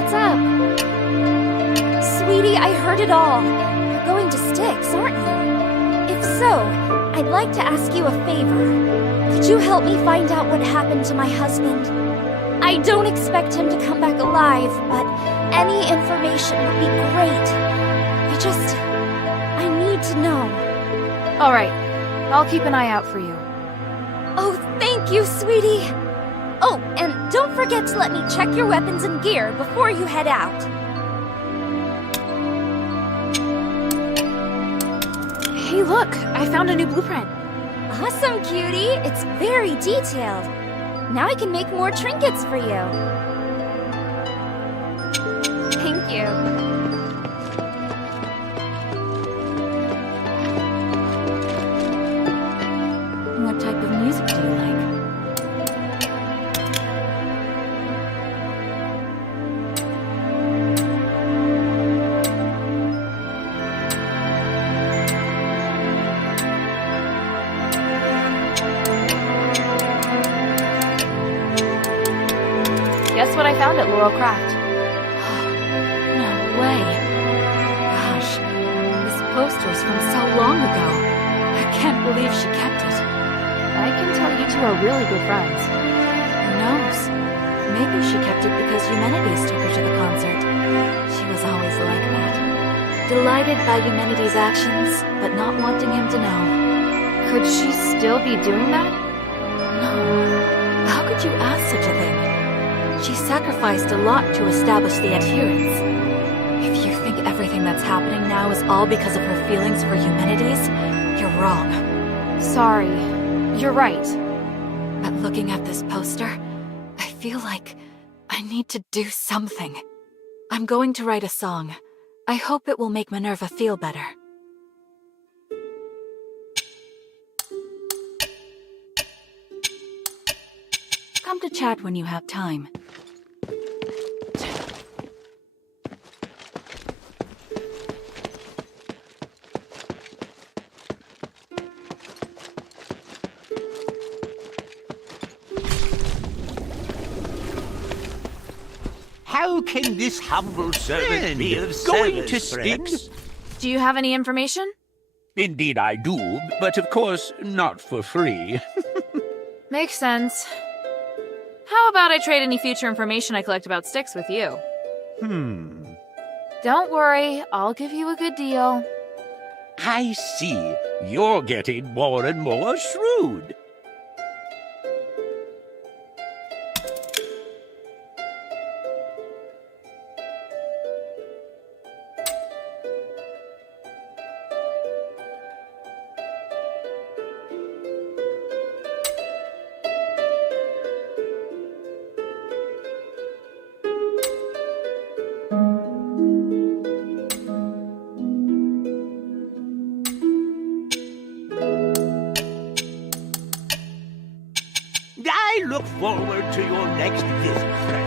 what's up? Sweetie, I heard it all. You're going to Styx, aren't you? If so, I'd like to ask you a favor. Could you help me find out what happened to my husband? I don't expect him to come back alive, but any information would be great. I need to know. Alright, I'll keep an eye out for you. Oh, thank you, sweetie. Oh, and don't forget to let me check your weapons and gear before you head out. Hey, look! I found a new blueprint. Awesome, cutie. It's very detailed. Now I can make more trinkets for you. Thank you. What type of music do you like? Guess what I found at Laurel Craft? No way. Gosh, this poster's from so long ago. I can't believe she kept it. I can tell you two are really good friends. Who knows? Maybe she kept it because Eumenides took her to the concert. She was always like that. Delighted by Eumenides' actions, but not wanting him to know. Could she still be doing that? No. How could you ask such a thing? She sacrificed a lot to establish the adherence. If you think everything that's happening now is all because of her feelings for Eumenides, you're wrong. Sorry. You're right. But looking at this poster, I feel like I need to do something. I'm going to write a song. I hope it will make Minerva feel better. Come to chat when you have time. How can this humble servant be of going to Styx? Do you have any information? Indeed I do, but of course not for free. Makes sense. How about I trade any future information I collect about Styx with you? Don't worry, I'll give you a good deal. I see. You're getting more and more shrewd. I look forward to your next visit, friend.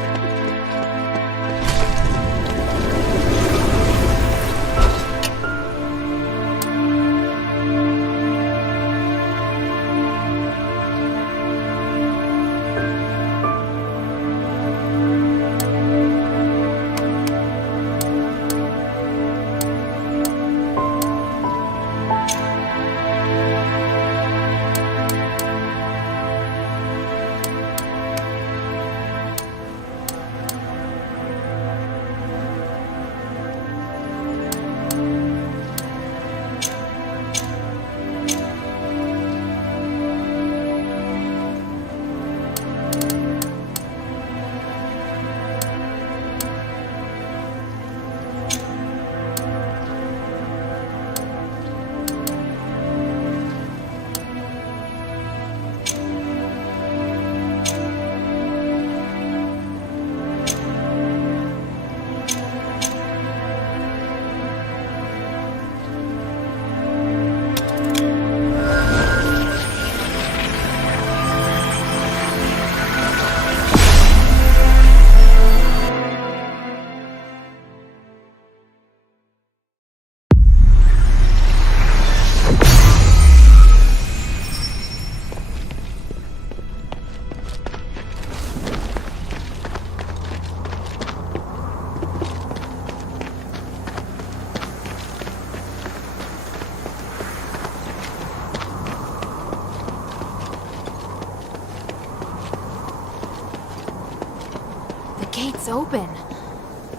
open,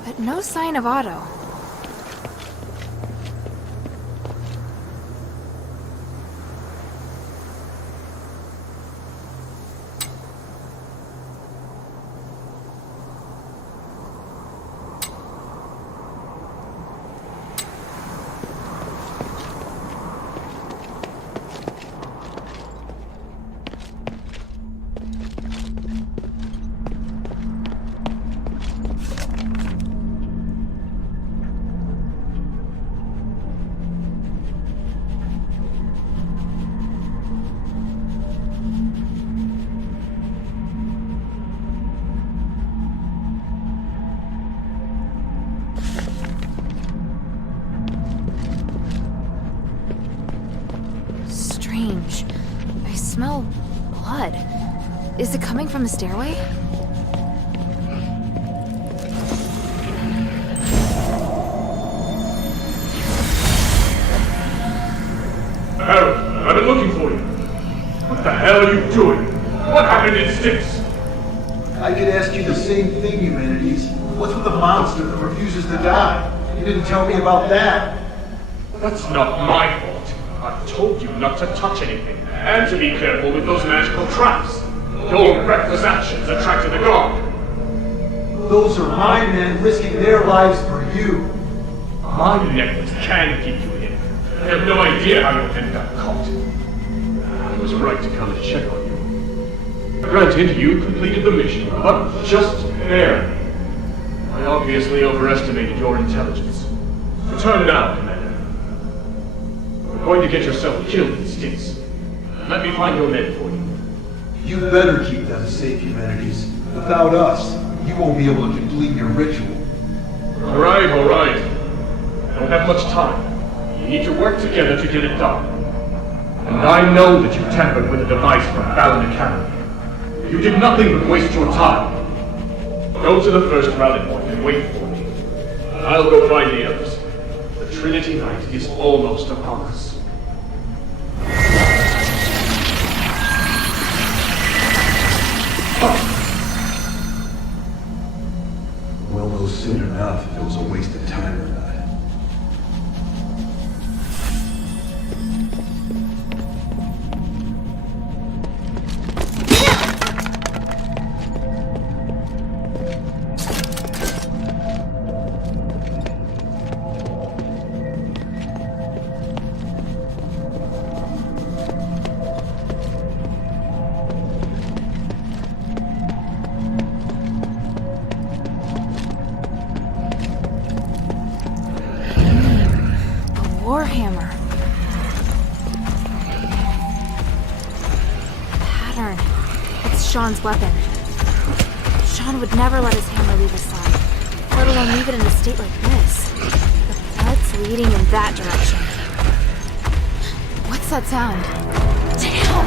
but no sign of Otto. Strange. I smell blood. Is it coming from the stairway? Harold, I've been looking for you. What the hell are you doing? What happened in Styx? I could ask you the same thing, Humanities. What's with the monster that refuses to die? You didn't tell me about that. That's not my fault. I've told you not to touch anything, and to be careful with those magical traps. Your reckless actions attracted the guard. Those are my men risking their lives for you. My necklace can keep you hidden. I have no idea how your men got caught. I was right to come and check on you. Granted, you completed the mission, but just barely. I obviously overestimated your intelligence. Return now, Commander. You're going to get yourself killed in Styx. Let me find your men for you. You better keep them safe, Humanities. Without us, you won't be able to complete your ritual. All right. I don't have much time. You need to work together to get it done. And I know that you tampered with a device from Baron Academy. You did nothing but waste your time. Go to the first rally point and wait for me. I'll go find the others. The Trinity Night is almost upon us. We'll know soon enough if it was a waste of time or not. Warhammer. Pattern. It's Sean's weapon. Sean would never let his hammer leave his side, let alone leave it in a state like this. The thread's leading in that direction. What's that sound? Damn!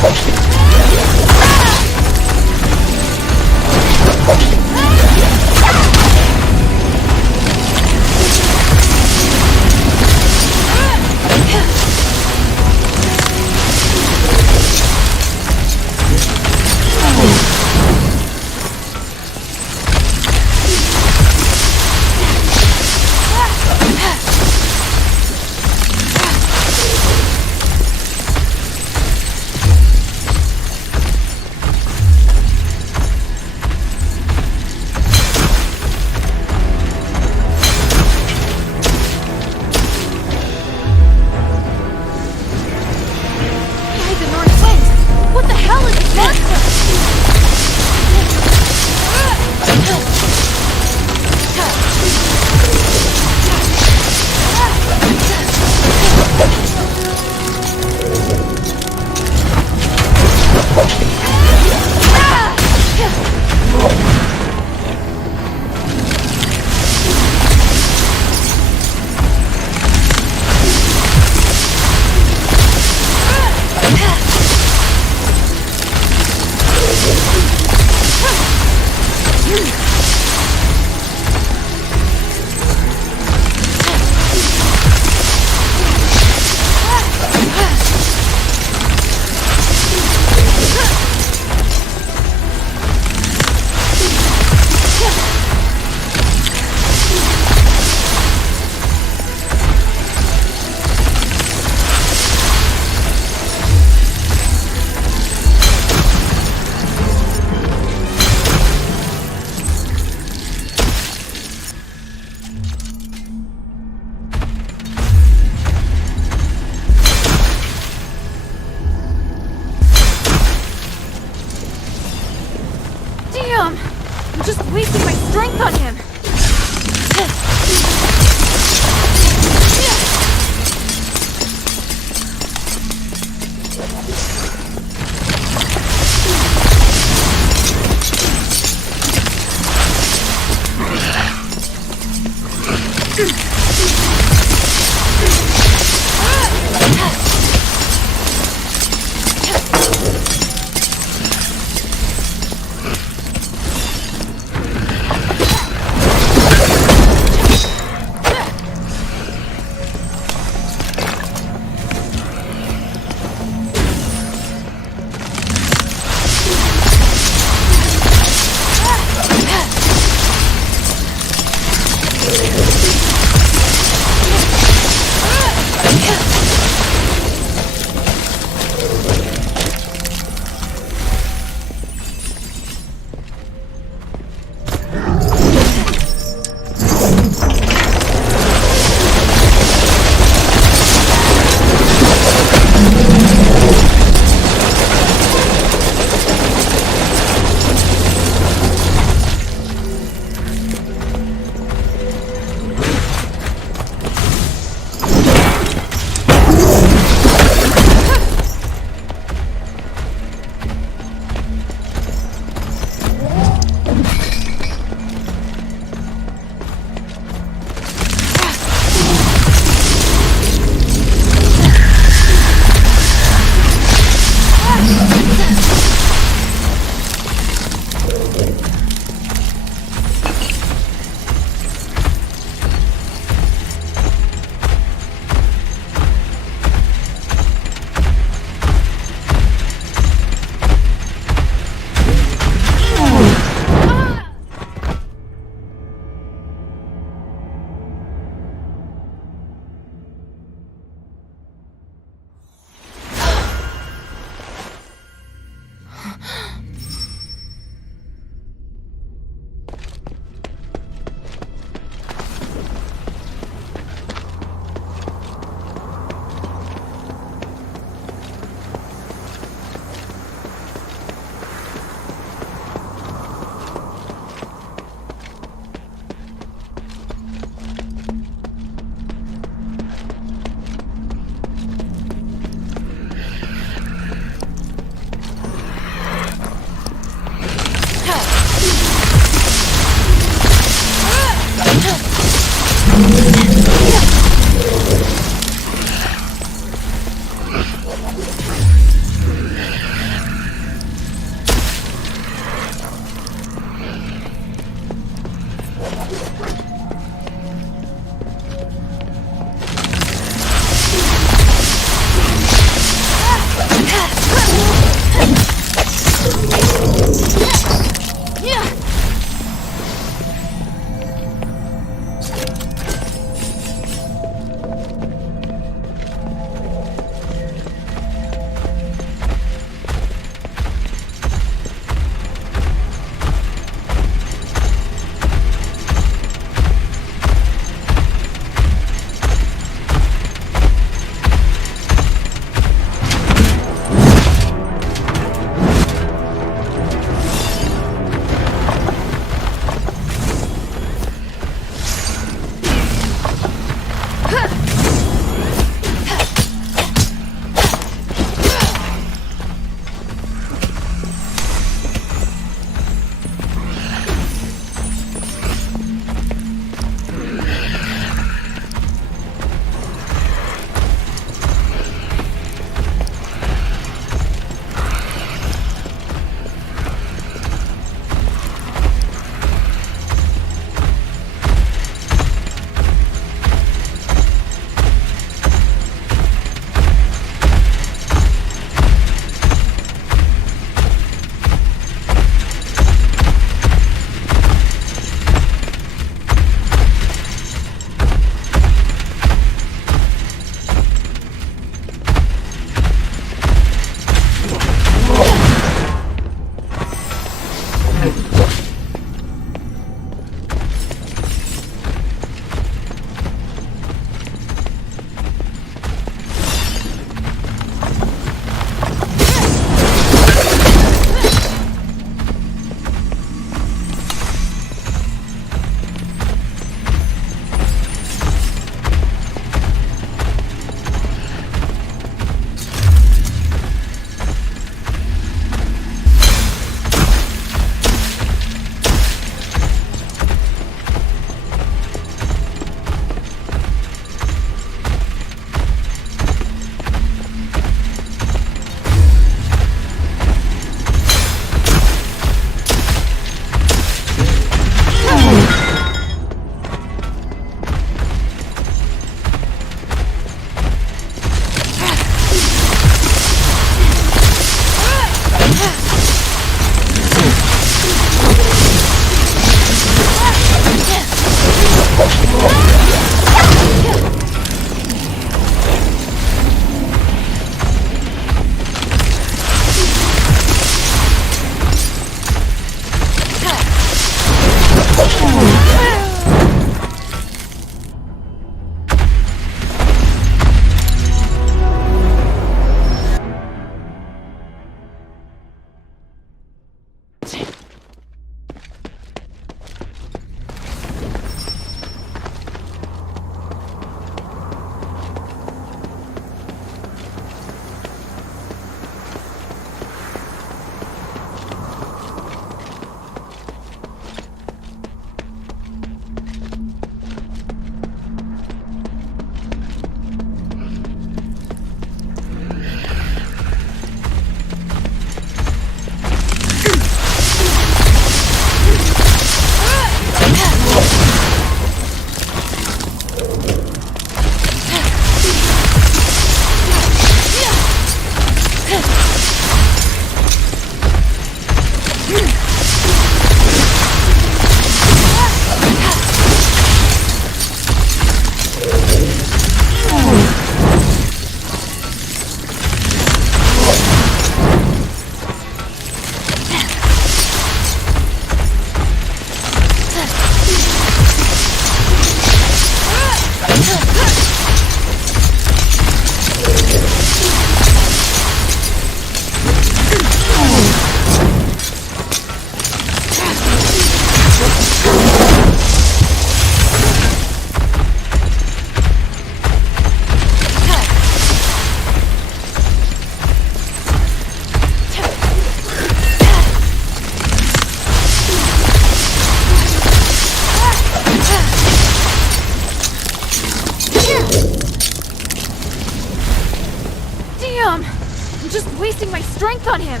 Damn! I'm just wasting my strength on him!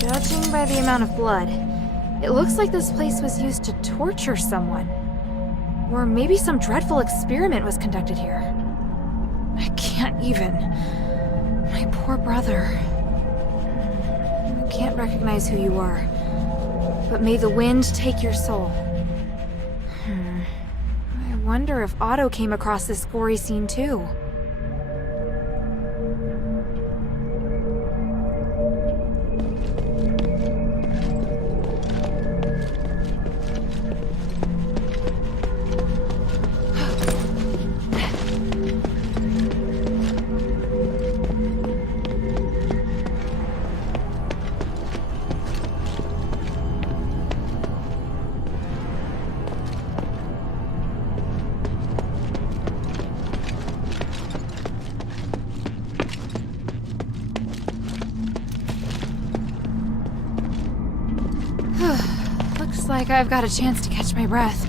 Judging by the amount of blood, it looks like this place was used to torture someone. Or maybe some dreadful experiment was conducted here. I can't even. My poor brother. can't recognize who you are. But may the wind take your soul. I wonder if Otto came across this gory scene too. Looks like I've got a chance to catch my breath.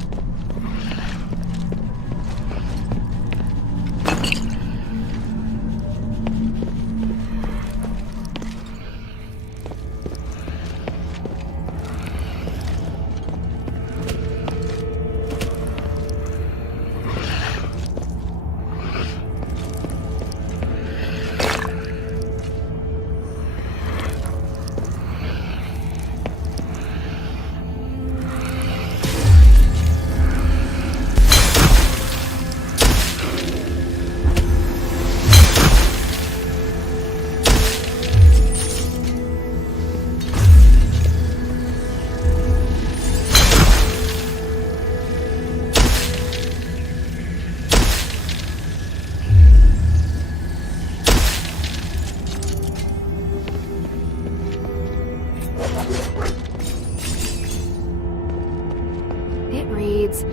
It reads,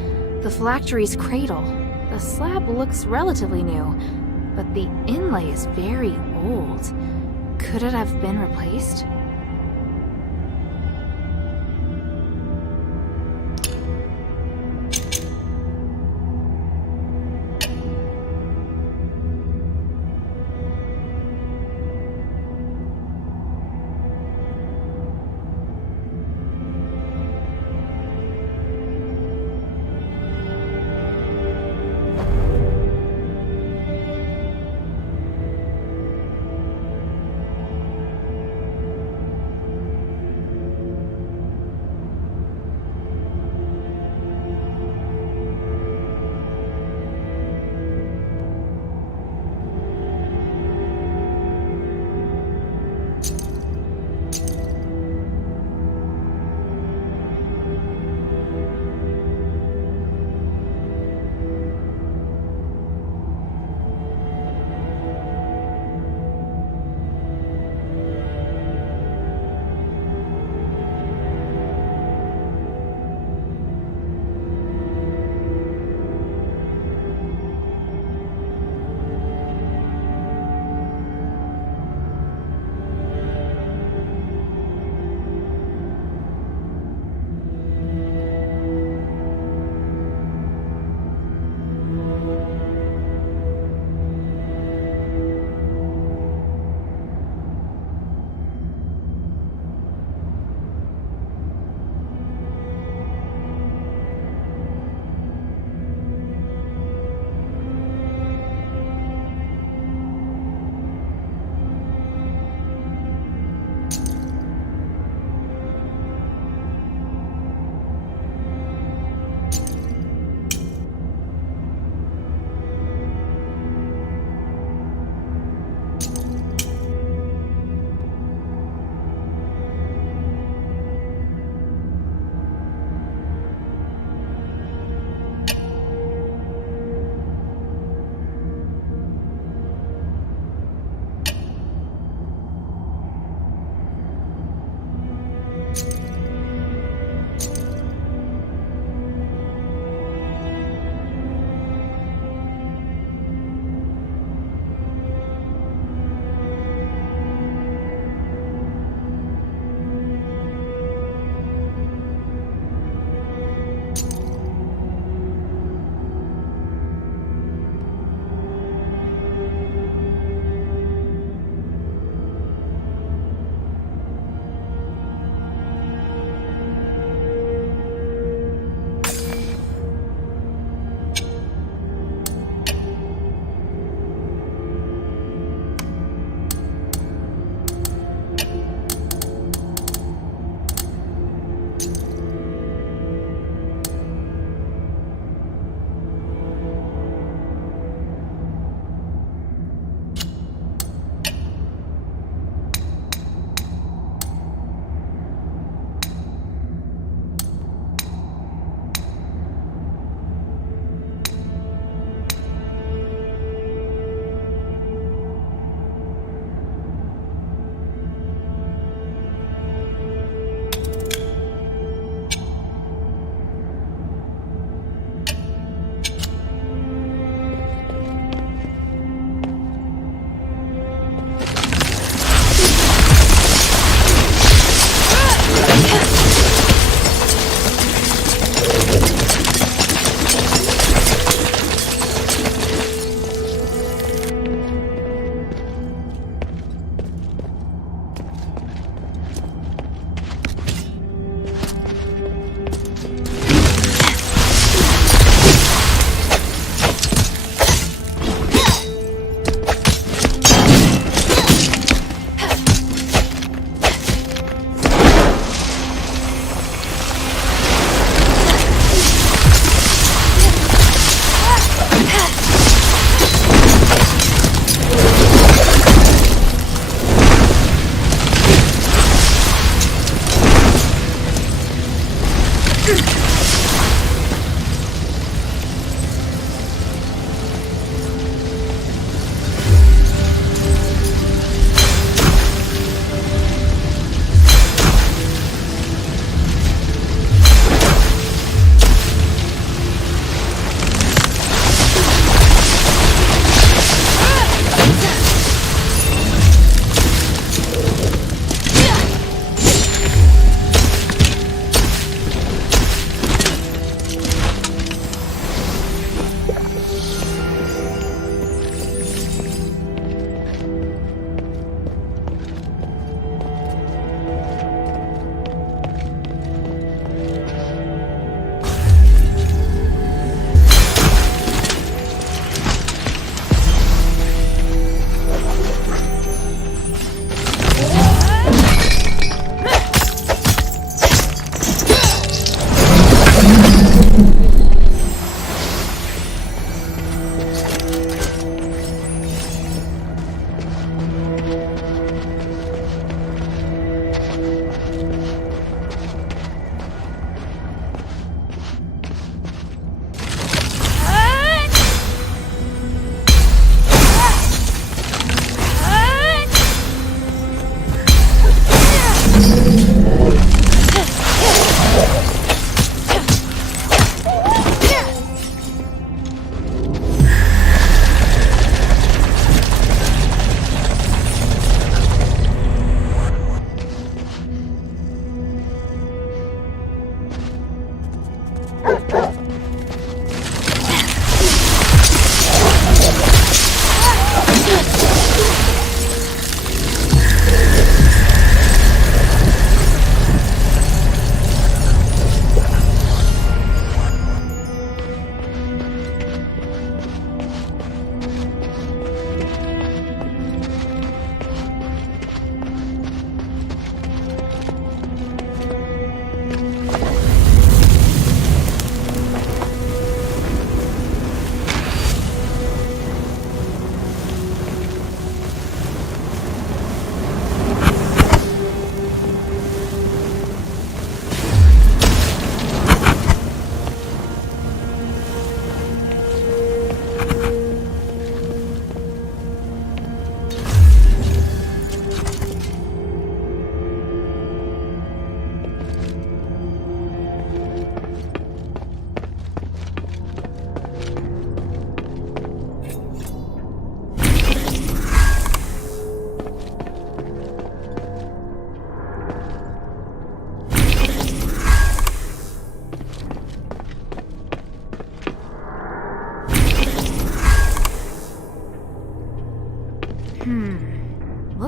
"The phylactery's cradle. The slab looks relatively new, but the inlay is very old. Could it have been replaced?"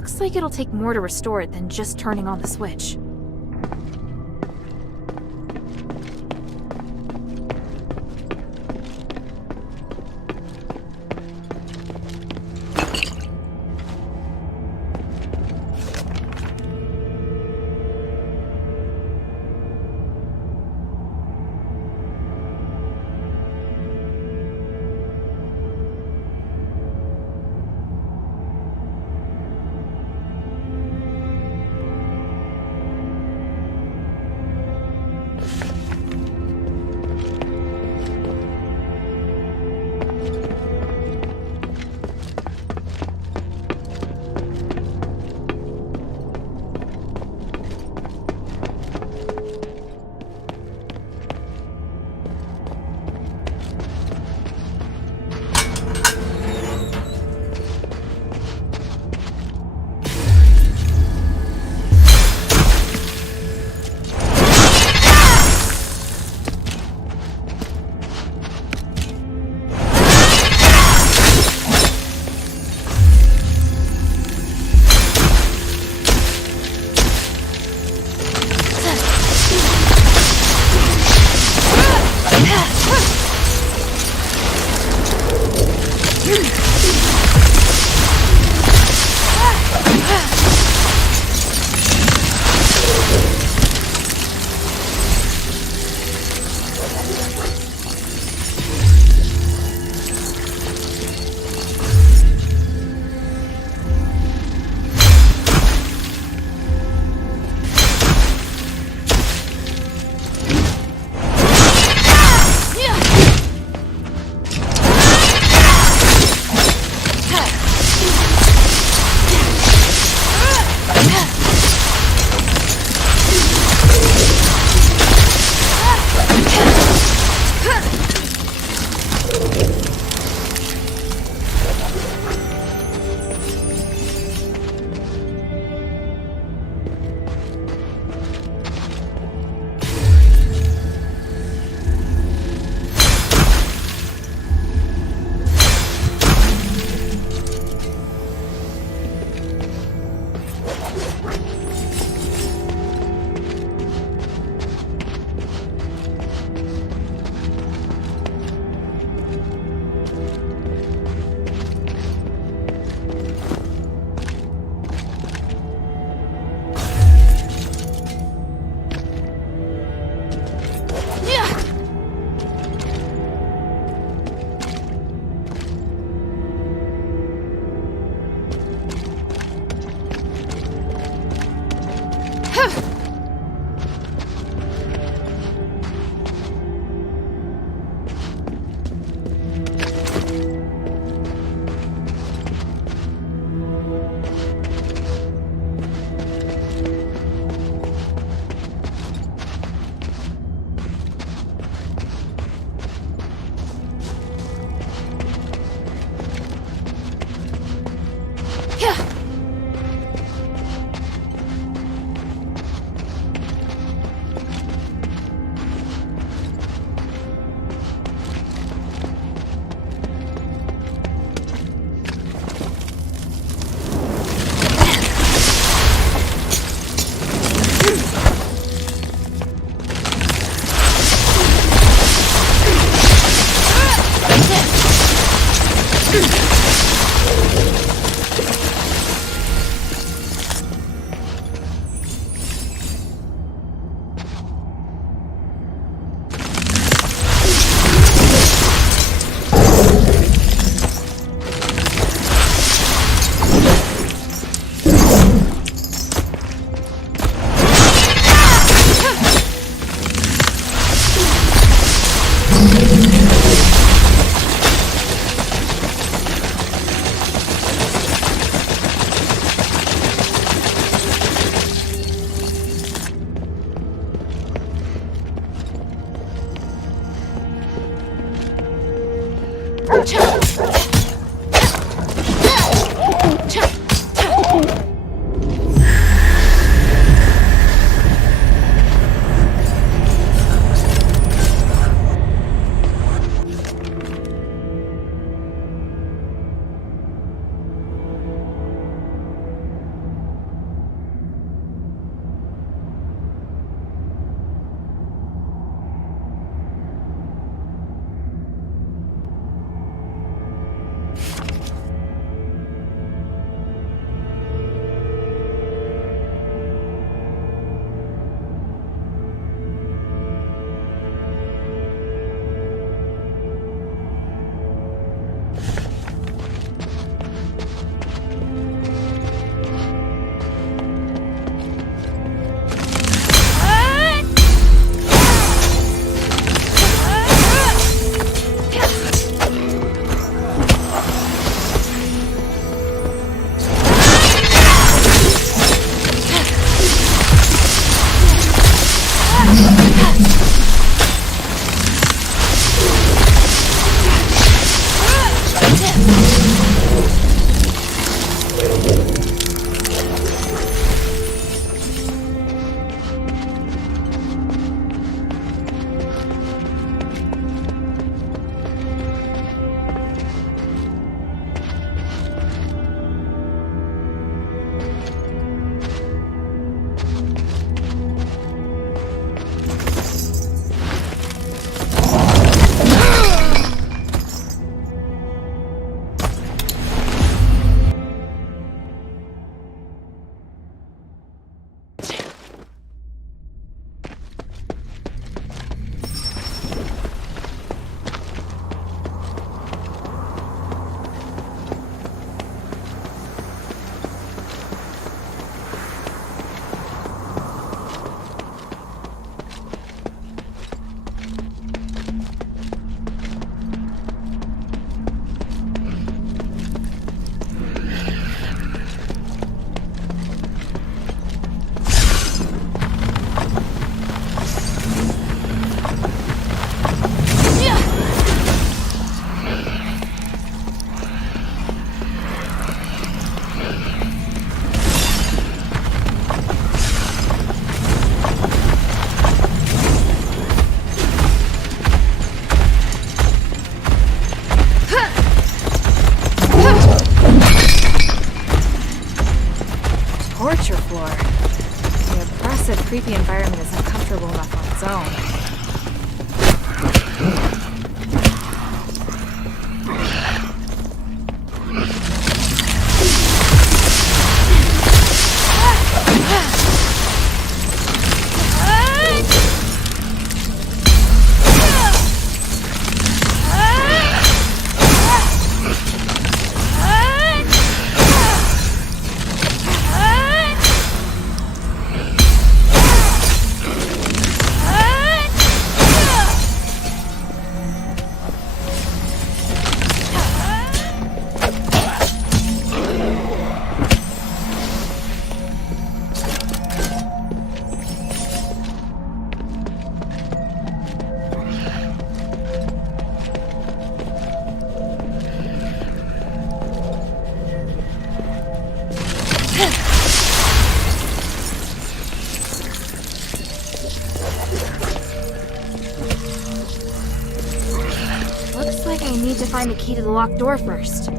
Looks like it'll take more to restore it than just turning on the switch. creepy environment is uncomfortable enough on its own. Looks like I need to find a key to the locked door first.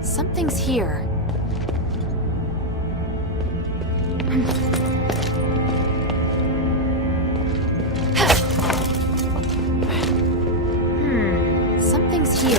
Something's here. Something's here.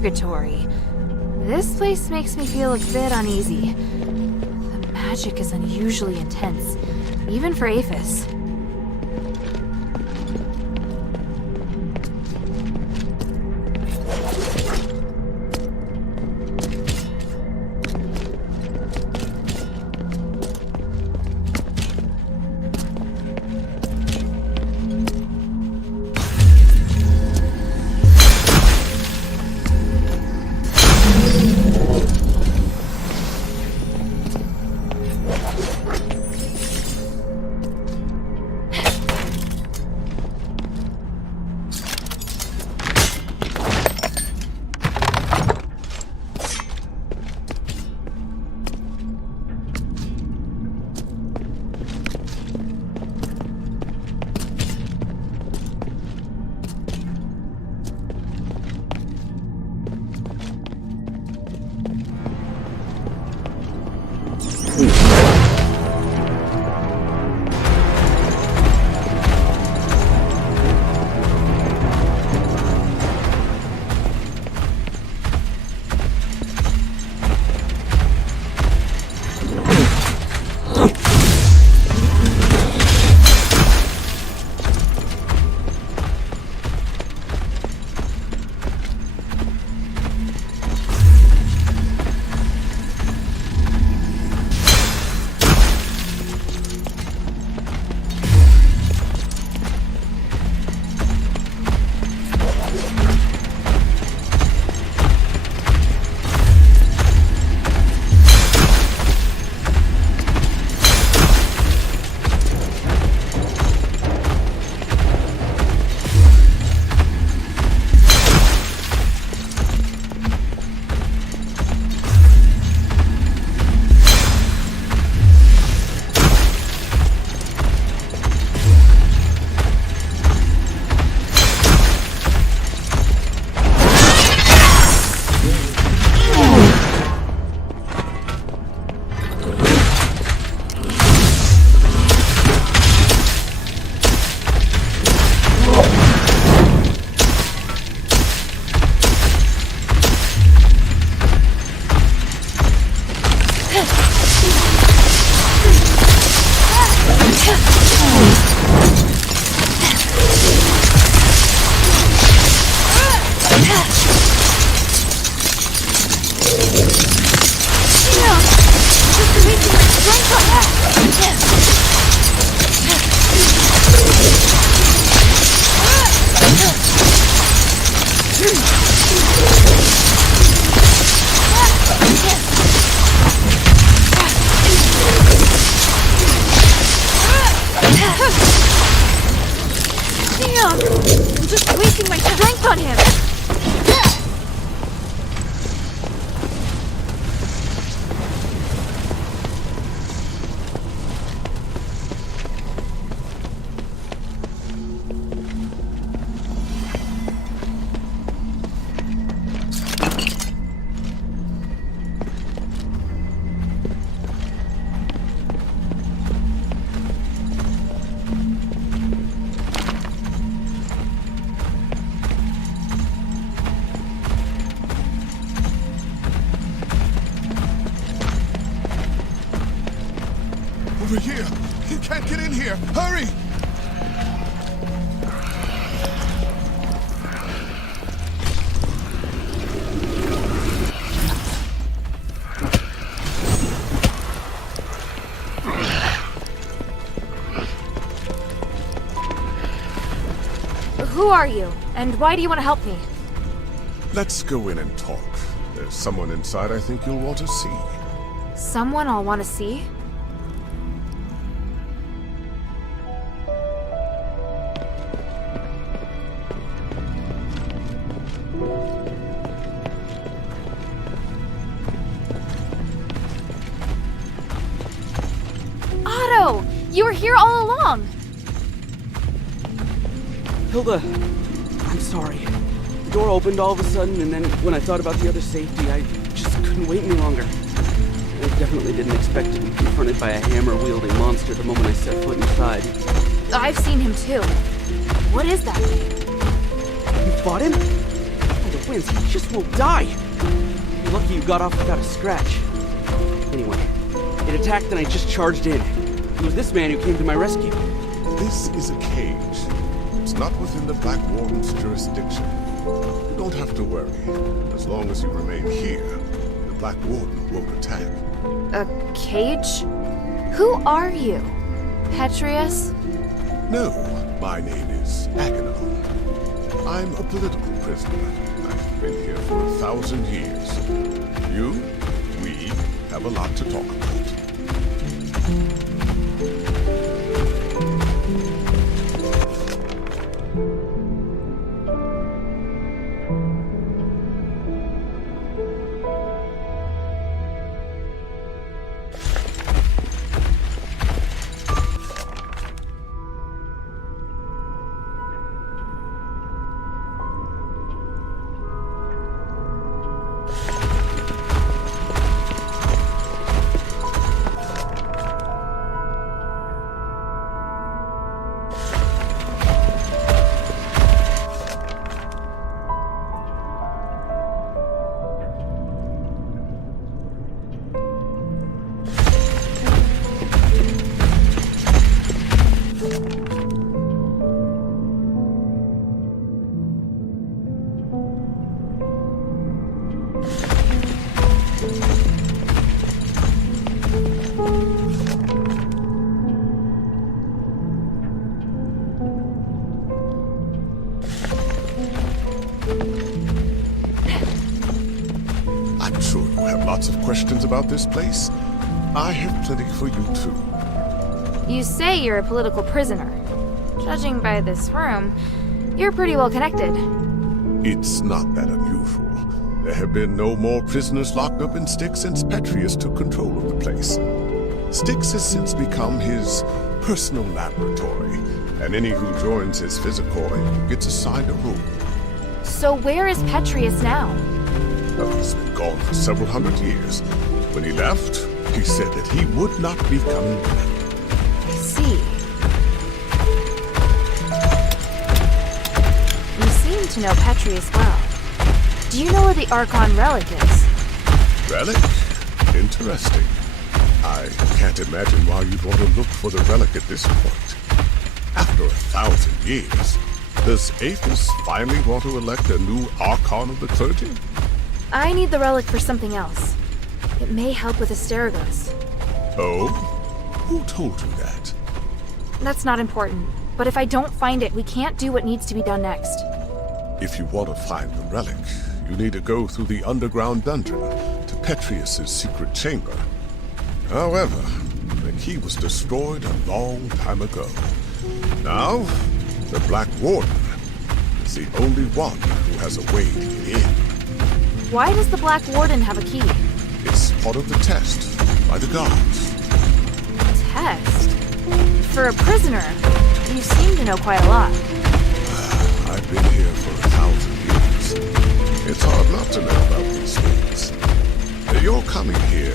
Purgatory. This place makes me feel a bit uneasy. The magic is unusually intense, even for Aphis. wasting my strength on him! Over here! He can't get in here! Hurry! Who are you? And why do you want to help me? Let's go in and talk. There's someone inside I think you'll want to see. Someone I'll want to see? Otto! You were here all along! Hilda, I'm sorry. The door opened all of a sudden, and then when I thought about the other safety, I just couldn't wait any longer. I definitely didn't expect to be confronted by a hammer-wielding monster the moment I set foot inside. I've seen him too. What is that thing? You fought him? Oh, the winds, he just won't die! You're lucky you got off without a scratch. Anyway, it attacked and I just charged in. It was this man who came to my rescue. This is a cage. It's not within the Black Warden's jurisdiction. You don't have to worry. As long as you remain here, the Black Warden won't attack. A cage? Who are you? Petrius? No, my name is Agamemnon. I'm a political prisoner. I've been here for 1,000 years. We have a lot to talk about. I'm sure you have lots of questions about this place. I have plenty for you too. You say you're a political prisoner. Judging by this room, you're pretty well connected. It's not that unusual. There have been no more prisoners locked up in Styx since Petrius took control of the place. Styx has since become his personal laboratory, and any who joins his Physicoid gets assigned a room. So where is Petrius now? Well, he's been gone for several hundred years. When he left, he said that he would not be coming back. I see. You seem to know Petrius well. Do you know where the Archon relic is? Relic? Interesting. I can't imagine why you'd want to look for the relic at this point. After 1,000 years, does Aethys finally want to elect a new Archon of the clergy? I need the relic for something else. It may help with Asterigos. Oh? Who told you that? That's not important. But if I don't find it, we can't do what needs to be done next. If you want to find the relic, you need to go through the underground dungeon to Petrius's secret chamber. However, the key was destroyed a long time ago. Now, the Black Warden is the only one who has a way to get in. Why does the Black Warden have a key? It's part of the test by the guards. Test? For a prisoner, you seem to know quite a lot. I've been here for 1,000 years. It's hard not to know about these things. Your coming here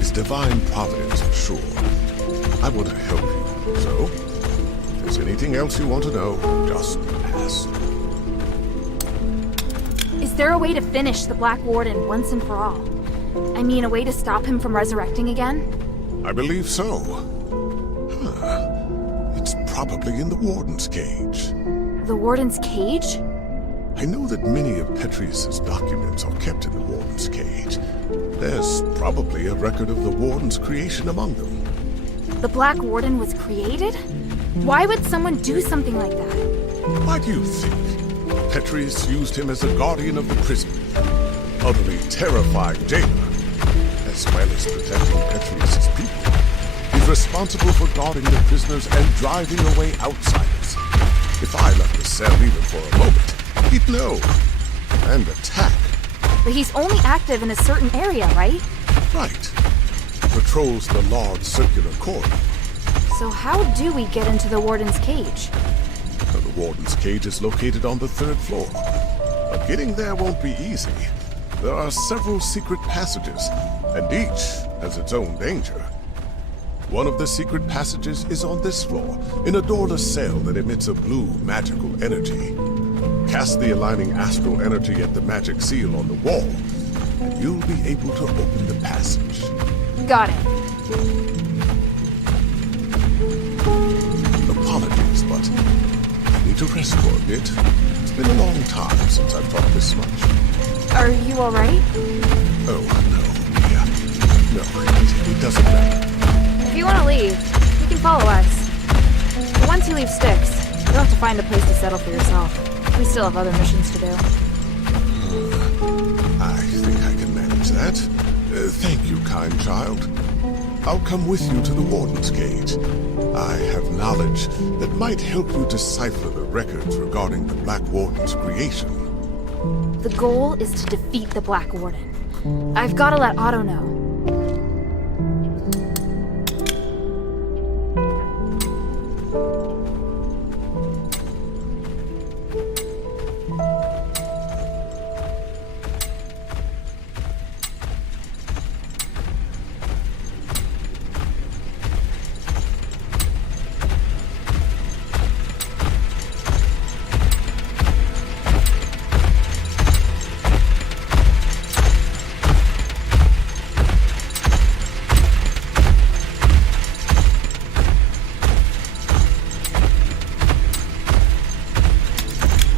is divine providence for sure. I want to help you, so if there's anything else you want to know, just ask. Is there a way to finish the Black Warden once and for all? I mean, a way to stop him from resurrecting again? I believe so. It's probably in the Warden's cage. The Warden's cage? I know that many of Petrius's documents are kept in the Warden's cage. There's probably a record of the Warden's creation among them. The Black Warden was created? Why would someone do something like that? Why do you think? Petrius used him as a guardian of the prison, utterly terrifying jailer, as well as protecting Petrius's people. He's responsible for guarding the prisoners and driving away outsiders. If I left the cell even for a moment, he'd know and attack. But he's only active in a certain area, right? Right. Patrols the large circular corridor. So how do we get into the Warden's cage? The Warden's cage is located on the 3rd floor. But getting there won't be easy. There are several secret passages, and each has its own danger. One of the secret passages is on this floor, in a doorless cell that emits a blue magical energy. Cast the aligning astral energy at the magic seal on the wall, and you'll be able to open the passage. Got it. Apologies, but I need to rest for a bit. It's been a long time since I've talked this much. Are you alright? Oh, no, Mia. No, it doesn't matter. If you want to leave, you can follow us. But once you leave Styx, you'll have to find a place to settle for yourself. We still have other missions to do. I think I can manage that. Thank you, kind child. I'll come with you to the Warden's cage. I have knowledge that might help you decipher the records regarding the Black Warden's creation. The goal is to defeat the Black Warden. I've got to let Otto know.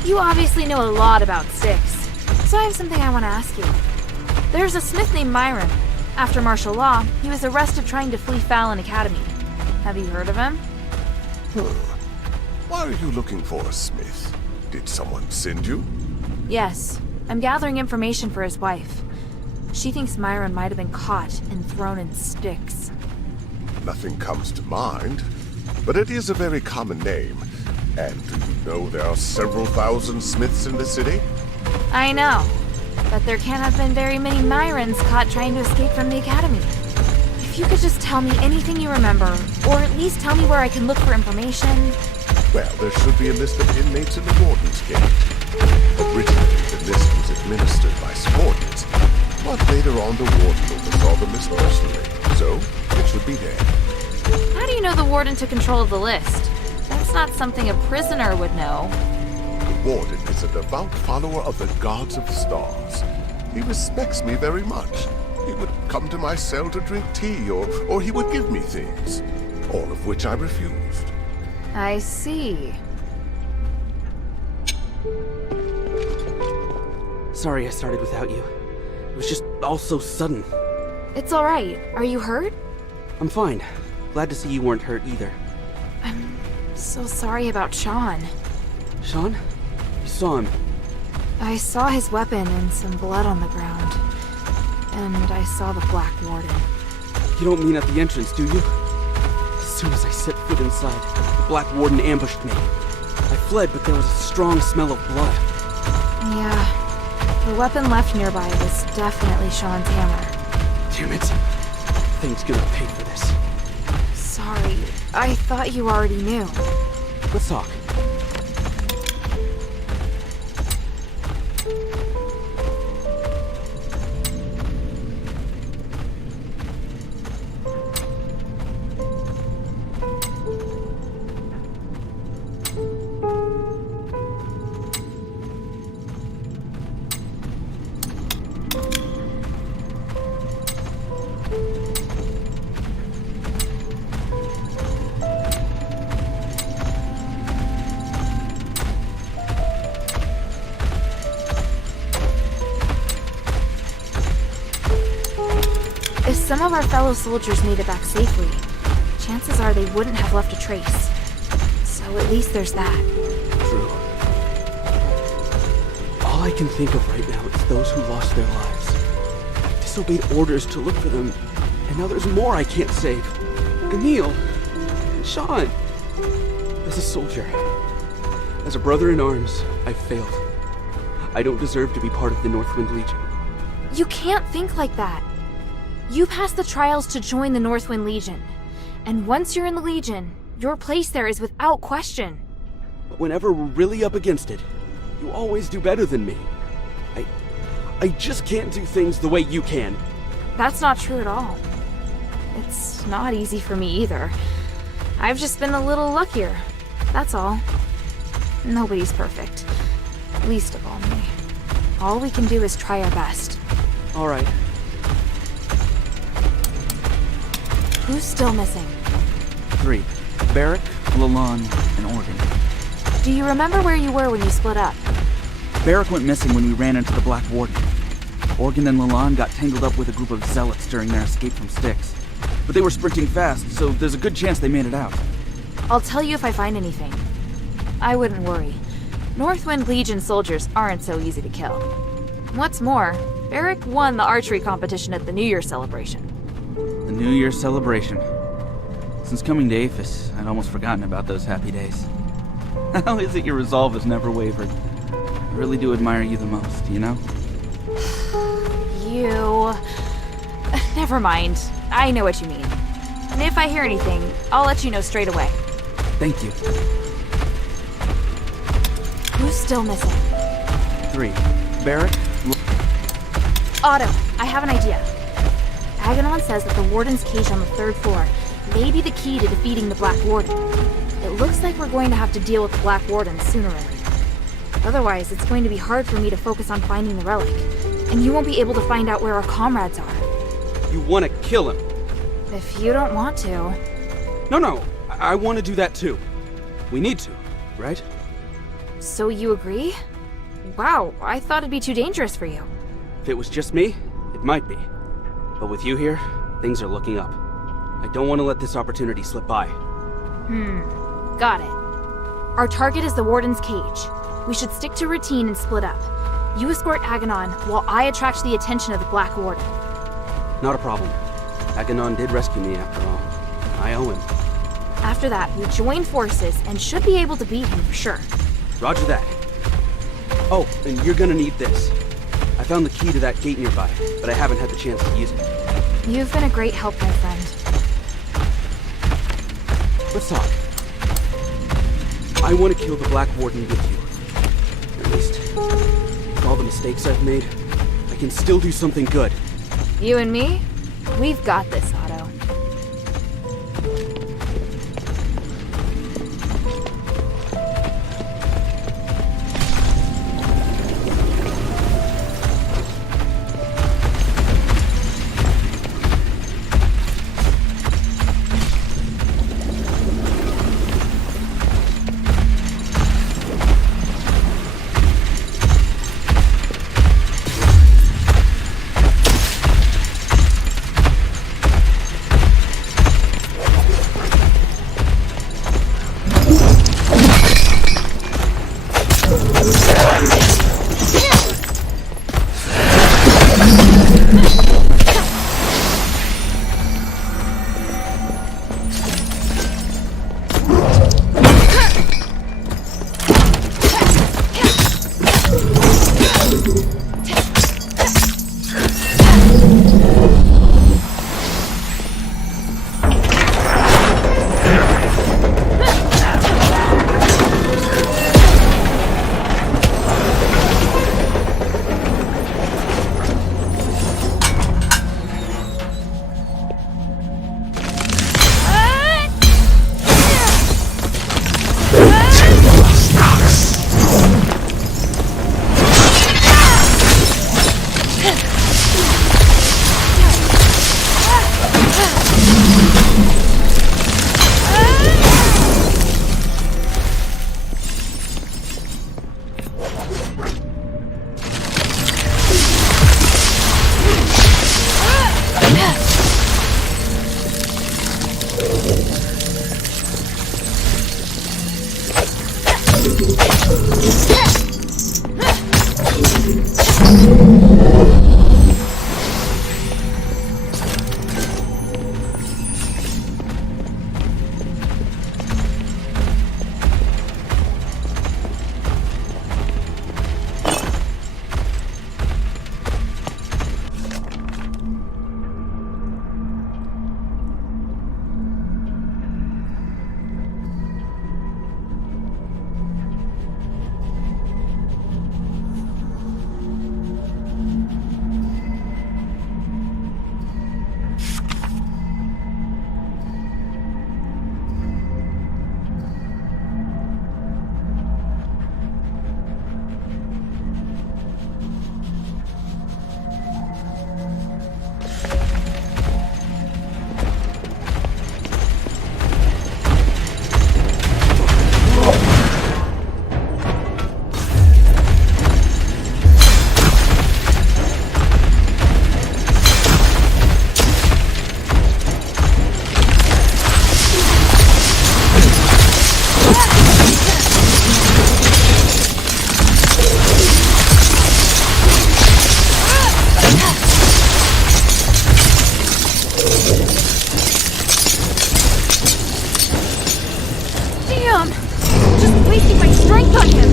You obviously know a lot about Styx, so I have something I want to ask you. There's a smith named Myron. After martial law, he was arrested trying to flee Fallon Academy. Have you heard of him? Why are you looking for a smith? Did someone send you? Yes, I'm gathering information for his wife. She thinks Myron might have been caught and thrown in Styx. Nothing comes to mind, but it is a very common name. And do you know there are several thousand smiths in the city? I know, but there can't have been very many Myrons caught trying to escape from the academy. If you could just tell me anything you remember, or at least tell me where I can look for information. Well, there should be a list of inmates in the Warden's cage. Originally, the list was administered by subordinates, but later on the Warden oversaw the list personally, so it should be there. How do you know the Warden took control of the list? That's not something a prisoner would know. The Warden is a devout follower of the gods of the stars. He respects me very much. He would come to my cell to drink tea, or he would give me things, all of which I refused. I see. Sorry I started without you. It was just all so sudden. It's alright. Are you hurt? I'm fine. Glad to see you weren't hurt either. I'm so sorry about Sean. Sean? You saw him. I saw his weapon and some blood on the ground. And I saw the Black Warden. You don't mean at the entrance, do you? As soon as I set foot inside, the Black Warden ambushed me. I fled, but there was a strong smell of blood. Yeah. The weapon left nearby was definitely Sean's hammer. Damn it. Thing's gonna pay for this. Sorry. I thought you already knew. Let's talk. If some of our fellow soldiers made it back safely, chances are they wouldn't have left a trace. So at least there's that. True. All I can think of right now is those who lost their lives. I disobeyed orders to look for them, and now there's more I can't save. Emil, Sean. As a soldier, as a brother in arms, I failed. I don't deserve to be part of the Northwind Legion. You can't think like that. You passed the trials to join the Northwind Legion. And once you're in the Legion, your place there is without question. But whenever we're really up against it, you always do better than me. I just can't do things the way you can. That's not true at all. It's not easy for me either. I've just been a little luckier. That's all. Nobody's perfect. Least of all me. All we can do is try our best. All right. Who's still missing? 3. Barrack, Lalonde, and Organ. Do you remember where you were when you split up? Barrack went missing when we ran into the Black Warden. Organ and Lalonde got tangled up with a group of zealots during their escape from Styx. But they were sprinting fast, so there's a good chance they made it out. I'll tell you if I find anything. I wouldn't worry. Northwind Legion soldiers aren't so easy to kill. What's more, Barrack won the archery competition at the New Year celebration. The New Year's celebration. Since coming to Aphis, I'd almost forgotten about those happy days. How is it your resolve has never wavered? I really do admire you the most, you know? You... Never mind. I know what you mean. And if I hear anything, I'll let you know straight away. Thank you. Who's still missing? 3. Barrack, Otto, I have an idea. Aganon says that the Warden's cage on the 3rd floor may be the key to defeating the Black Warden. It looks like we're going to have to deal with the Black Warden sooner or later. Otherwise, it's going to be hard for me to focus on finding the relic, and you won't be able to find out where our comrades are. You want to kill him? If you don't want to. No, I want to do that too. We need to, right? So you agree? Wow, I thought it'd be too dangerous for you. If it was just me, it might be. But with you here, things are looking up. I don't want to let this opportunity slip by. Got it. Our target is the Warden's cage. We should stick to routine and split up. You escort Aganon, while I attract the attention of the Black Warden. Not a problem. Aganon did rescue me after all. I owe him. After that, we join forces and should be able to beat him for sure. Roger that. Oh, and you're gonna need this. I found the key to that gate nearby, but I haven't had the chance to use it. You've been a great help, my friend. Let's talk. I want to kill the Black Warden with you. At least, with all the mistakes I've made, I can still do something good. You and me? We've got this, Otto. wasting my strength on him!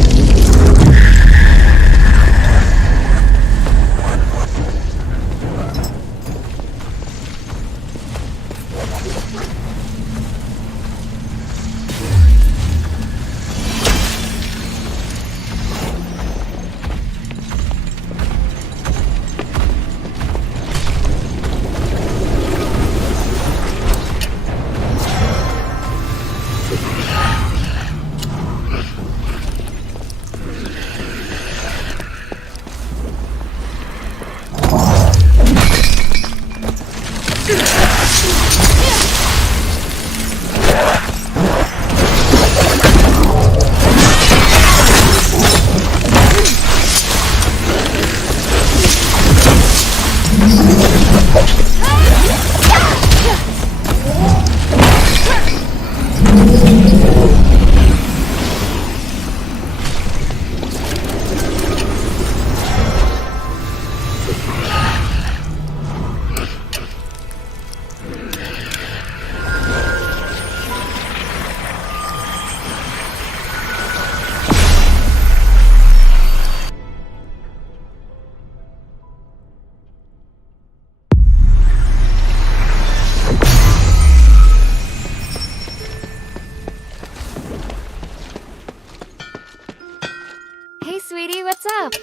Hey, sweetie, what's up?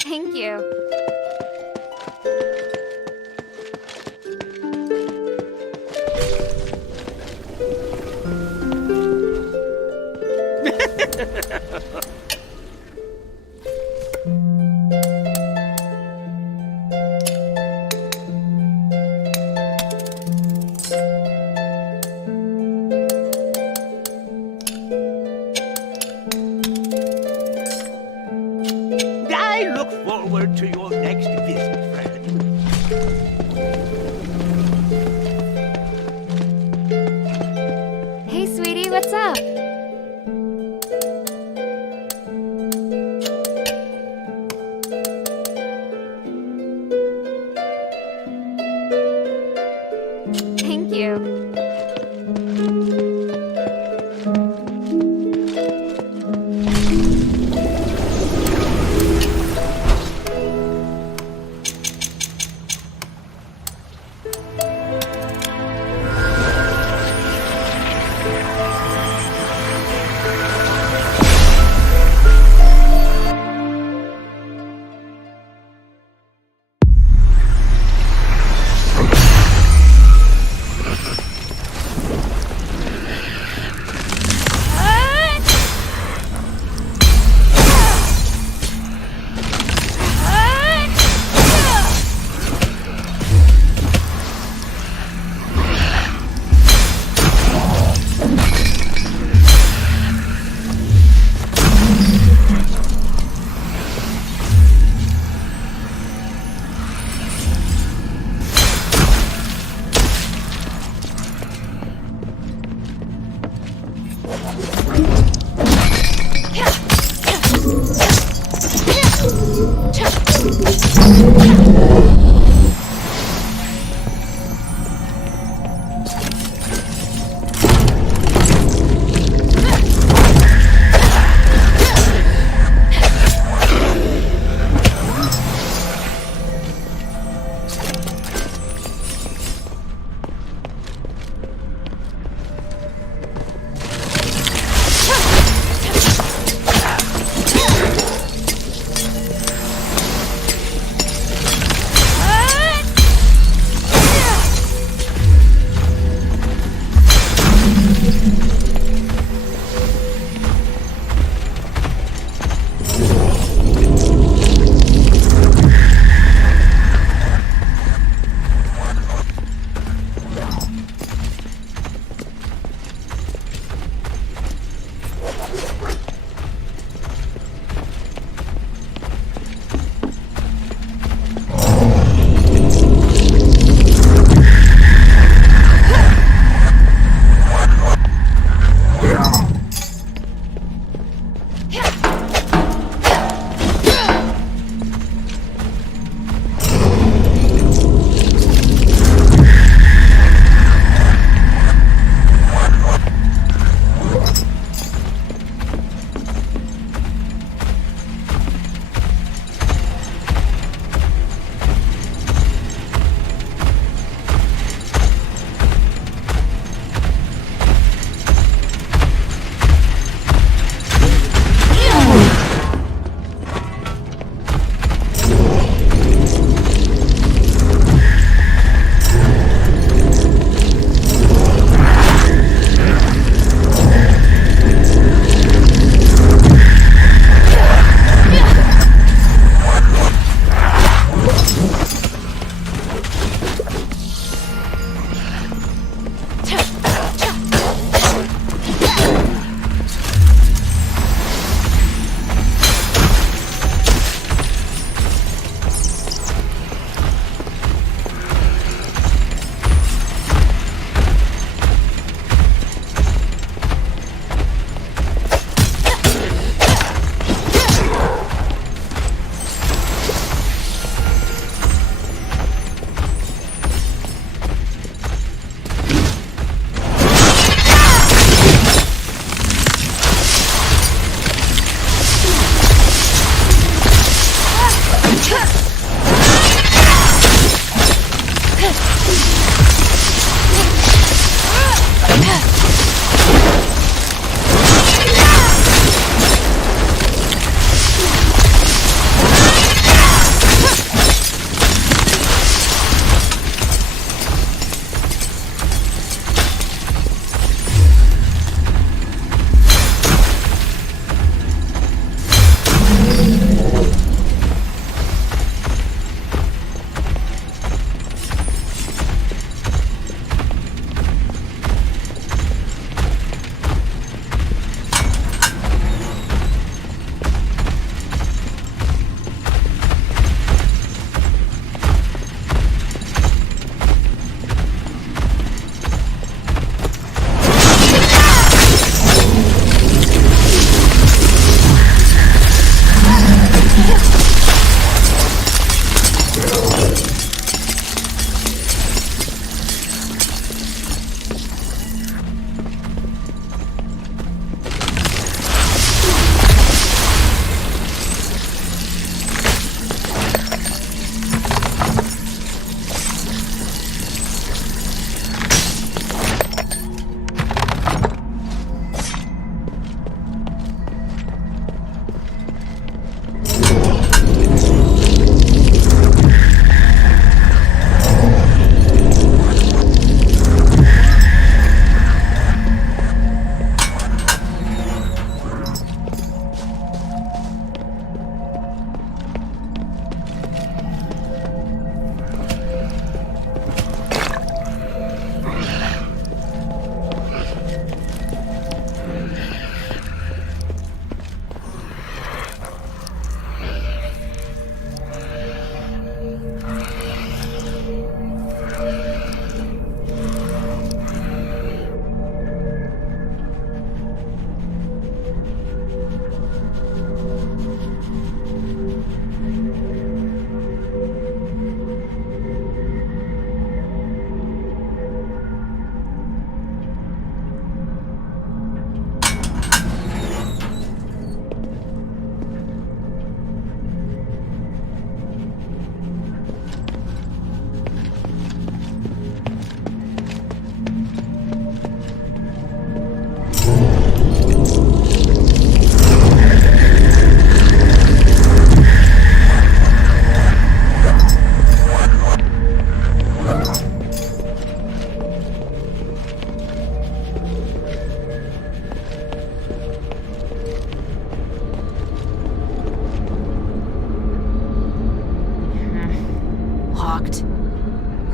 Thank you. I look forward to your next visit, friend. Hey, sweetie, what's up? Thank you.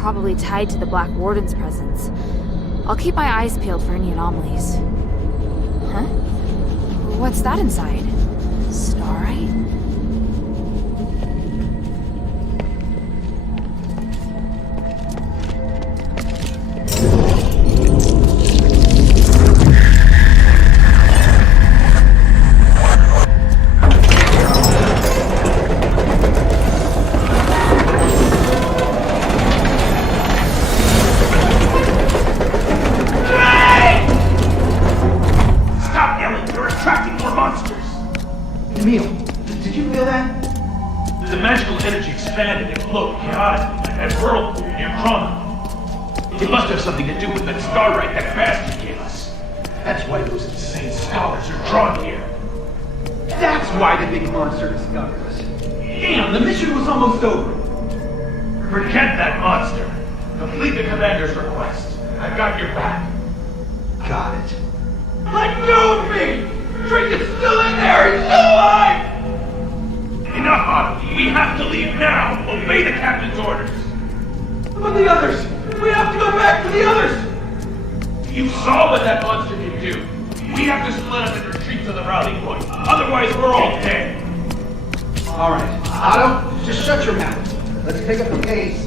probably tied to the Black Warden's presence. I'll keep my eyes peeled for any anomalies. Huh? What's that inside? Starite? It must have something to do with that starlight that bastard gave us. That's why those insane scholars are drawn here. That's why the big monster discovered us. Damn, the mission was almost over. Forget that monster. Complete the commander's request. I've got your back. Got it. Let go of me! Drake is still in there! He's still alive! Enough, Otto. We have to leave now. Obey the captain's orders. But the others! We have to go back to the others! You saw what that monster can do. We have to split up and retreat to the rally point. Otherwise, we're all dead. All right. Otto, just shut your mouth. Let's pick up the pace.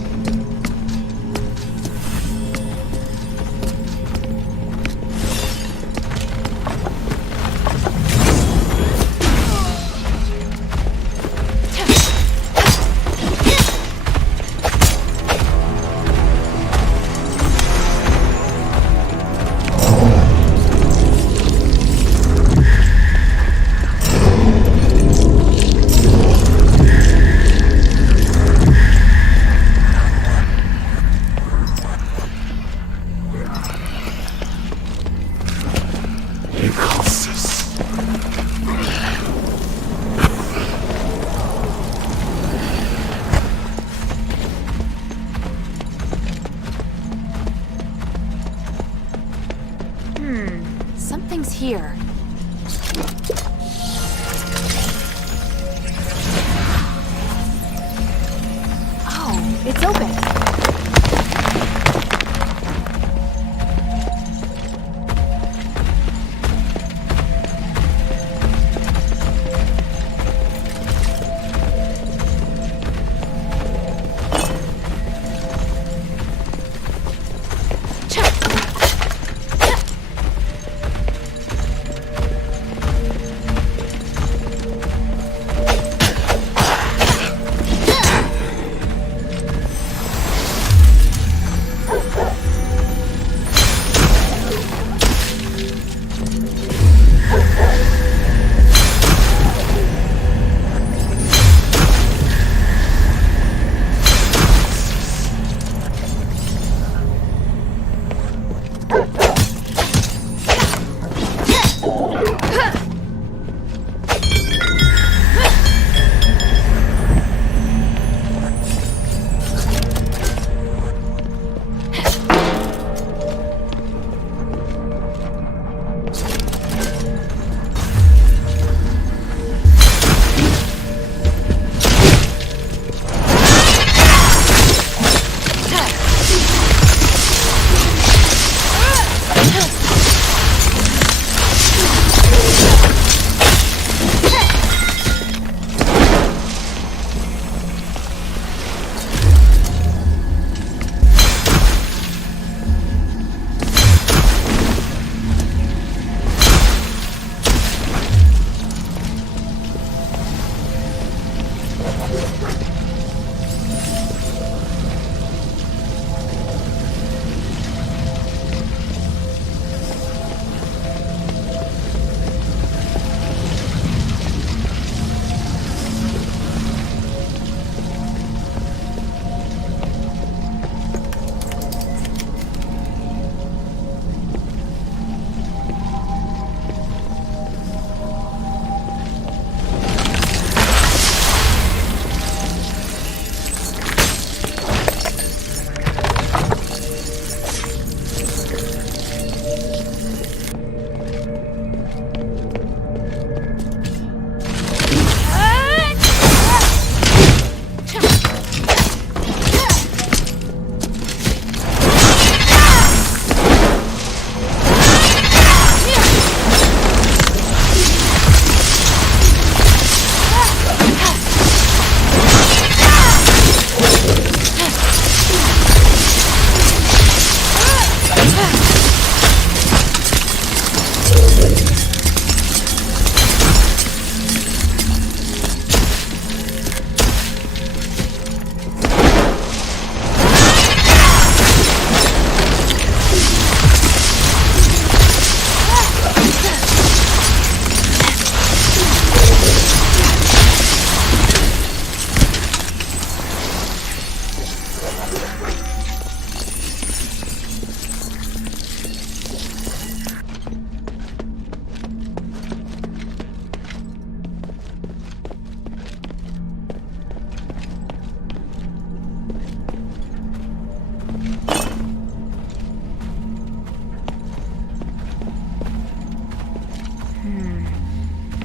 Something's here. Oh, it's open.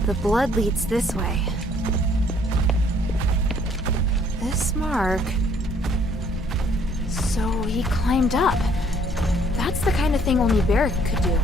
The blood leads this way. This mark... So he climbed up. That's the kind of thing only Barrick could do.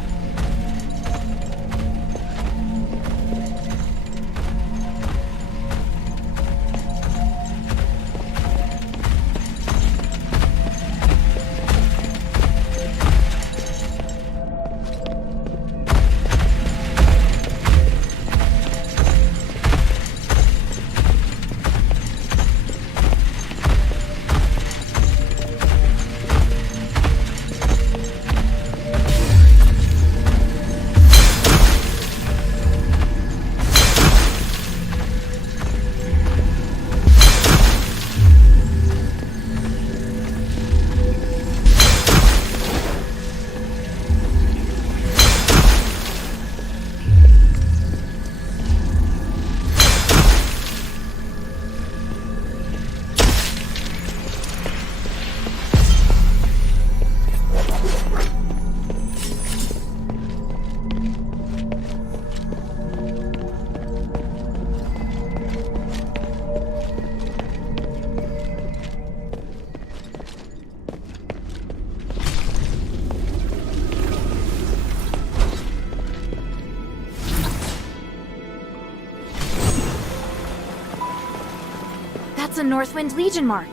That's a Northwind Legion mark.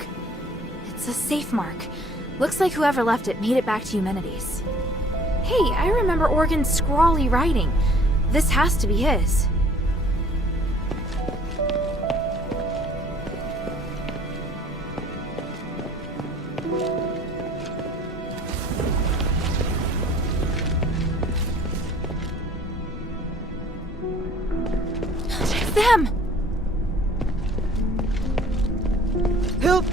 It's a safe mark. Looks like whoever left it made it back to Eumenides. Hey, I remember Organ's scrawly writing. This has to be his. It's them! Help!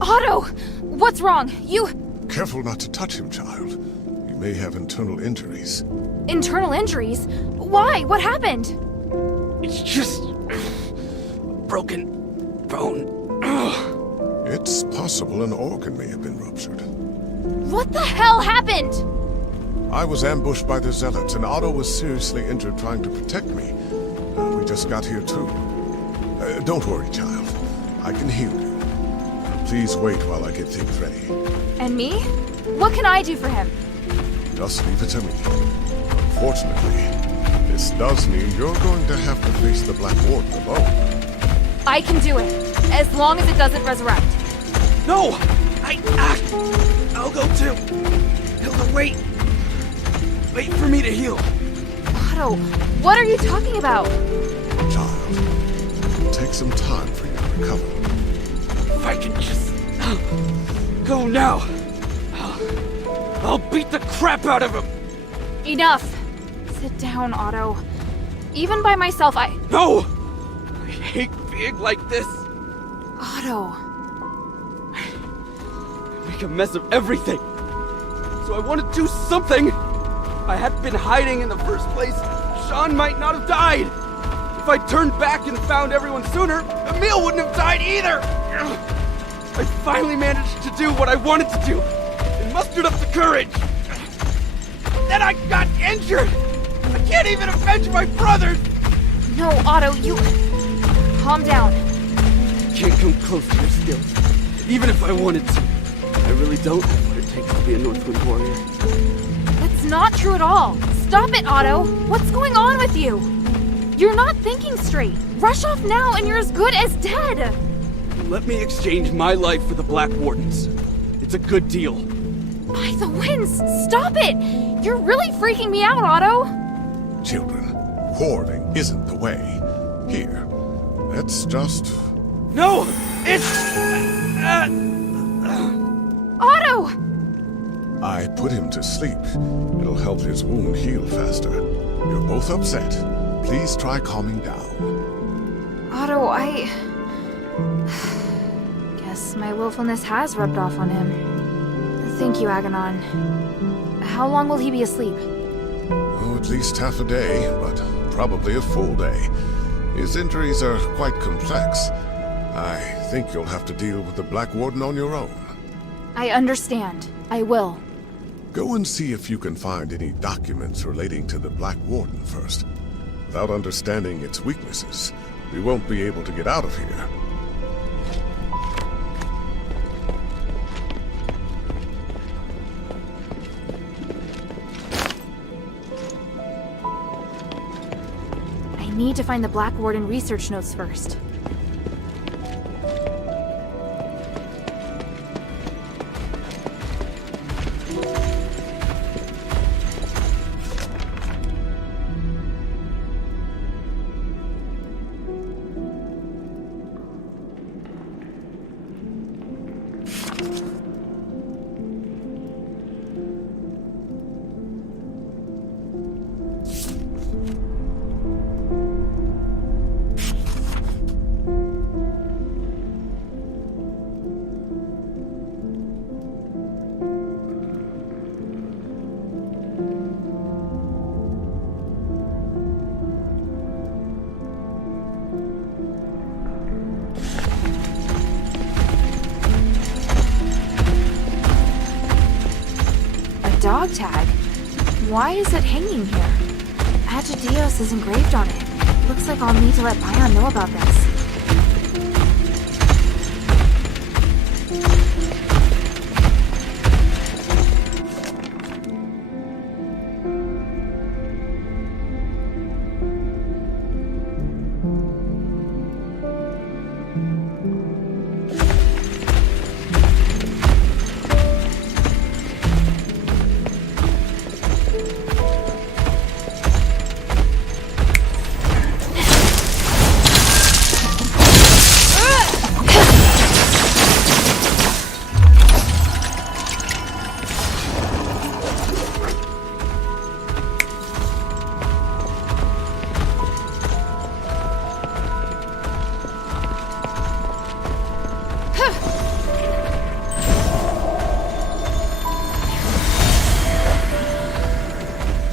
Otto! What's wrong? You... Careful not to touch him, child. He may have internal injuries. Internal injuries? Why? What happened? It's just... broken bone. It's possible an organ may have been ruptured. What the hell happened? I was ambushed by the Zealots, and Otto was seriously injured trying to protect me. We just got here too. Don't worry, child. I can heal you. Please wait while I get things ready. And me? What can I do for him? Just leave it to me. Unfortunately, this does mean you're going to have to face the Black Warden alone. I can do it, as long as it doesn't resurrect. No! I'll go too. Hilda, wait. Wait for me to heal. Otto, what are you talking about? Child, it'll take some time for you to recover. If I can just go now, I'll beat the crap out of him. Enough. Sit down, Otto. Even by myself, No! I hate being like this. Otto. I make a mess of everything. So I want to do something. If I hadn't been hiding in the first place, Sean might not have died. If I turned back and found everyone sooner, Emil wouldn't have died either. I finally managed to do what I wanted to do and mustered up the courage. Then I got injured. I can't even avenge my brothers. No, Otto, you... Calm down. I can't come close to your skills, even if I wanted to. I really don't have what it takes to be a Northwind warrior. That's not true at all. Stop it, Otto. What's going on with you? You're not thinking straight. Rush off now and you're as good as dead. Let me exchange my life for the Black Warden's. It's a good deal. By the winds, stop it! You're really freaking me out, Otto. Children, quarreling isn't the way. Here, let's just... No! It's... Otto! I put him to sleep. It'll help his wound heal faster. You're both upset. Please try calming down. Otto, I... Guess my willfulness has rubbed off on him. Thank you, Aganon. How long will he be asleep? Oh, at least half a day, but probably a full day. His injuries are quite complex. I think you'll have to deal with the Black Warden on your own. I understand. I will. Go and see if you can find any documents relating to the Black Warden first. Without understanding its weaknesses, we won't be able to get out of here. I need to find the Black Warden research notes first. Dog tag? Why is it hanging here? Agedios is engraved on it. Looks like I'll need to let Bion know about this.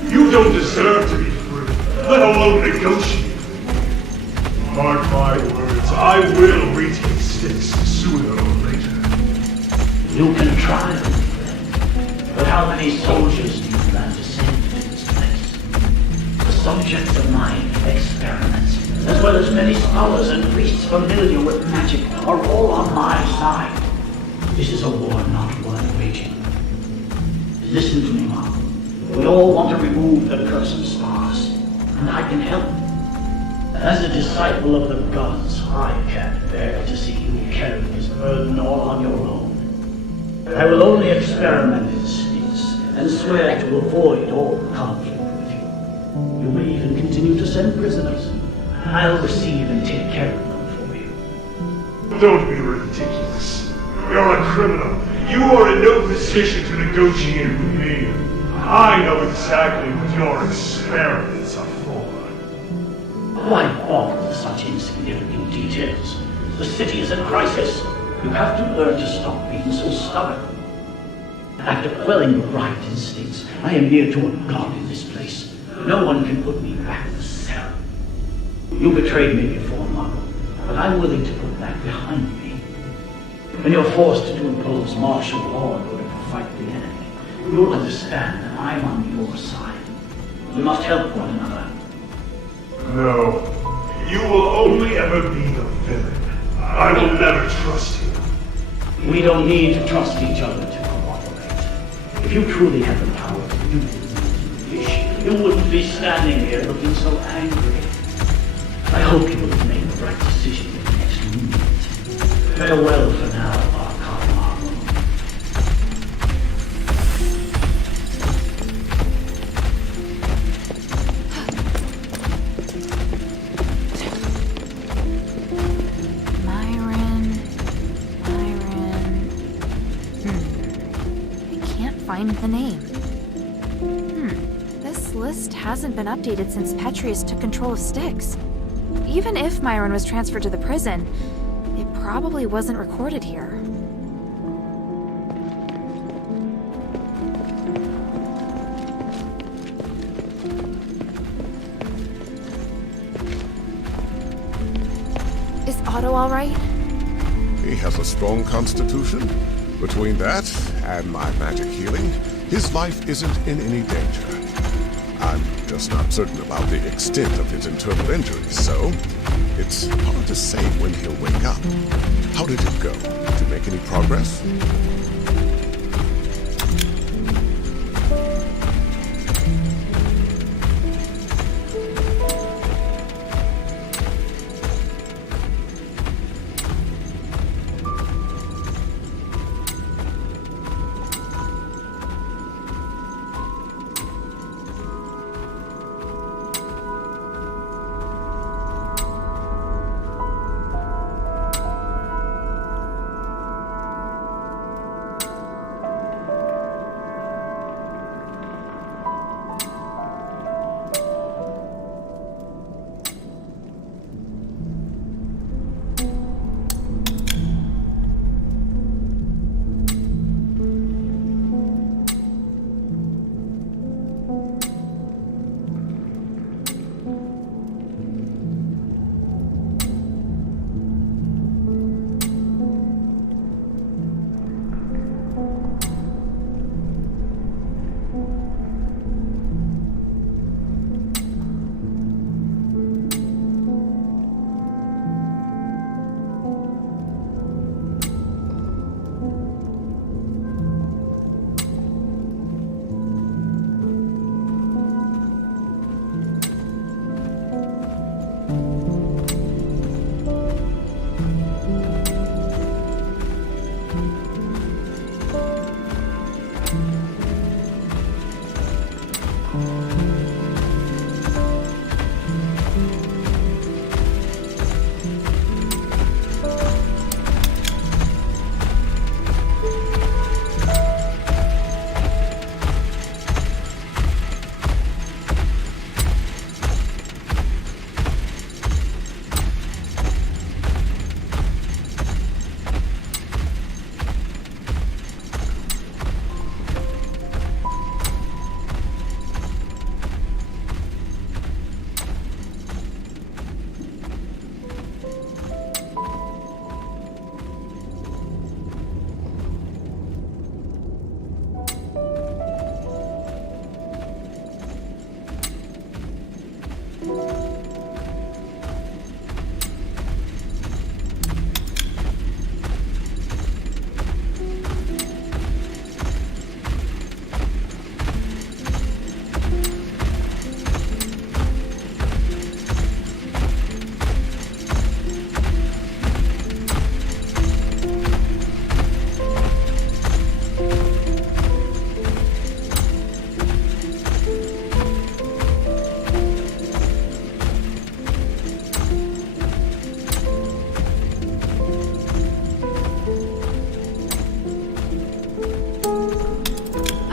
You don't deserve to be free, let alone negotiate. Mark my words, I will reach these sticks sooner or later. You can try, but how many soldiers do you plan to send to this place? The subjects of my experiments, as well as many scholars and priests familiar with magic, are all on my side. This is a war not worth waging. Listen to me, Mom. We all want to remove the curse of stars, and I can help. As a disciple of the gods, I can't bear to see you carry this burden all on your own. I will only experiment in Styx, and swear to avoid all conflict with you. You may even continue to send prisoners. I'll receive and take care of them for you. Don't be ridiculous. You're a criminal. You are in no position to negotiate with me. I know exactly what your experiments are for. Why bother with such insignificant details? The city is in crisis. You have to learn to stop being so stubborn. After quelling your right instincts, I am near to a god in this place. No one can put me back in the cell. You betrayed me before, Margot, but I'm willing to put that behind me. When you're forced to impose martial law in order to fight the enemy, you'll understand that I'm on your side. We must help one another. No. You will only ever be the villain. I will never trust you. We don't need to trust each other to cooperate. If you truly had the power to do what you wish, you wouldn't be standing here looking so angry. I hope you will make the right decision in the next minute. Farewell for now, Archon Margot. Find the name. This list hasn't been updated since Petrius took control of Styx. Even if Myron was transferred to the prison, it probably wasn't recorded here. Is Otto all right? He has a strong constitution. Between that and my magic healing, his life isn't in any danger. I I'm just not certain about the extent of his internal injuries, so it's hard to say when he'll wake up. How did it go? Did you make any progress?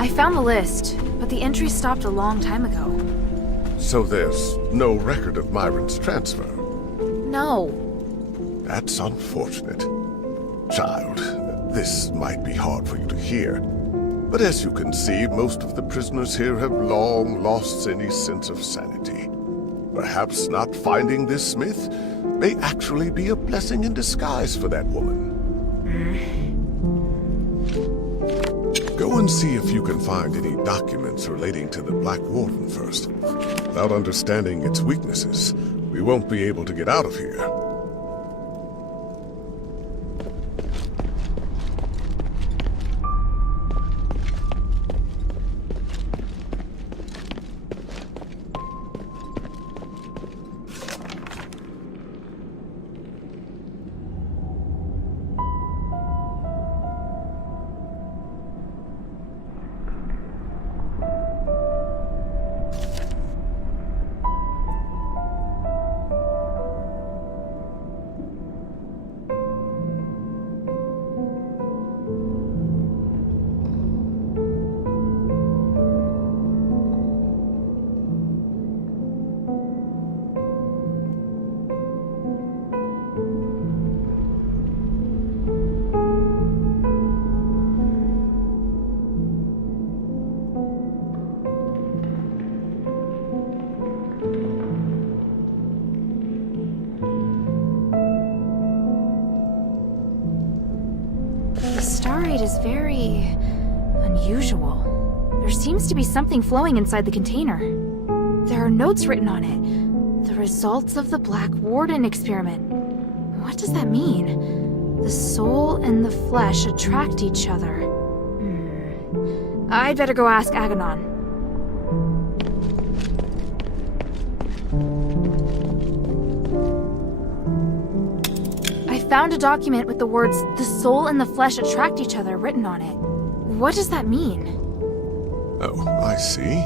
I found the list, but the entry stopped a long time ago. So there's no record of Myron's transfer? No. That's unfortunate. Child, this might be hard for you to hear, but as you can see, most of the prisoners here have long lost any sense of sanity. Perhaps not finding this Smith may actually be a blessing in disguise for that woman. Go and see if you can find any documents relating to the Black Warden first. Without understanding its weaknesses, we won't be able to get out of here. Is very unusual. There seems to be something flowing inside the container. There are notes written on it. The results of the Black Warden experiment. What does that mean? The soul and the flesh attract each other. I'd better go ask Aganon. I found a document with the words, "The soul and the flesh attract each other," written on it. What does that mean? Oh, I see.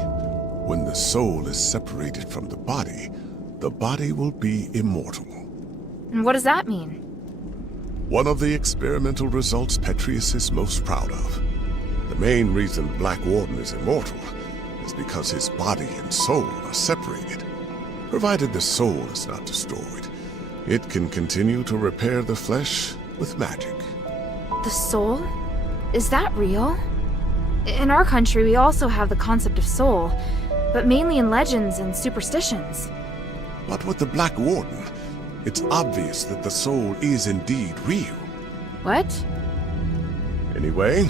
When the soul is separated from the body will be immortal. And what does that mean? One of the experimental results Petrius is most proud of. The main reason Black Warden is immortal is because his body and soul are separated. Provided the soul is not destroyed, it can continue to repair the flesh with magic. The soul? Is that real? In our country, we also have the concept of soul, but mainly in legends and superstitions. But with the Black Warden, it's obvious that the soul is indeed real. What? Anyway,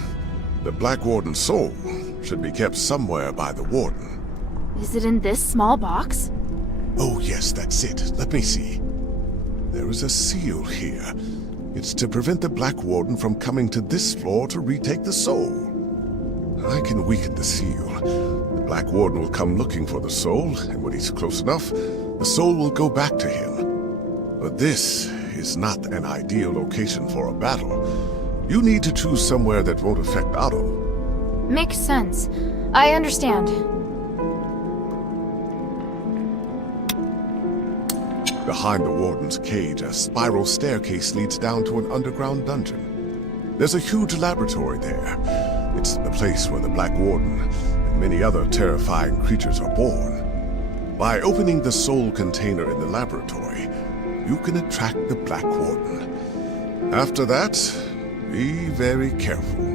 the Black Warden's soul should be kept somewhere by the Warden. Is it in this small box? Oh yes, that's it. Let me see. There is a seal here. It's to prevent the Black Warden from coming to this floor to retake the soul. I can weaken the seal. The Black Warden will come looking for the soul, and when he's close enough, the soul will go back to him. But this is not an ideal location for a battle. You need to choose somewhere that won't affect Otto. Makes sense. I understand. Behind the Warden's cage, a spiral staircase leads down to an underground dungeon. There's a huge laboratory there. It's the place where the Black Warden and many other terrifying creatures are born. By opening the soul container in the laboratory, you can attract the Black Warden. After that, be very careful.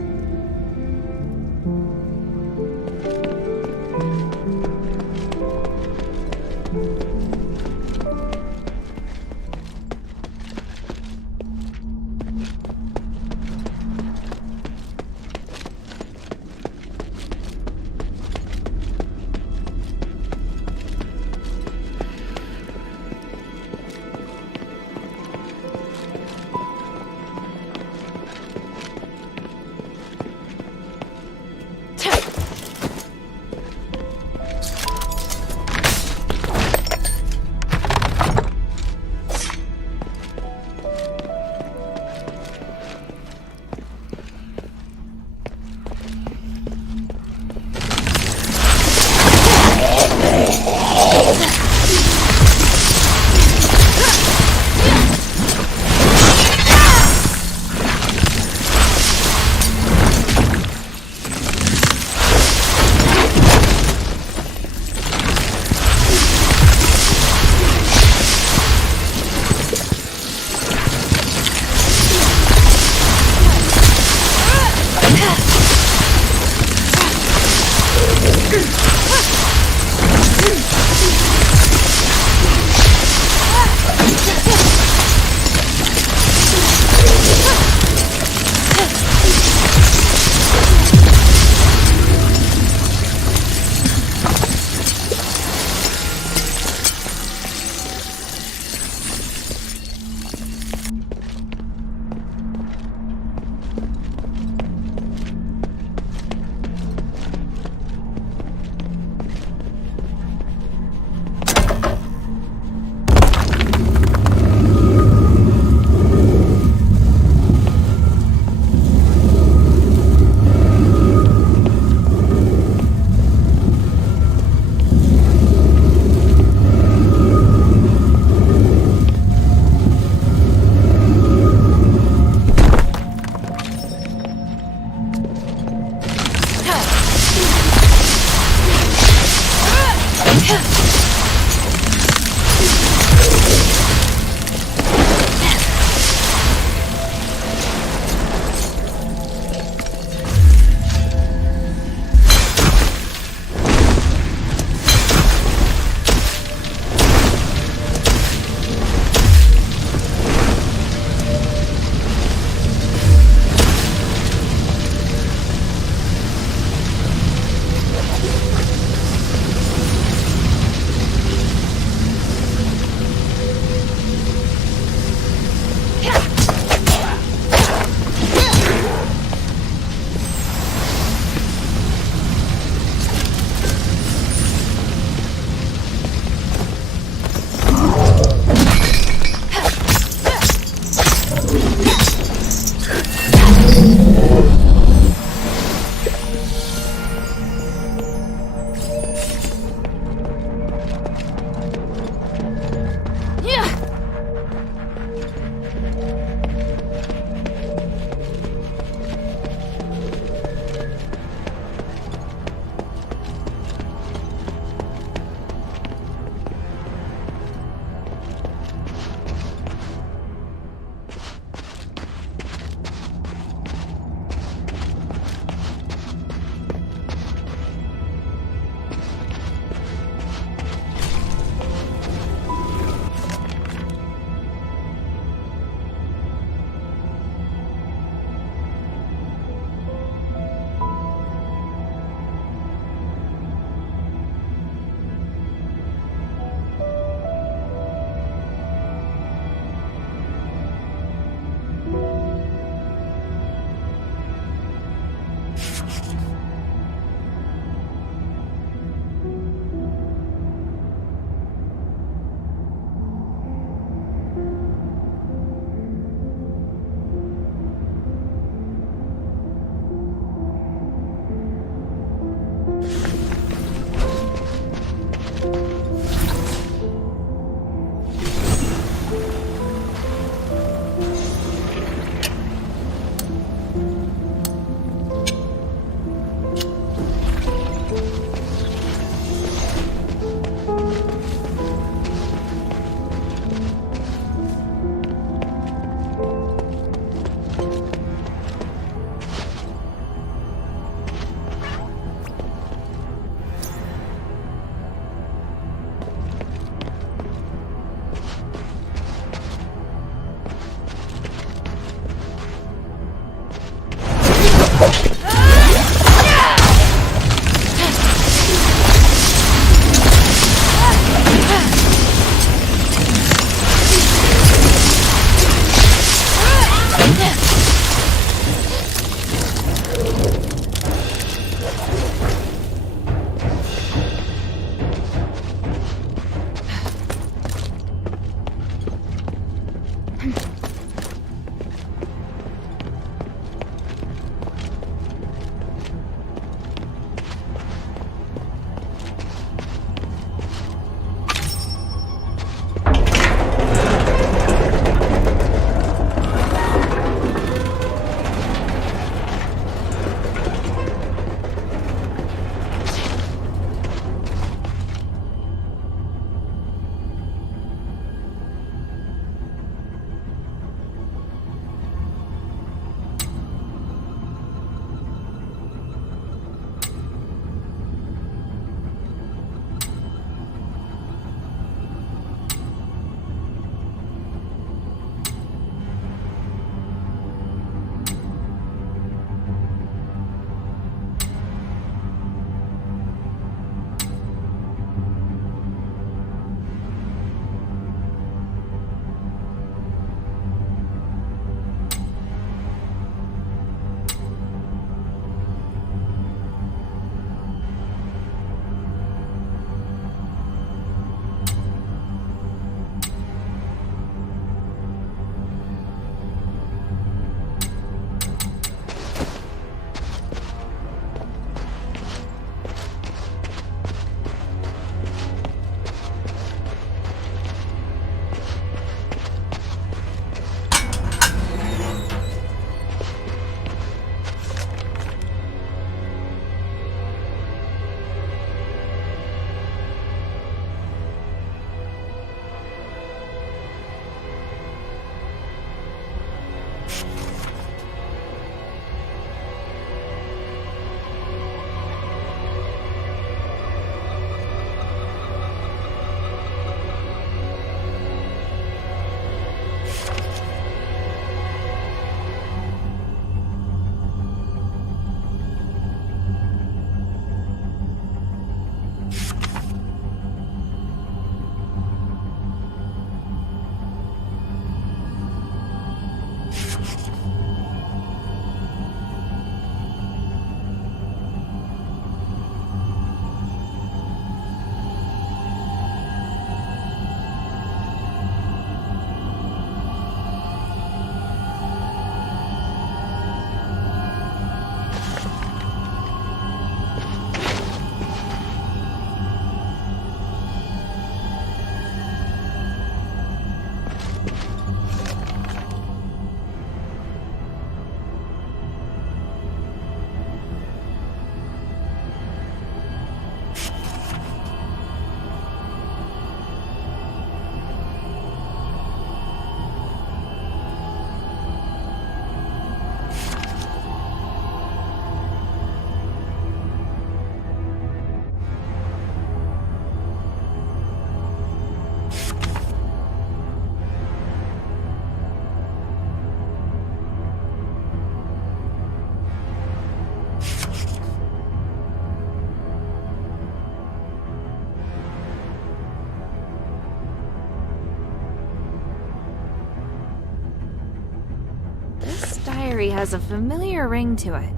entry has a familiar ring to it.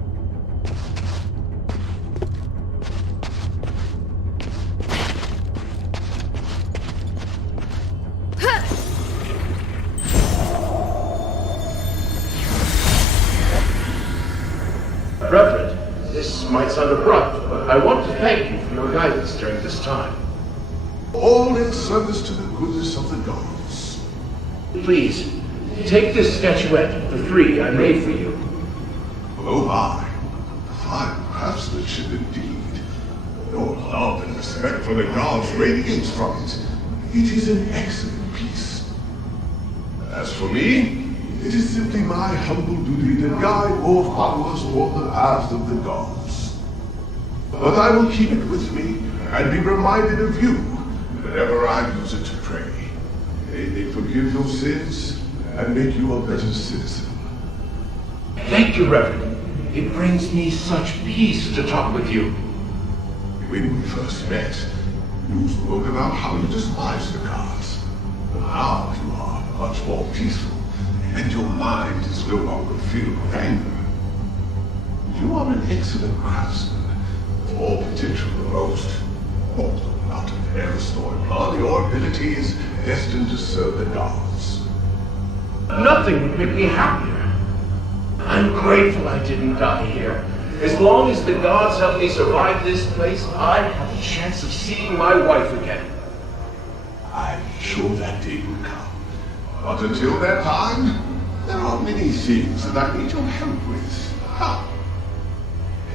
Reverend, this might sound abrupt, but I want to thank you for your guidance during this time. All in service to the goodness of the gods. Please, take this statuette, the 3 I made for you. Oh my, fine craftsmanship indeed. Your love and respect for the gods radiates from it. It is an excellent piece. As for me, it is simply my humble duty to guide more followers toward the paths of the gods. But I will keep it with me and be reminded of you whenever I use it to pray. May they forgive your sins and make you a better citizen. Thank you, Reverend. It brings me such peace to talk with you. When we first met, you spoke about how you despise the gods. Now you are much more peaceful, and your mind is no longer filled with anger. You are an excellent craftsman, all potential the most. Although not of heiress nor blood, your ability is destined to serve the gods. Nothing would make me happier. I'm grateful I didn't die here. As long as the gods help me survive this place, I have a chance of seeing my wife again. I'm sure that day will come. But until that time, there are many things that I need your help with. Ha!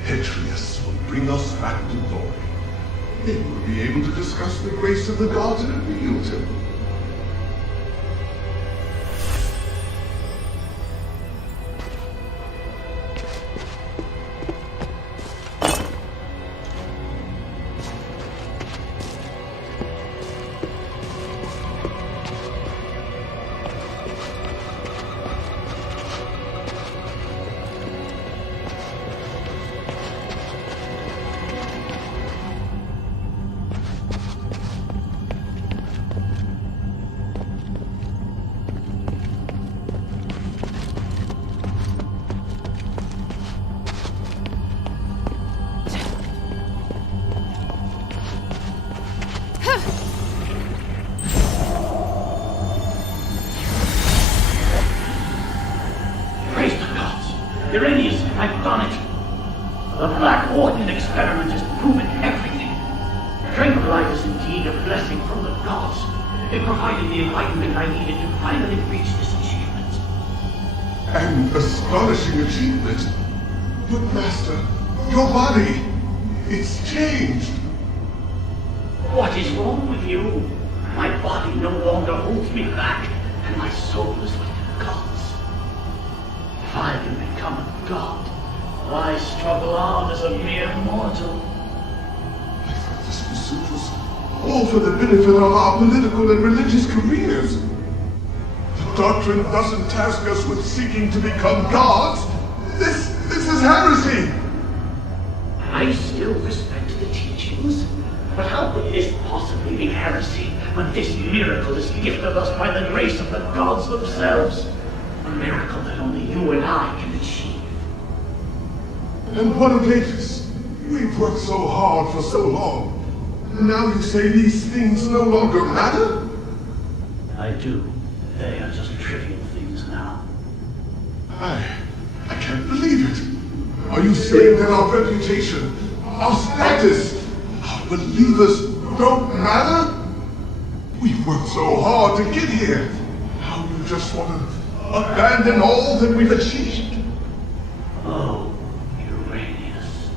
Petrius will bring us back to glory. Then we'll be able to discuss the grace of the gods in a real temple. I've done it. The Black Warden experiment has proven everything. Tranquilize is indeed a blessing from the gods. It provided the enlightenment I needed to finally reach this achievement. An astonishing achievement. But Master, your body, it's changed. What is wrong with you? My body no longer holds me back, and my soul is with the gods. If I can become a god, why struggle on as a mere mortal? I thought this pursuit was all for the benefit of our political and religious careers. The doctrine doesn't task us with seeking to become gods. This is heresy. I still respect the teachings, but how could this possibly be heresy when this miracle is gifted us by the grace of the gods themselves? A miracle that only you and I can achieve. And what of Aphis? We've worked so hard for so long. Now you say these things no longer matter? I do. They are just trivial things now. I can't believe it. Are you saying that our reputation, our status, our believers don't matter? We've worked so hard to get here. Now you just want to abandon all that we've achieved? Oh, Uranus.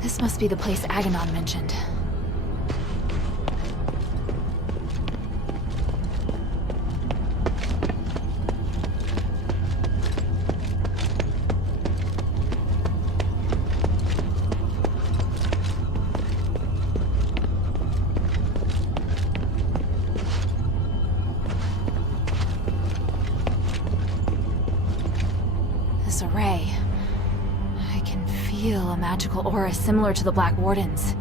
This must be the place Aganon mentioned. This array. I can feel a magical aura similar to the Black Warden's.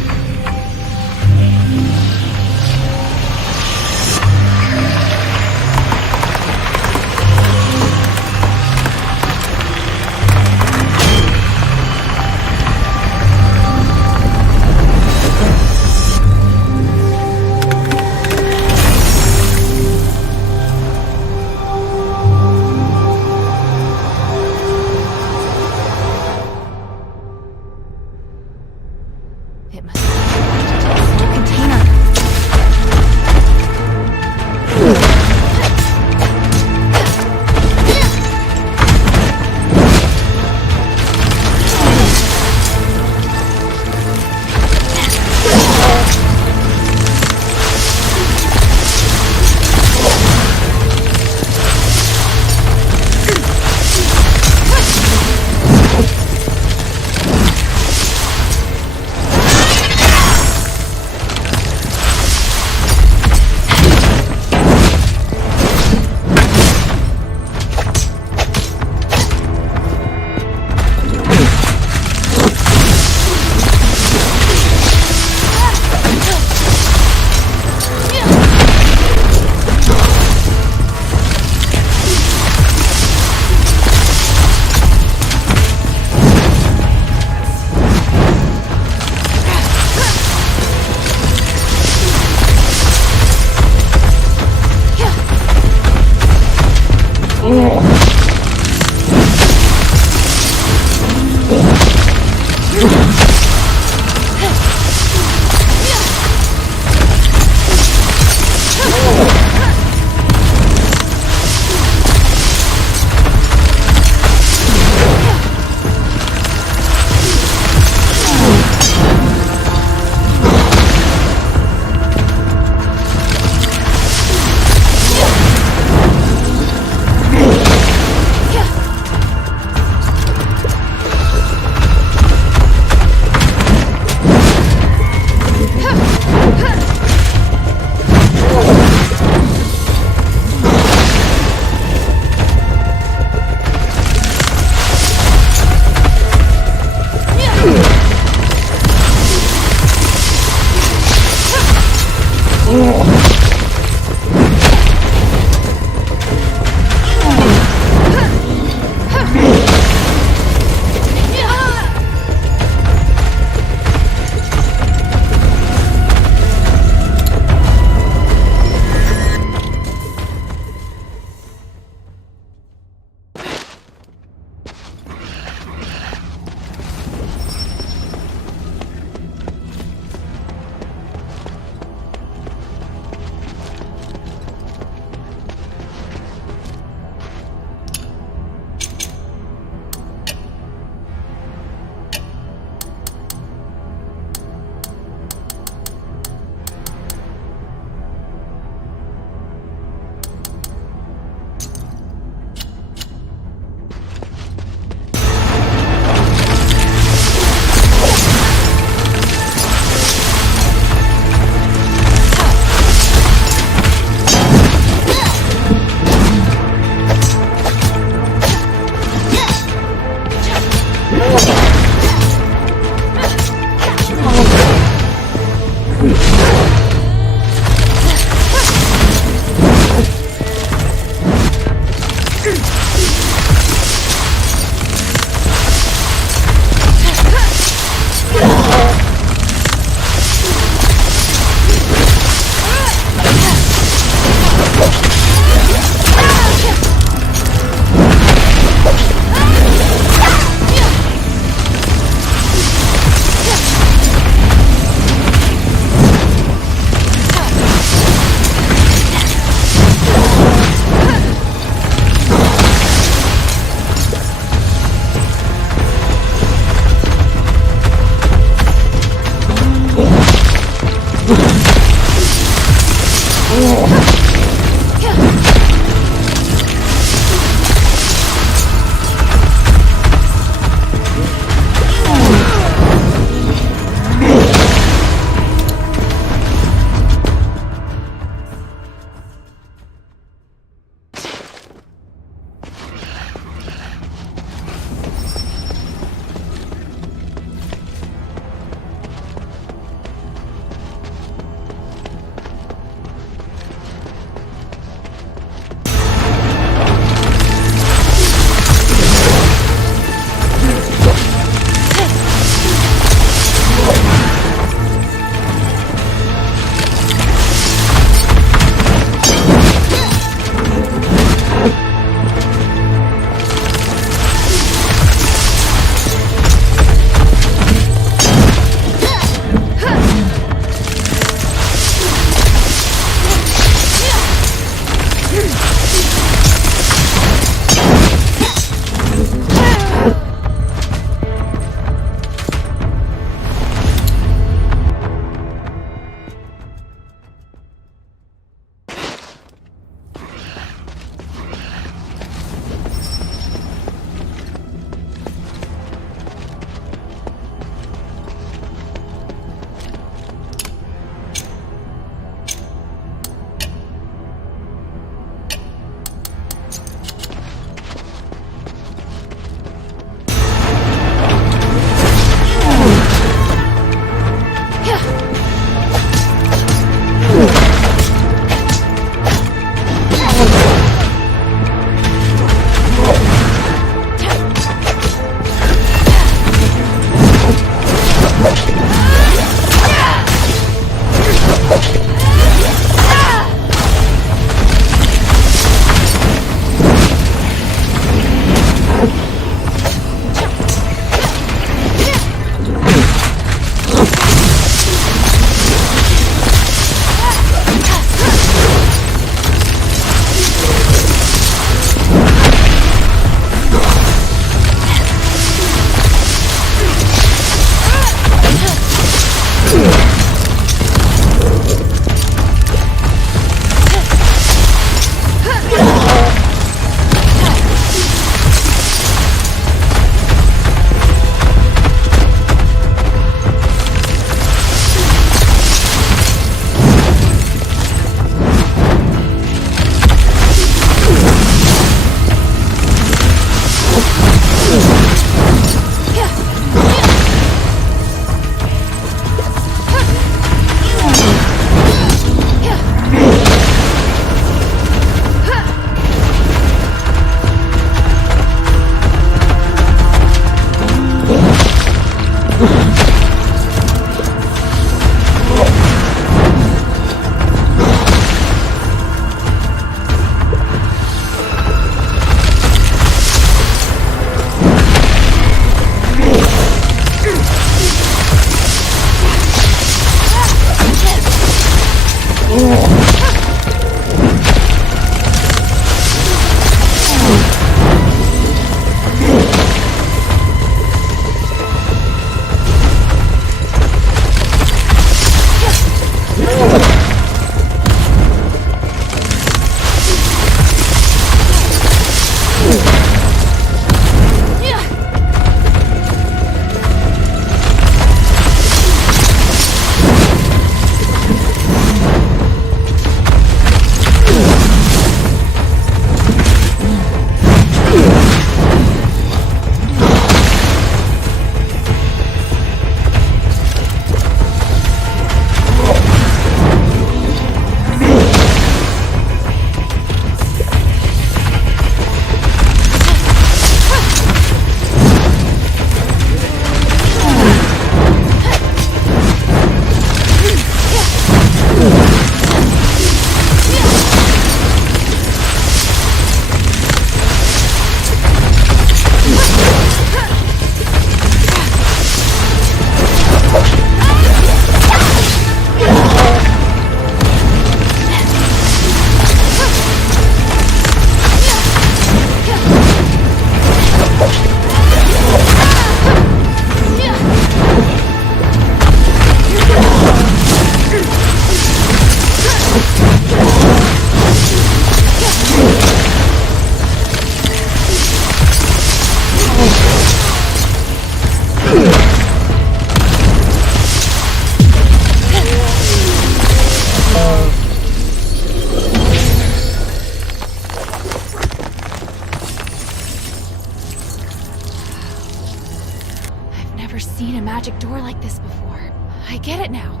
seen a magic door like this before. I get it now.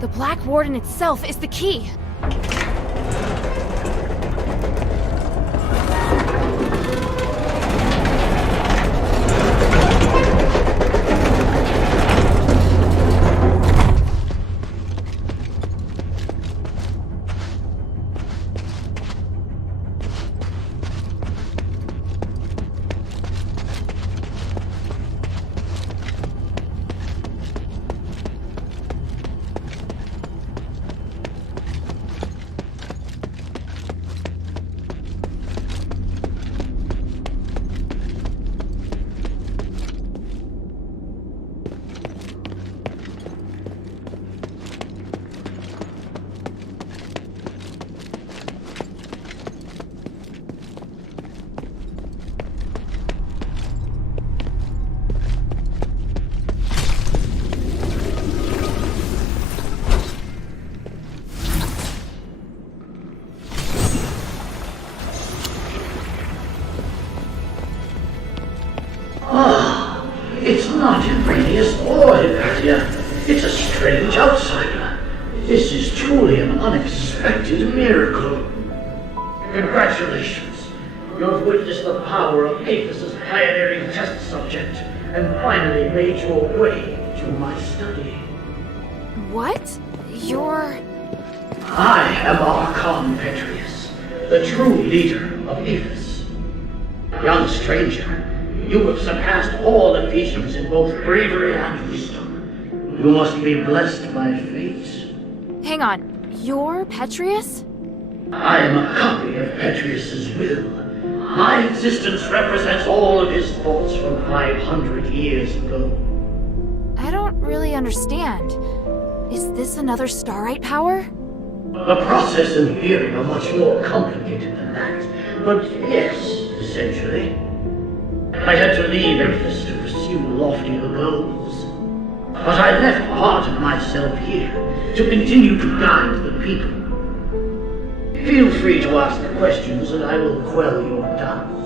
The Black Warden itself is the key. It's not Imbranius or Hypatia. It's a strange outsider. This is truly an unexpected miracle. Congratulations. You have witnessed the power of Aethys' pioneering test subject, and finally made your way to my study. What? You're... I am Archon Petrius, the true leader of Aethys. Young stranger, you have surpassed all Ephesians in both bravery and wisdom. You must be blessed by fate. Hang on, you're Petrius? I am a copy of Petrius's will. My existence represents all of his thoughts from 500 years ago. I don't really understand. Is this another Starite power? The process and theory are much more complicated than that, but yes, essentially. I had to leave Aethys to pursue loftier goals. But I left part of myself here to continue to guide the people. Feel free to ask questions and I will quell your doubts.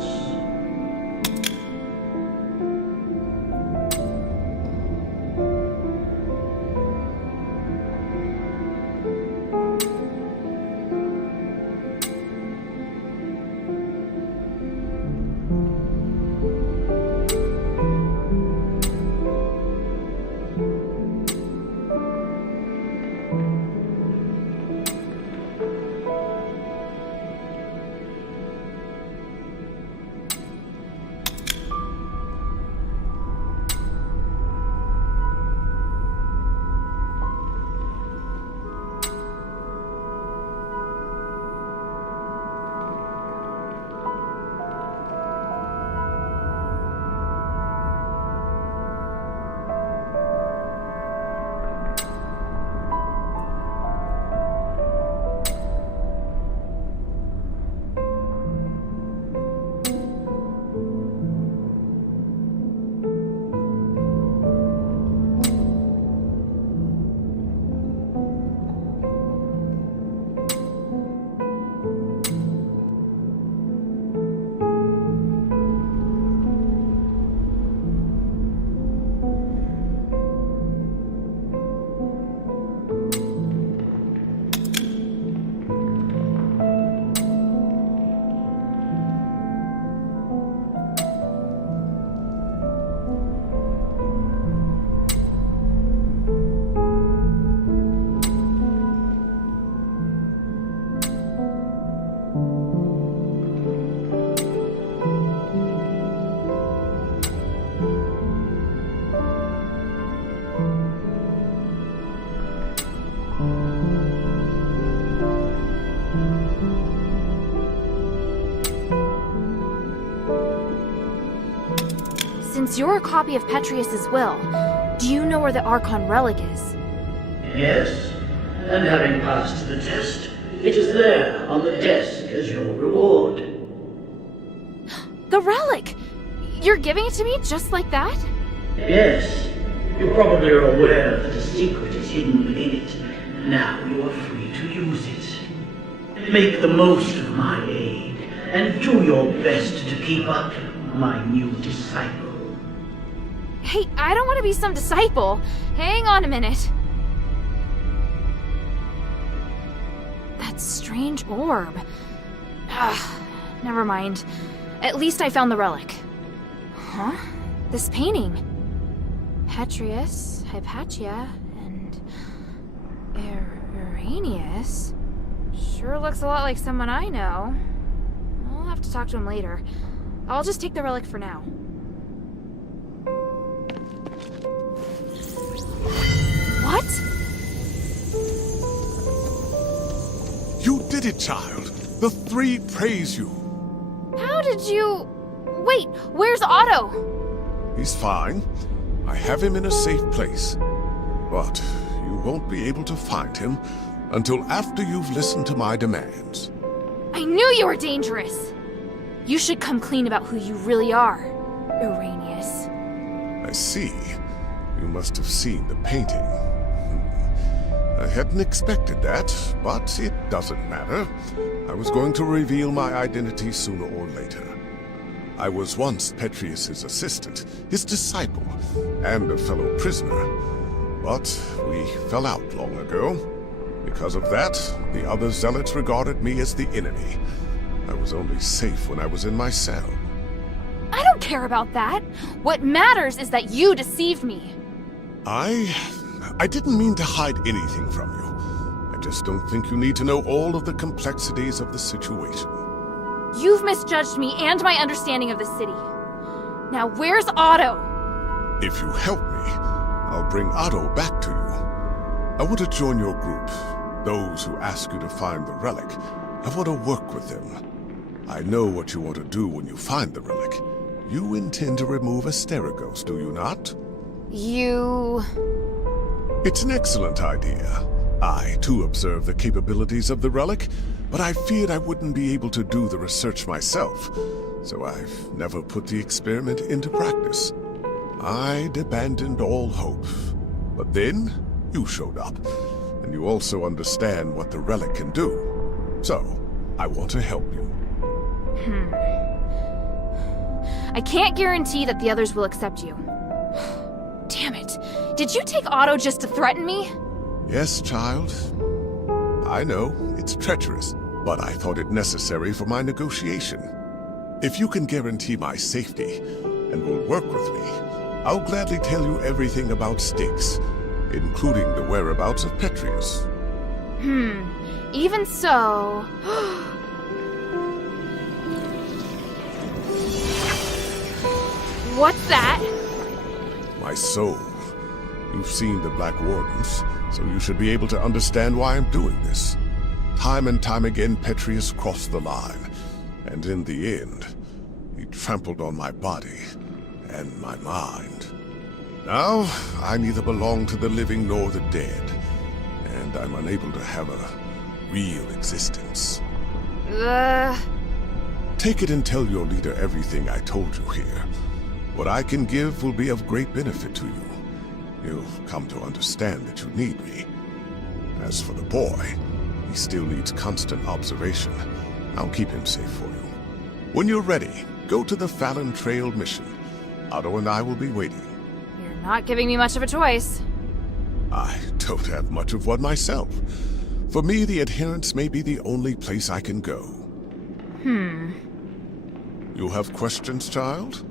since you're a copy of Petrius's will, do you know where the Archon relic is? Yes, and having passed the test, it is there on the desk as your reward. The relic! You're giving it to me just like that? Yes, you probably are aware that a secret is hidden within it. Now you are free to use it. Make the most of my aid, and do your best to keep up my new disciple. Hey, I don't want to be some disciple. Hang on a minute. That strange orb. Never mind. At least I found the relic. Huh? This painting. Petrius, Hypatia, and Uranius. Sure looks a lot like someone I know. I'll have to talk to him later. I'll just take the relic for now. What? You did it, child. The three praise you. How did you... Wait, where's Otto? He's fine. I have him in a safe place. But you won't be able to find him until after you've listened to my demands. I knew you were dangerous. You should come clean about who you really are, Uranius. I see. You must have seen the painting. I hadn't expected that, but it doesn't matter. I was going to reveal my identity sooner or later. I was once Petrius's assistant, his disciple, and a fellow prisoner. But we fell out long ago. Because of that, the other zealots regarded me as the enemy. I was only safe when I was in my cell. I don't care about that. What matters is that you deceived me. I didn't mean to hide anything from you. I just don't think you need to know all of the complexities of the situation. You've misjudged me and my understanding of the city. Now where's Otto? If you help me, I'll bring Otto back to you. I want to join your group. Those who ask you to find the relic. I want to work with them. I know what you want to do when you find the relic. You intend to remove Asterigos, do you not? You... It's an excellent idea. I, too, observe the capabilities of the relic, but I feared I wouldn't be able to do the research myself, so I've never put the experiment into practice. I'd abandoned all hope. But then, you showed up, and you also understand what the relic can do. So, I want to help you. I can't guarantee that the others will accept you. Damn it. Did you take Otto just to threaten me? Yes, child. I know, it's treacherous, but I thought it necessary for my negotiation. If you can guarantee my safety, and will work with me, I'll gladly tell you everything about Styx, including the whereabouts of Petrius. Even so... What's that? My soul. You've seen the Black Wardens, so you should be able to understand why I'm doing this. Time and time again, Petrius crossed the line, and in the end, he trampled on my body and my mind. Now, I neither belong to the living nor the dead, and I'm unable to have a real existence. Take it and tell your leader everything I told you here. What I can give will be of great benefit to you. You'll come to understand that you need me. As for the boy, he still needs constant observation. I'll keep him safe for you. When you're ready, go to the Fallon Trail mission. Otto and I will be waiting. You're not giving me much of a choice. I don't have much of one myself. For me, the adherents may be the only place I can go. You have questions, child?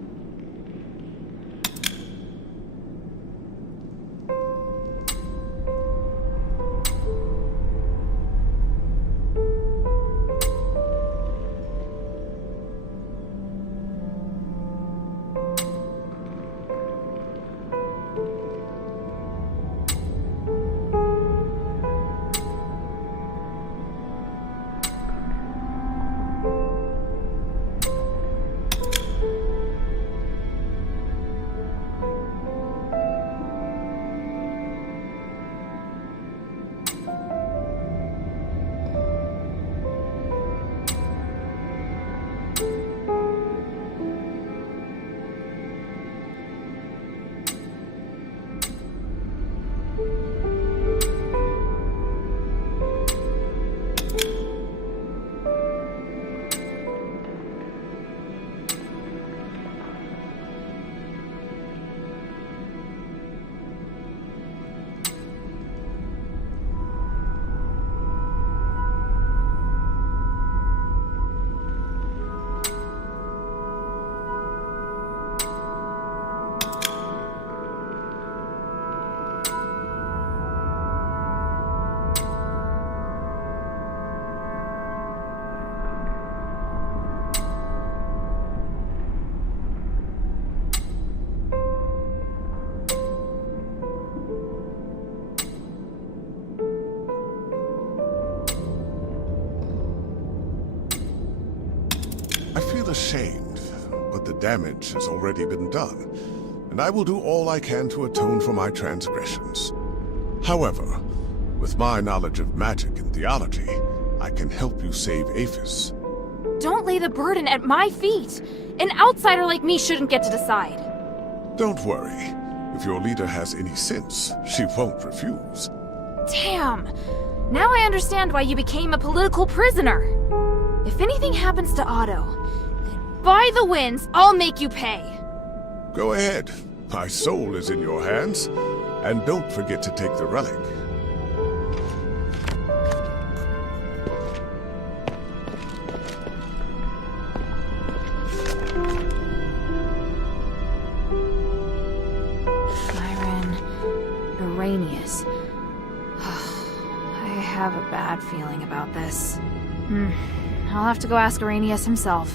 rather shamed, but the damage has already been done, and I will do all I can to atone for my transgressions. However, with my knowledge of magic and theology, I can help you save Aphis. Don't lay the burden at my feet. An outsider like me shouldn't get to decide. Don't worry. If your leader has any sense, she won't refuse. Damn. Now I understand why you became a political prisoner. If anything happens to Otto, then by the winds, I'll make you pay. Go ahead. My soul is in your hands. And don't forget to take the relic. Arrhenius. I have a bad feeling about this. I'll have to go ask Arrhenius himself.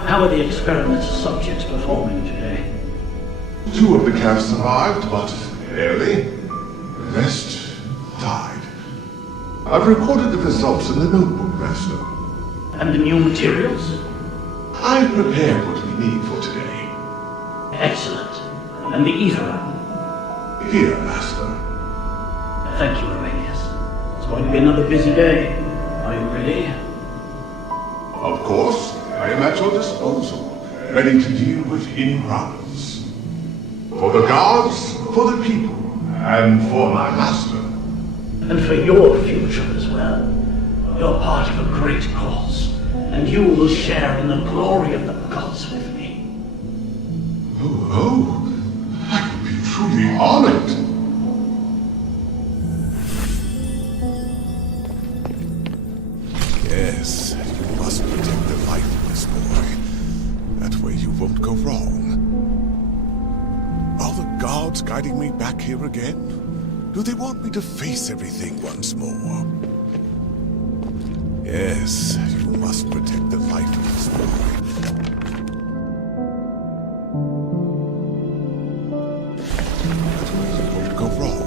How are the experiment's subjects performing today? 2 of the calves survived, but barely. The rest died. I've recorded the results in the notebook, Master. And the new materials? I've prepared what we need for today. Excellent. And the ether? Here, Master. Thank you, Arrhenius. It's going to be another busy day. Are you ready? Of course. I am at your disposal, ready to deal with any problems. For the gods, for the people, and for my master. And for your future as well. You're part of a great cause, and you will share in the glory of the gods with me. Oh, I would be truly honored. Yes, you must protect the life of this boy. That way you won't go wrong. Are the gods guiding me back here again? Do they want me to face everything once more? Yes, you must protect the life of this boy. That way you won't go wrong.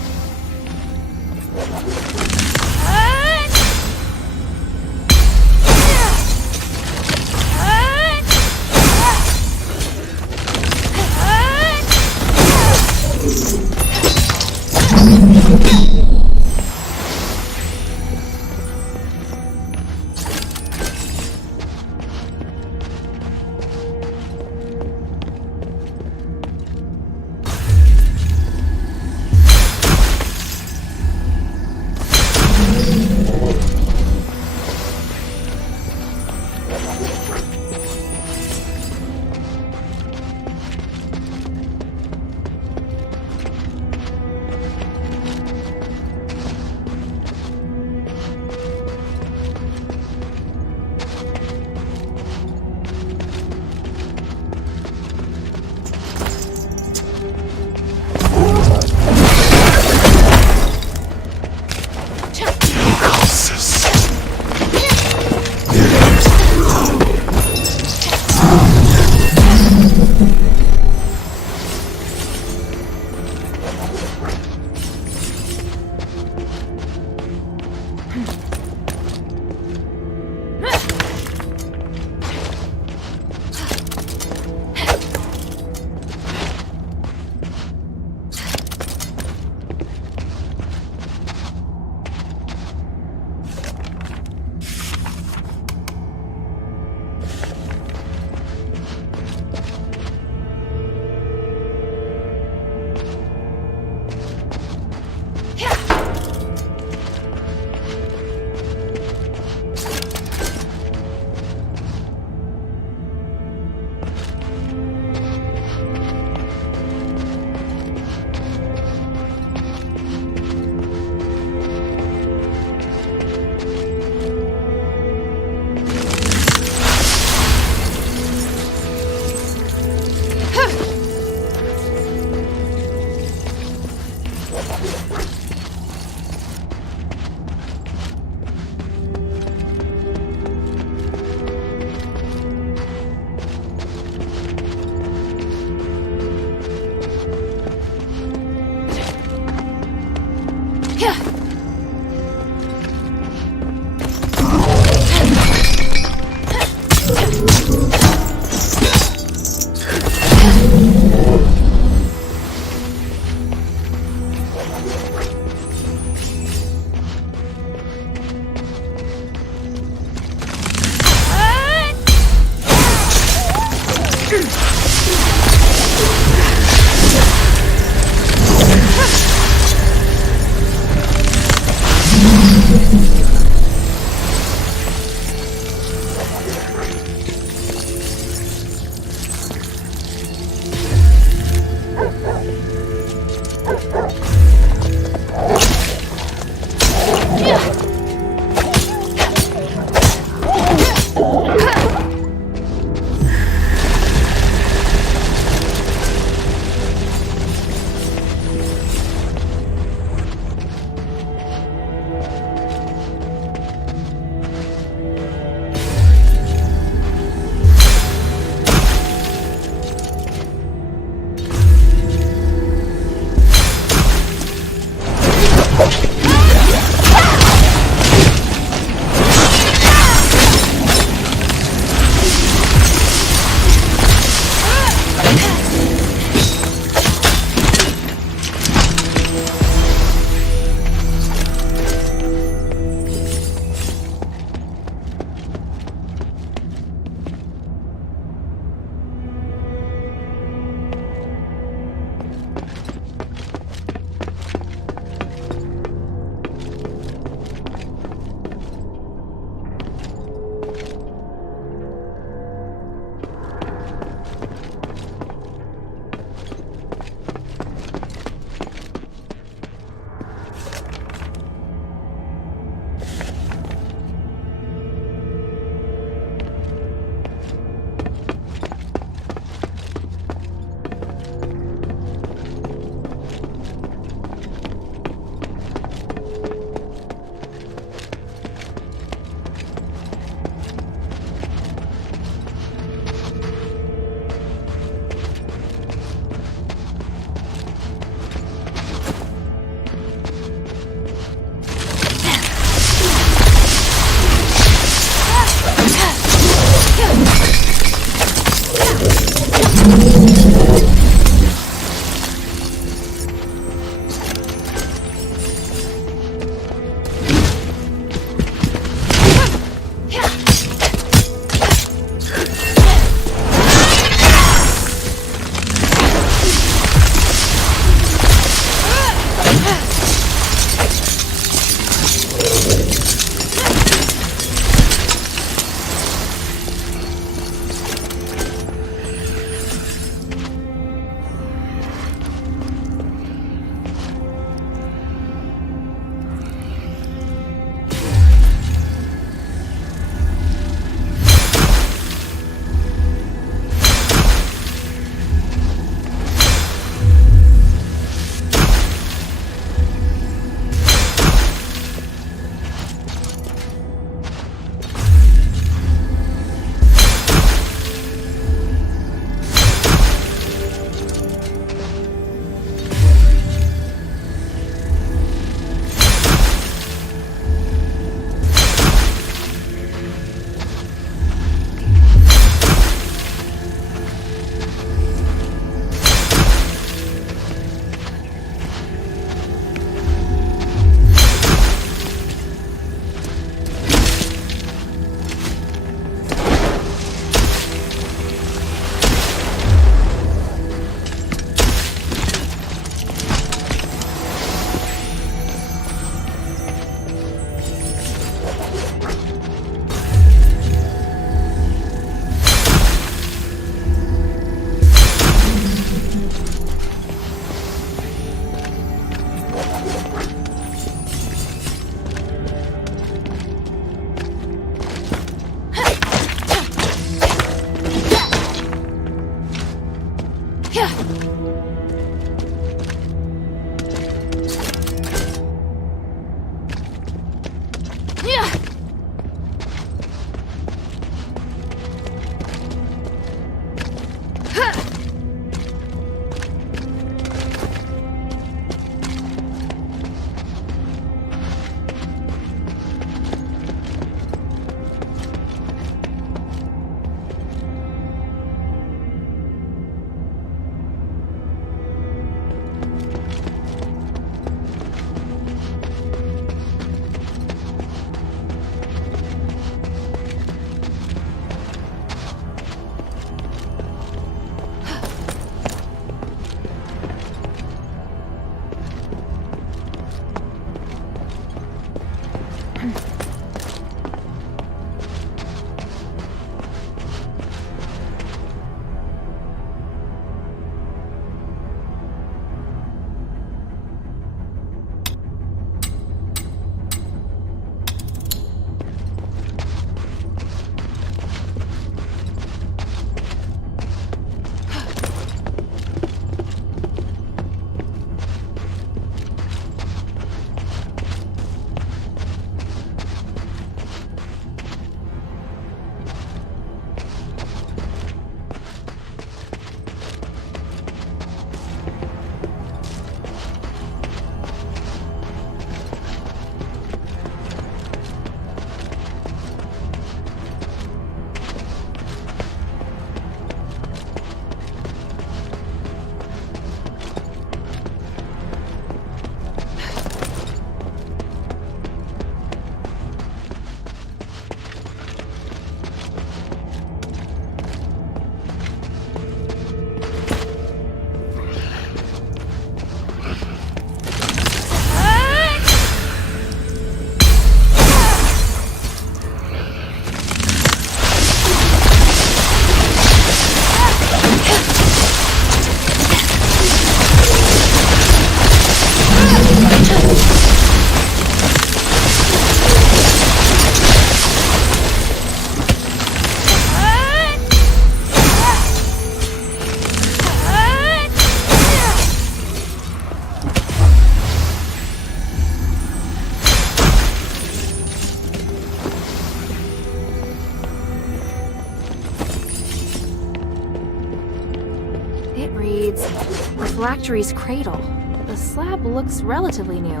The phylactery's cradle. The slab looks relatively new,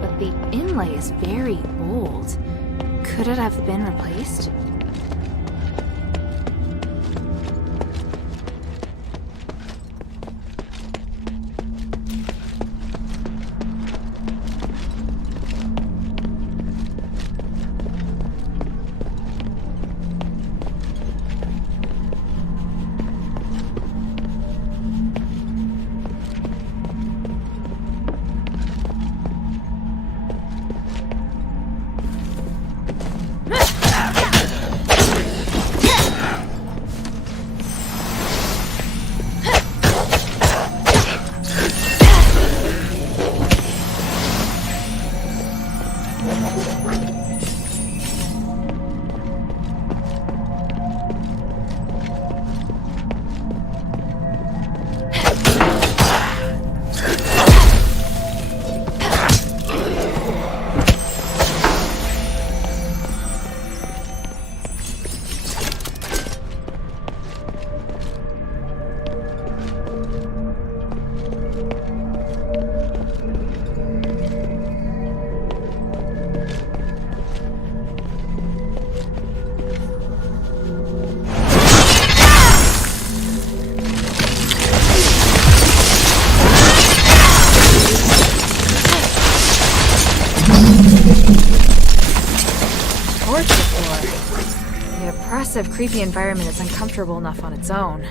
but the inlay is very old. Could it have been replaced? The oppressive, creepy environment is uncomfortable enough on its own.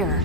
here?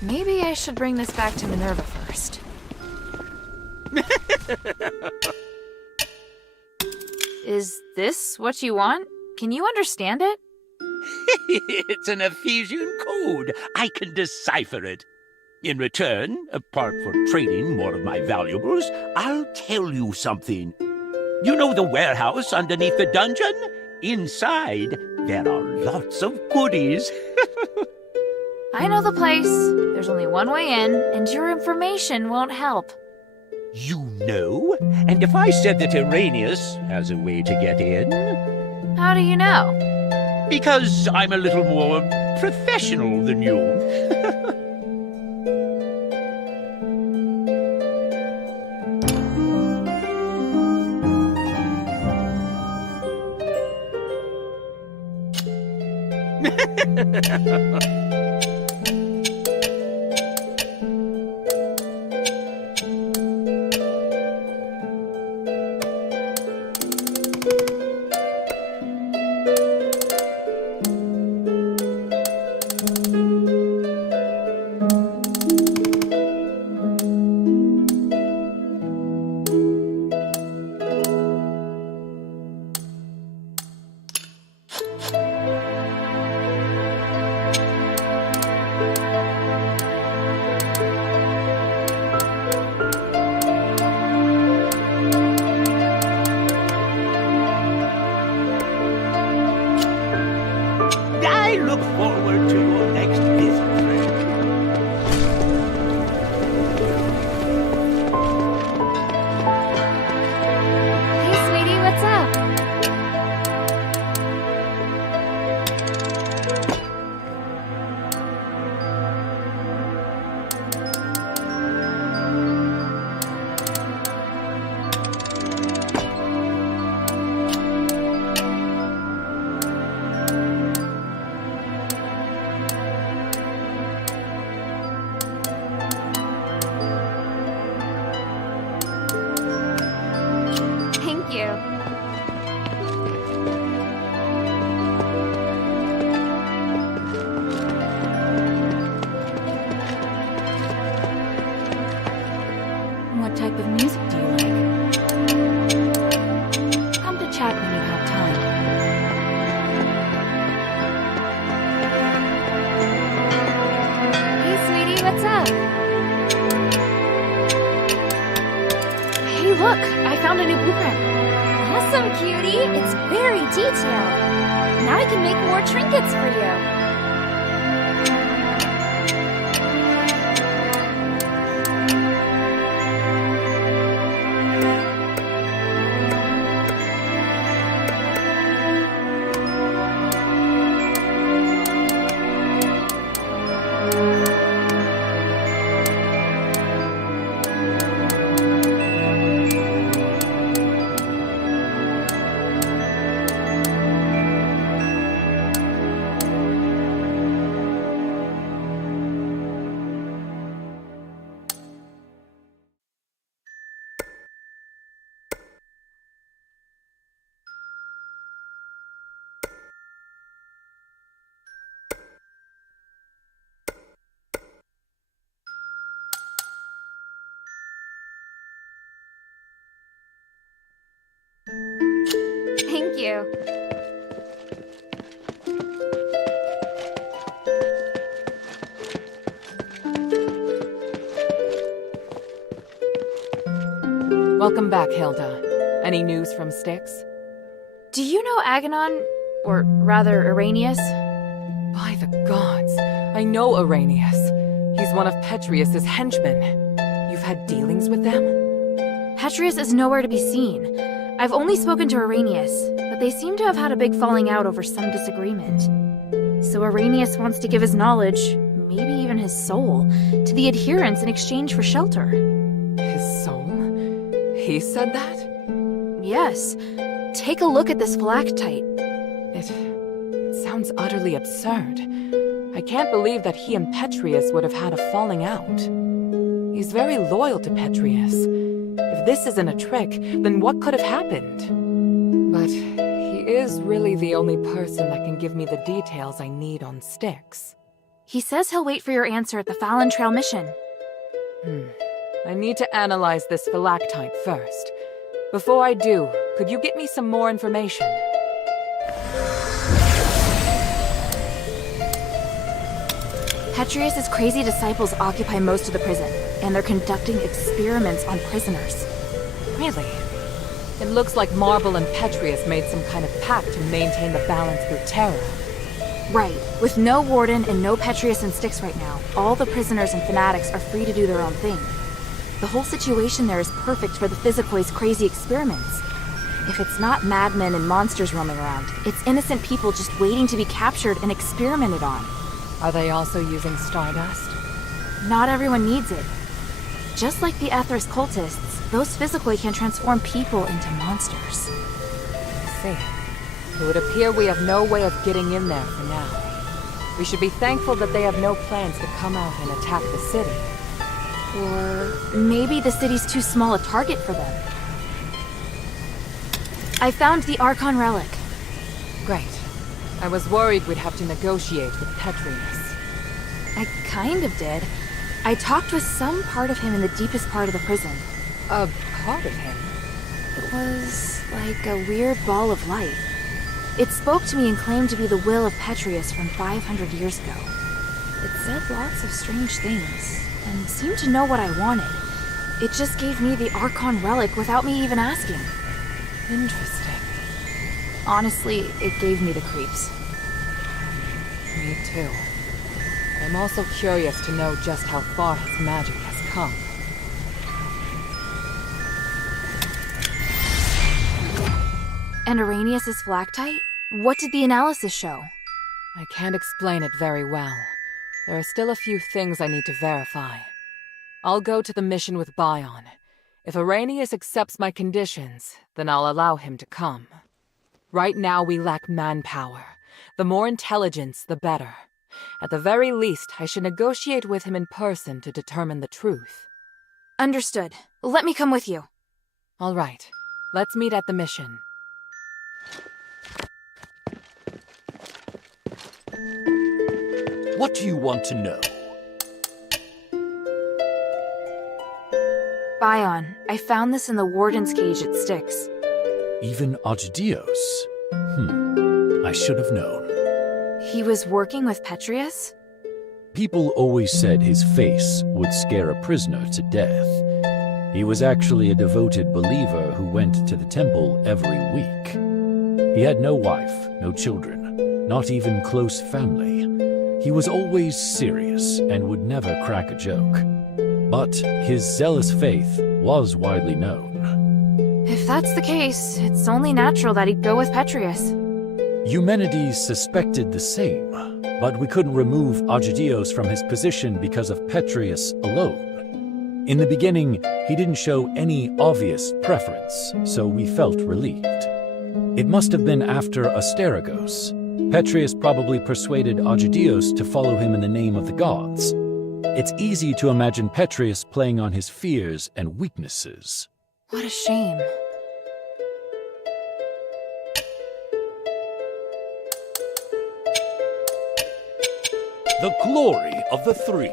Maybe I should bring this back to Minerva first. Is this what you want? Can you understand it? It's an Ephesian code. I can decipher it. In return, apart from trading more of my valuables, I'll tell you something. You know the warehouse underneath the dungeon? Inside, there are lots of goodies. I know the place. There's only one way in, and your information won't help. You know? And if I said that Iranius has a way to get in? How do you know? Because I'm a little more professional than you. I look forward to your next visit, friend. Hey, sweetie, what's up? Thank you. Awesome, cutie! It's very detailed. Now I can make more trinkets for you. Thank you. Welcome back, Hilda. Any news from Styx? Do you know Aganon? Or rather, Arrhenius? By the gods, I know Arrhenius. He's one of Petrius's henchmen. You've had dealings with them? Petrius is nowhere to be seen. I've only spoken to Arrhenius, but they seem to have had a big falling out over some disagreement. So Arrhenius wants to give his knowledge, maybe even his soul, to the adherents in exchange for shelter. His soul? He said that? Yes. Take a look at this phylactite. It sounds utterly absurd. I can't believe that he and Petrius would have had a falling out. He's very loyal to Petrius. If this isn't a trick, then what could have happened? But he is really the only person that can give me the details I need on Styx. He says he'll wait for your answer at the Fallon Trail mission. I need to analyze this phylactite first. Before I do, could you get me some more information? Petrius's crazy disciples occupy most of the prison, and they're conducting experiments on prisoners. Really? It looks like Marble and Petrius made some kind of pact to maintain the balance through terror. Right. With no warden and no Petrius and Styx right now, all the prisoners and fanatics are free to do their own thing. The whole situation there is perfect for the Physikoi's crazy experiments. If it's not madmen and monsters roaming around, it's innocent people just waiting to be captured and experimented on. Are they also using stardust? Not everyone needs it. Just like the Ethris cultists, those Physicoi can transform people into monsters. I see. It would appear we have no way of getting in there for now. We should be thankful that they have no plans to come out and attack the city. Or maybe the city's too small a target for them. I found the Archon relic. Great. I was worried we'd have to negotiate with Petrius. I kind of did. I talked with some part of him in the deepest part of the prison. A part of him? It was like a weird ball of light. It spoke to me and claimed to be the will of Petrius from 500 years ago. It said lots of strange things, and seemed to know what I wanted. It just gave me the Archon relic without me even asking. Interesting. Honestly, it gave me the creeps. Me too. But I'm also curious to know just how far his magic has come. And Arrhenius' phylactite? What did the analysis show? I can't explain it very well. There are still a few things I need to verify. I'll go to the mission with Bion. If Arrhenius accepts my conditions, then I'll allow him to come. Right now we lack manpower. The more intelligence, the better. At the very least, I should negotiate with him in person to determine the truth. Understood. Let me come with you. All right. Let's meet at the mission. What do you want to know? Bion, I found this in the warden's cage at Styx. Even Ogdios? I should have known. He was working with Petrius? People always said his face would scare a prisoner to death. He was actually a devoted believer who went to the temple every week. He had no wife, no children, not even close family. He was always serious and would never crack a joke. But his zealous faith was widely known. If that's the case, it's only natural that he'd go with Petrius. Eumenides suspected the same, but we couldn't remove Agidios from his position because of Petrius alone. In the beginning, he didn't show any obvious preference, so we felt relieved. It must have been after Asterigos. Petrius probably persuaded Agidios to follow him in the name of the gods. It's easy to imagine Petrius playing on his fears and weaknesses. What a shame. The glory of the three.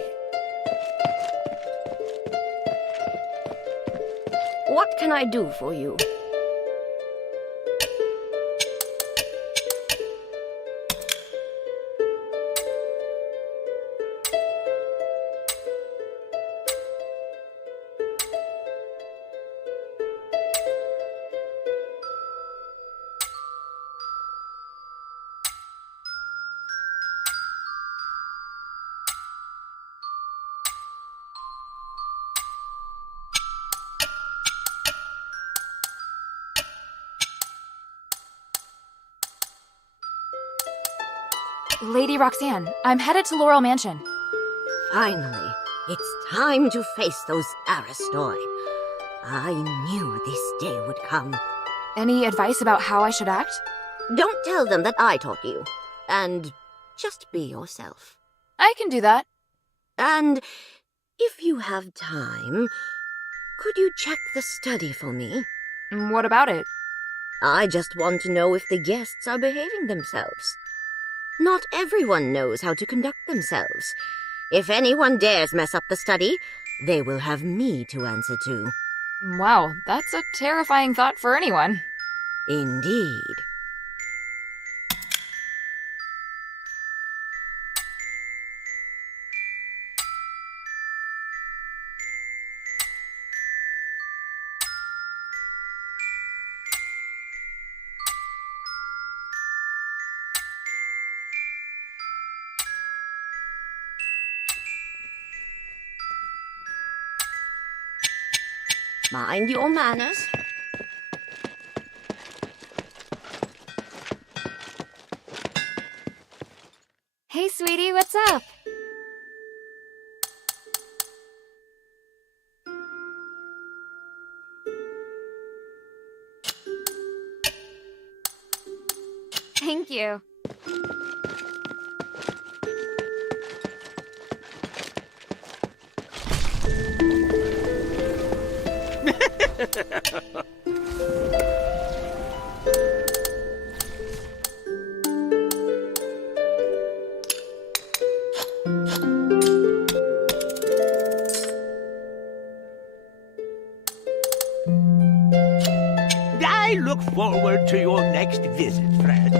What can I do for you? Lady Roxanne, I'm headed to Laurel Mansion. Finally, it's time to face those Aristoi. I knew this day would come. Any advice about how I should act? Don't tell them that I taught you. And just be yourself. I can do that. And if you have time, could you check the study for me? What about it? I just want to know if the guests are behaving themselves. Not everyone knows how to conduct themselves. If anyone dares mess up the study, they will have me to answer to. Wow, that's a terrifying thought for anyone. Indeed. Mind your manners. Hey, sweetie, what's up? Thank you. I look forward to your next visit, friend.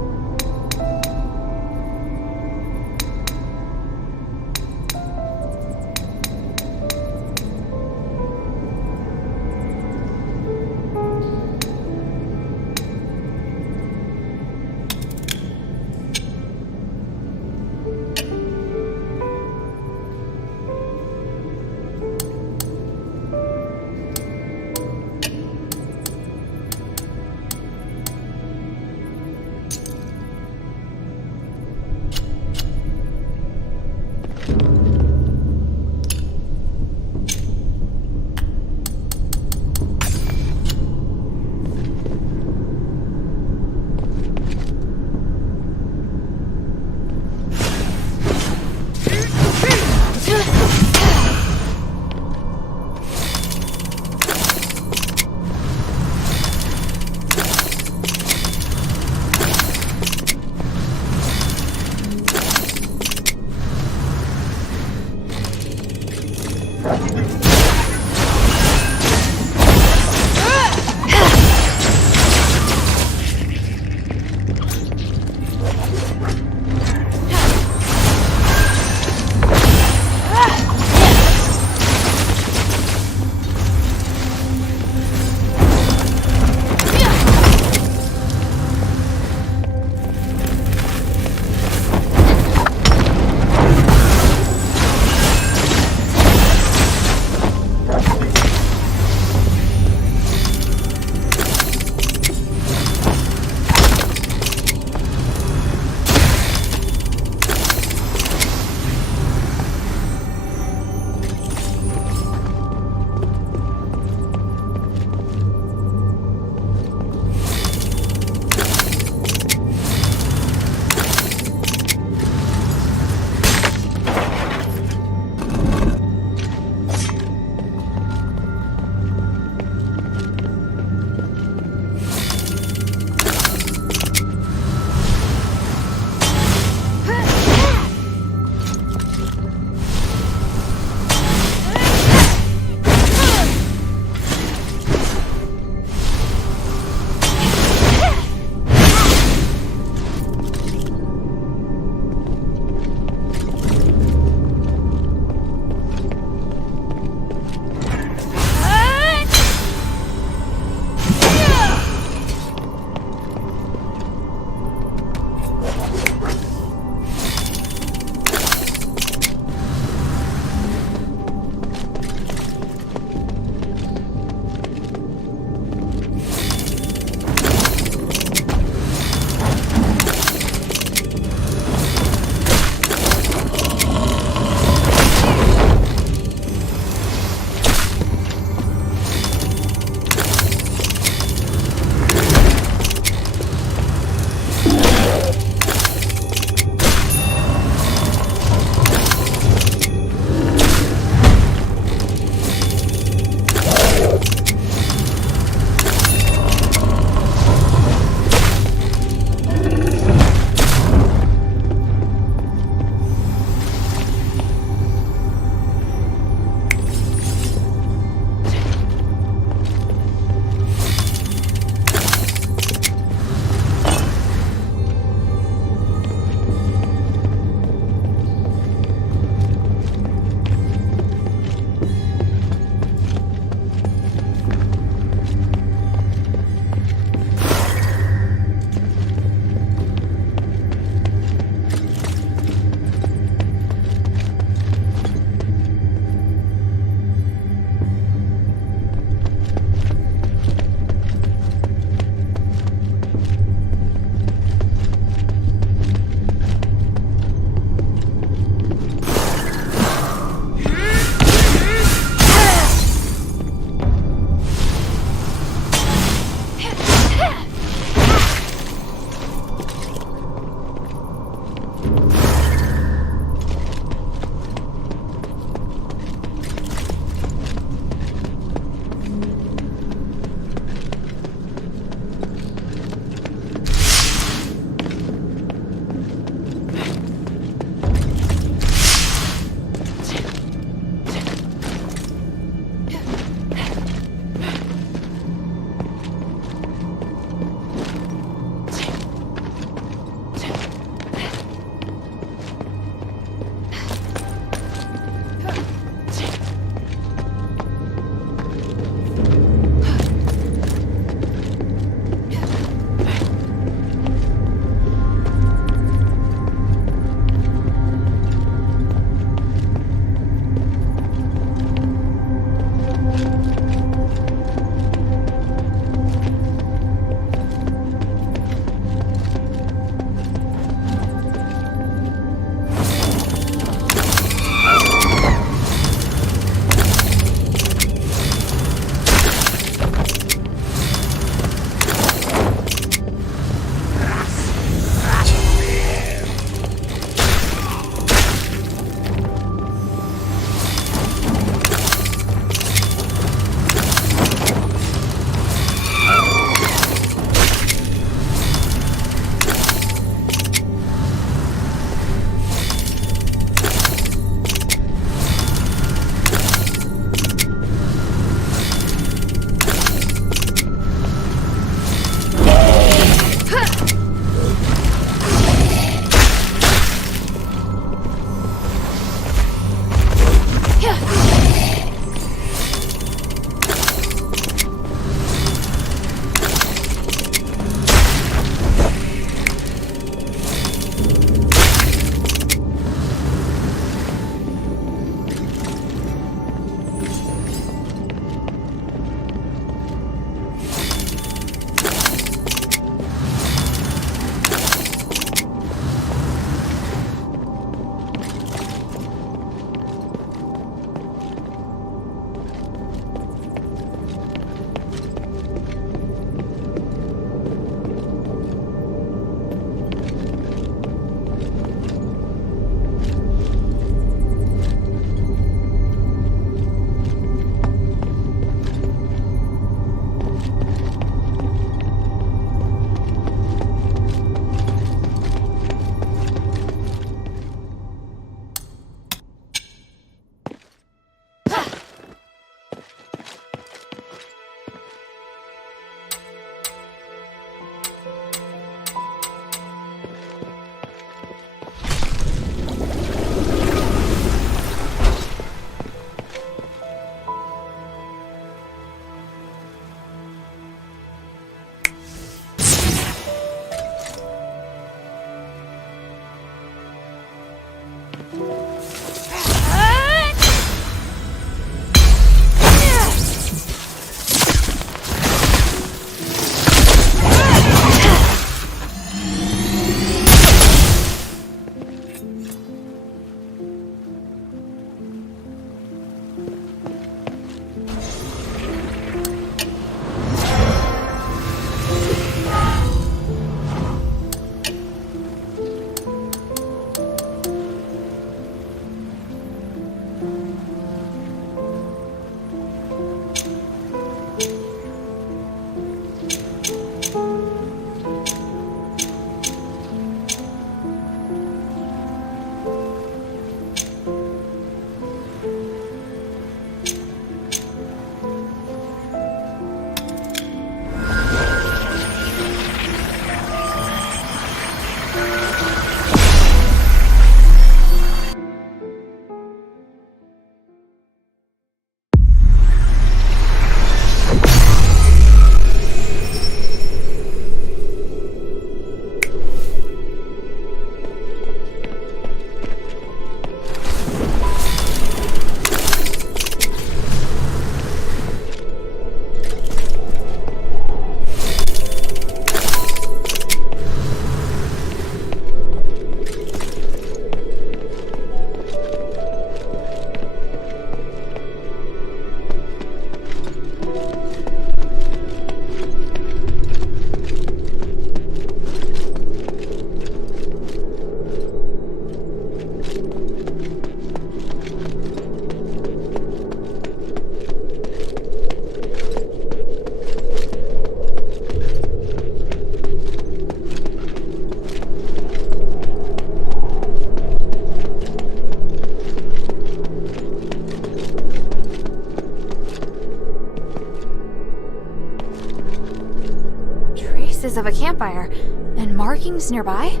Of a campfire, and markings nearby?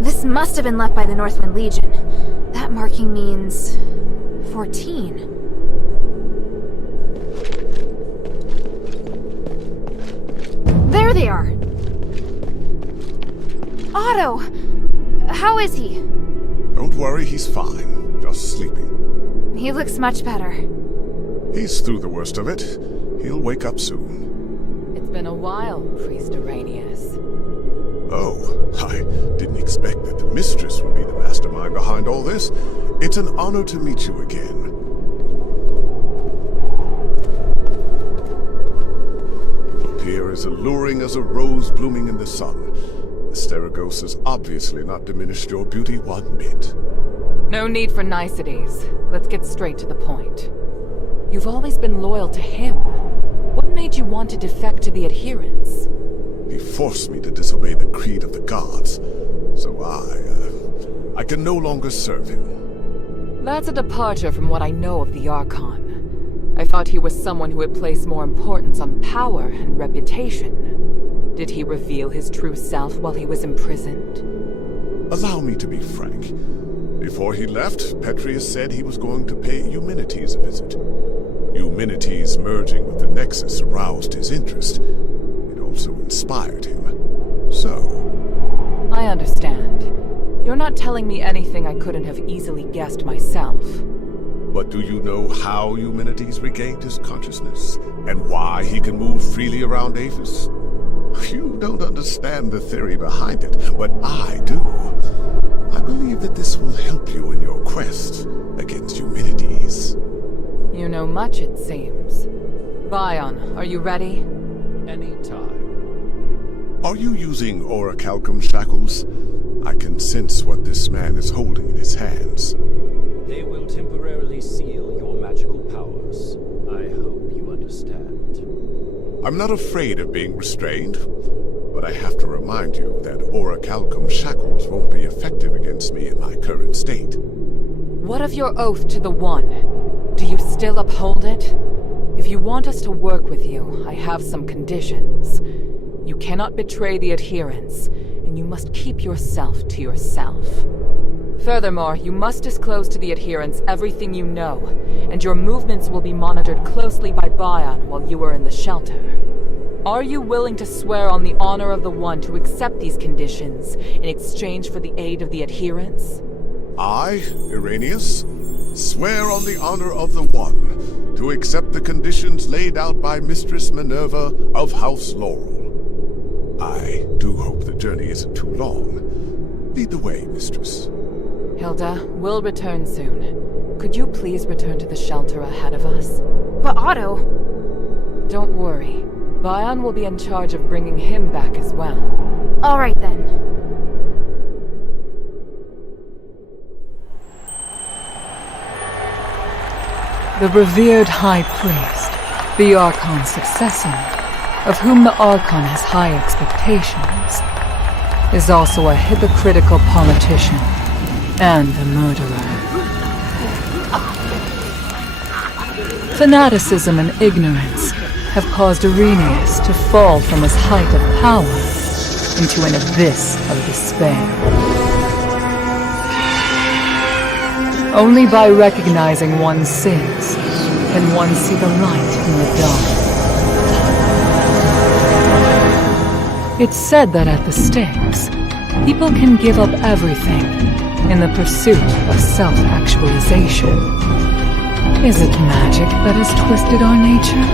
This must have been left by the Northwind Legion. That marking means 14. There they are! Otto! How is he? Don't worry, he's fine. Just sleeping. He looks much better. He's through the worst of it. He'll wake up soon. It's been a while, Priest Arrhenius. Oh, I didn't expect that the mistress would be the mastermind behind all this. It's an honor to meet you again. You appear as alluring as a rose blooming in the sun. Asterigos has obviously not diminished your beauty one bit. No need for niceties. Let's get straight to the point. You've always been loyal to him. What made you want to defect to the adherents? He forced me to disobey the creed of the gods, so I can no longer serve him. That's a departure from what I know of the Archon. I thought he was someone who would place more importance on power and reputation. Did he reveal his true self while he was imprisoned? Allow me to be frank. Before he left, Petrius said he was going to pay Eumenides a visit. Eumenides merging with the Nexus aroused his interest. It also inspired him. So... I understand. You're not telling me anything I couldn't have easily guessed myself. But do you know how Eumenides regained his consciousness? And why he can move freely around Aphis? You don't understand the theory behind it, but I do. I believe that this will help you in your quest against Eumenides. You know much, it seems. Bion, are you ready? Any time. Are you using orichalcum shackles? I can sense what this man is holding in his hands. They will temporarily seal your magical powers. I hope you understand. I'm not afraid of being restrained, but I have to remind you that orichalcum shackles won't be effective against me in my current state. What of your oath to the One? Do you still uphold it? If you want us to work with you, I have some conditions. You cannot betray the adherents, and you must keep yourself to yourself. Furthermore, you must disclose to the adherents everything you know, and your movements will be monitored closely by Bion while you are in the shelter. Are you willing to swear on the honor of the One to accept these conditions in exchange for the aid of the adherents? I, Irenaeus, swear on the honor of the One to accept the conditions laid out by Mistress Minerva of House Laurel. I do hope the journey isn't too long. Lead the way, Mistress. Hilda, we'll return soon. Could you please return to the shelter ahead of us? But Otto... Don't worry. Bion will be in charge of bringing him back as well. All right then. The revered High Priest, the Archon's successor, of whom the Archon has high expectations, is also a hypocritical politician and a murderer. Fanaticism and ignorance have caused Arrhenius to fall from his height of power into an abyss of despair. Only by recognizing one's sins can one see the light in the dark. It's said that at the Styx, people can give up everything in the pursuit of self-actualization. Is it magic that has twisted our nature?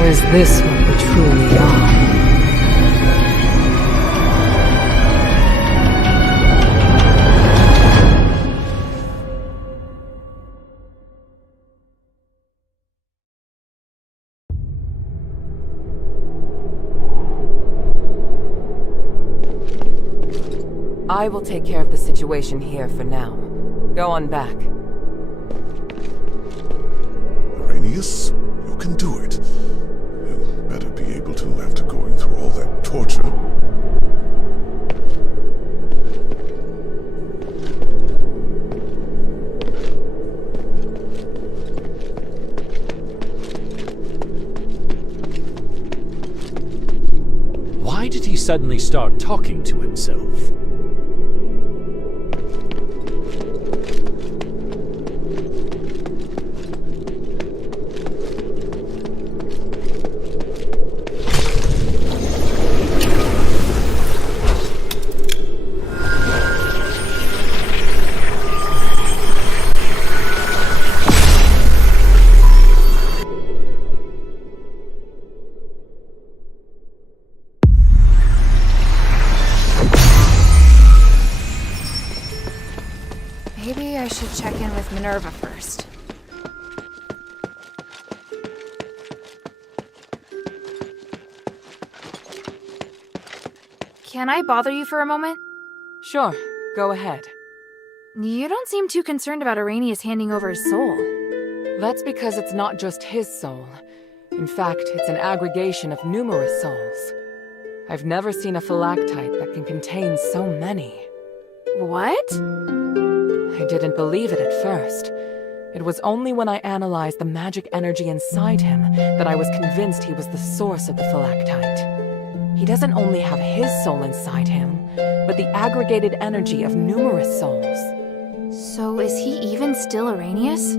Or is this what we truly are? I will take care of the situation here for now. Go on back. Irenaeus, you can do it. You better be able to after going through all that torture. Why did he suddenly start talking to himself? Minerva first. Can I bother you for a moment? Sure, go ahead. You don't seem too concerned about Arrhenius handing over his soul. That's because it's not just his soul. In fact, it's an aggregation of numerous souls. I've never seen a phylactite that can contain so many. What? I didn't believe it at first. It was only when I analyzed the magic energy inside him that I was convinced he was the source of the phylactite. He doesn't only have his soul inside him, but the aggregated energy of numerous souls. So is he even still Arrhenius?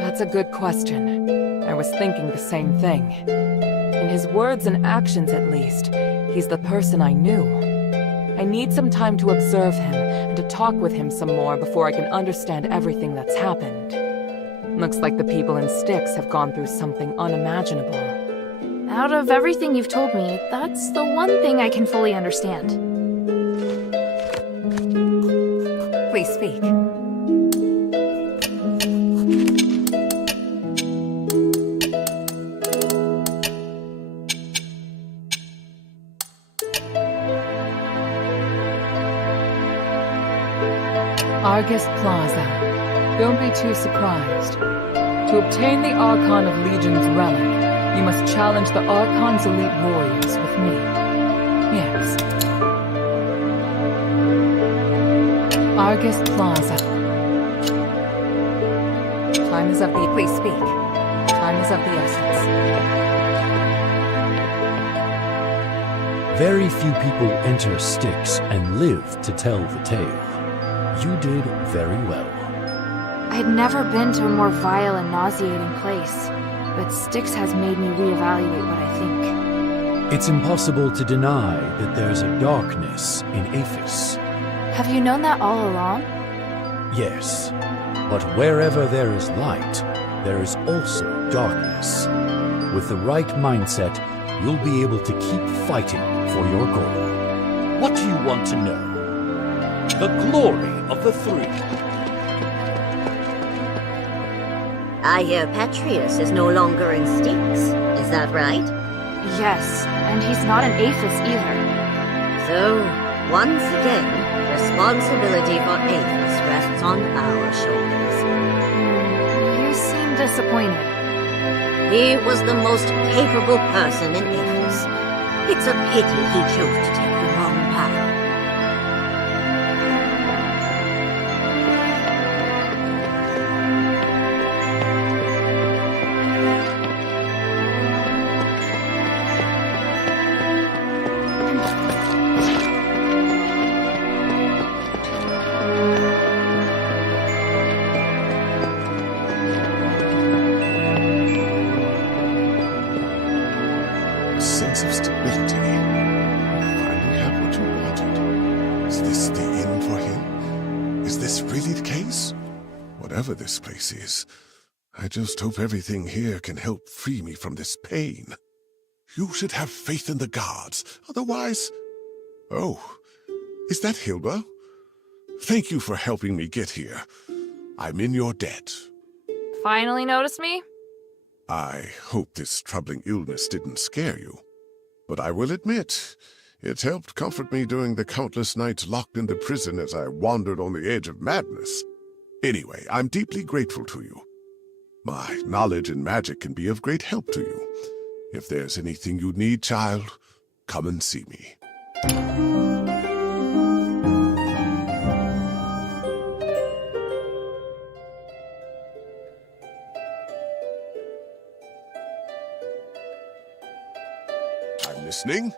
That's a good question. I was thinking the same thing. In his words and actions, at least, he's the person I knew. I need some time to observe him and to talk with him some more before I can understand everything that's happened. Looks like the people in Styx have gone through something unimaginable. Out of everything you've told me, that's the one thing I can fully understand. Please speak. Argus Plaza. Don't be too surprised. To obtain the Archon of Legion's relic, you must challenge the Archon's elite warriors with me. Yes. Argus Plaza. Time is of the... Please speak. Time is of the essence. Very few people enter Styx and live to tell the tale. You did very well. I'd never been to a more vile and nauseating place, but Styx has made me reevaluate what I think. It's impossible to deny that there's a darkness in Aphis. Have you known that all along? Yes, but wherever there is light, there is also darkness. With the right mindset, you'll be able to keep fighting for your goal. What do you want to know? The glory of the three. I hear Petrius is no longer in Styx. Is that right? Yes, and he's not in Aphis either. So, once again, responsibility for Aphis rests on our shoulders. You seem disappointed. He was the most capable person in Aphis. It's a pity he chose to take the wrong path. Sense of stability. You finally have what you wanted. Is this the end for him? Is this really the case? Whatever this place is, I just hope everything here can help free me from this pain. You should have faith in the gods, otherwise... Oh, is that Hilda? Thank you for helping me get here. I'm in your debt. Finally noticed me? I hope this troubling illness didn't scare you. But I will admit, it helped comfort me during the countless nights locked into prison as I wandered on the edge of madness. Anyway, I'm deeply grateful to you. My knowledge in magic can be of great help to you. If there's anything you need, child, come and see me. I'm listening.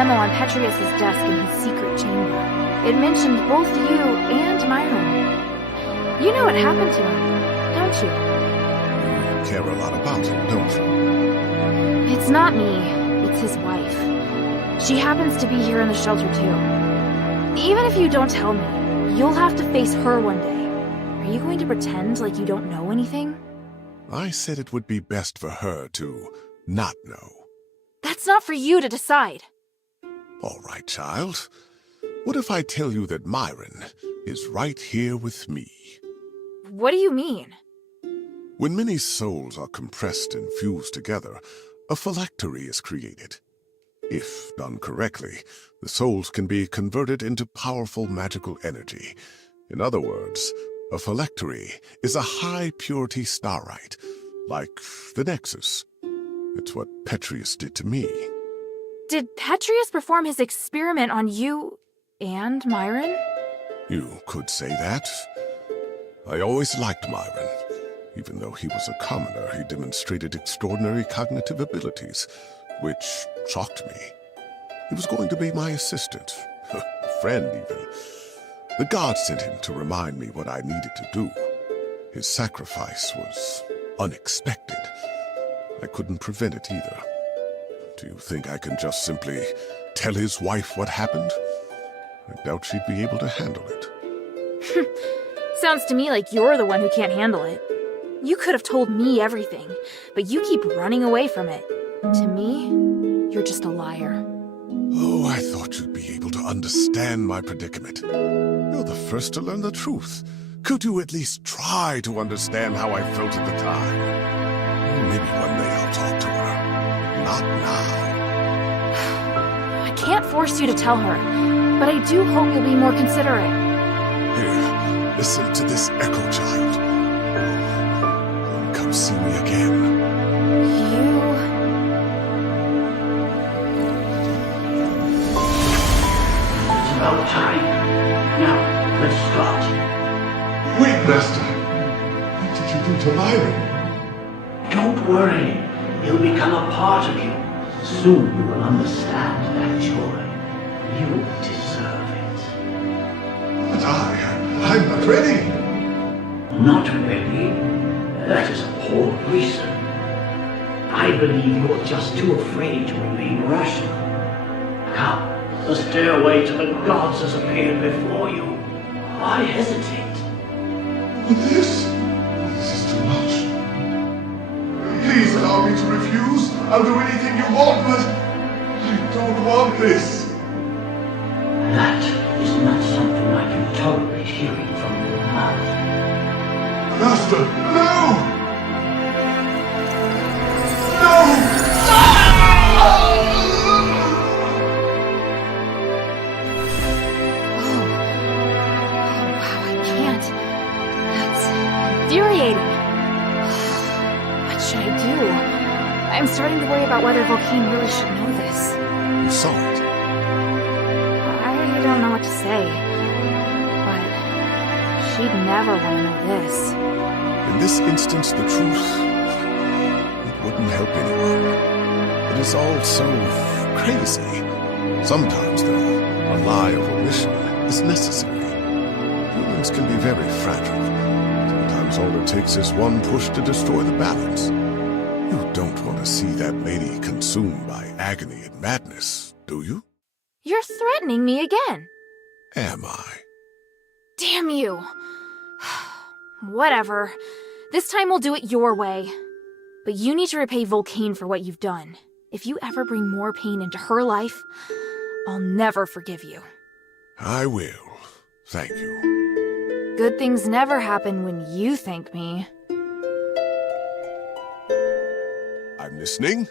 memo on Petrius's desk in his secret chamber. It mentioned both you and Myron. You know what happened to him, don't you? You care a lot about him, don't you? It's not me. It's his wife. She happens to be here in the shelter, too. Even if you don't tell me, you'll have to face her one day. Are you going to pretend like you don't know anything? I said it would be best for her to not know. That's not for you to decide. All right, child. What if I tell you that Myron is right here with me? What do you mean? When many souls are compressed and fused together, a phylactery is created. If done correctly, the souls can be converted into powerful magical energy. In other words, a phylactery is a high-purity starite, like the Nexus. It's what Petrius did to me. Did Petrius perform his experiment on you and Myron? You could say that. I always liked Myron. Even though he was a commoner, he demonstrated extraordinary cognitive abilities, which shocked me. He was going to be my assistant, a friend even. The gods sent him to remind me what I needed to do. His sacrifice was unexpected. I couldn't prevent it either. Do you think I can just simply tell his wife what happened? I doubt she'd be able to handle it. Sounds to me like you're the one who can't handle it. You could have told me everything, but you keep running away from it. To me, you're just a liar. Oh, I thought you'd be able to understand my predicament. You're the first to learn the truth. Could you at least try to understand how I felt at the time? Maybe one day I'll talk to her. Not now. I can't force you to tell her, but I do hope you'll be more considerate. Here, listen to this echo, child. Come see me again. It's about time. Now, let's start. Wait, Master. What did you do to Myron? Don't worry. He'll become a part of you. Soon you will understand that joy. You deserve it. But I'm not ready. Not ready? That is a poor reason. I believe you're just too afraid to remain rational. Come, the stairway to the gods has appeared before you. Why hesitate? This is too much. Please allow me to refuse. I'll do anything you want, but I don't want this. That is not something I can tolerate hearing from your mouth. Master, no! No! Wow, I can't. That's infuriating. What should I do? I'm starting to worry about whether Volcane really should know this. You saw it. I don't know what to say, but she'd never want to know this. In this instance, the truth, it wouldn't help anyone. It is all so crazy. Sometimes, though, a lie of omission is necessary. Humans can be very fragile. Sometimes all it takes is one push to destroy the balance. You don't want to see that lady consumed by agony and madness, do you? You're threatening me again. Am I? Damn you. Whatever. This time we'll do it your way. But you need to repay Volcane for what you've done. If you ever bring more pain into her life, I'll never forgive you. I will. Thank you. Good things never happen when you thank me. I'm listening.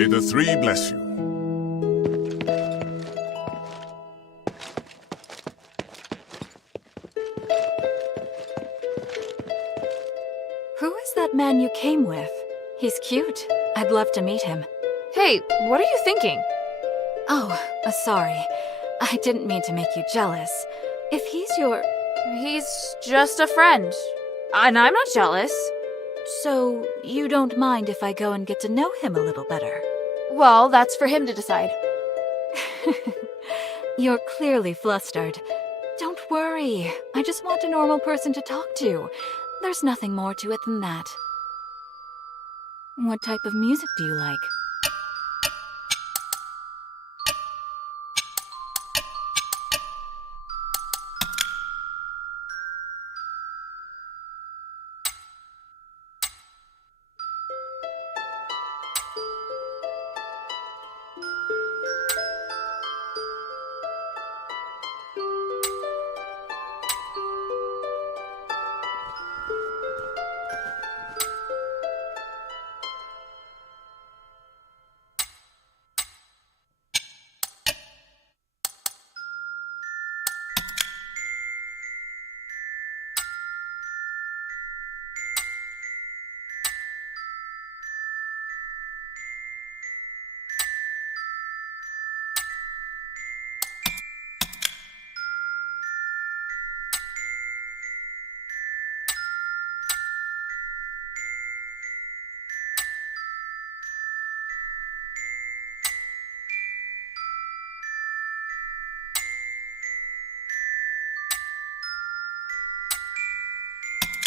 May the three bless you. Who is that man you came with? He's cute. I'd love to meet him. Hey, what are you thinking? Oh, sorry. I didn't mean to make you jealous. If he's your... He's just a friend. And I'm not jealous. So, you don't mind if I go and get to know him a little better? Well, that's for him to decide. You're clearly flustered. Don't worry. I just want a normal person to talk to. There's nothing more to it than that. What type of music do you like?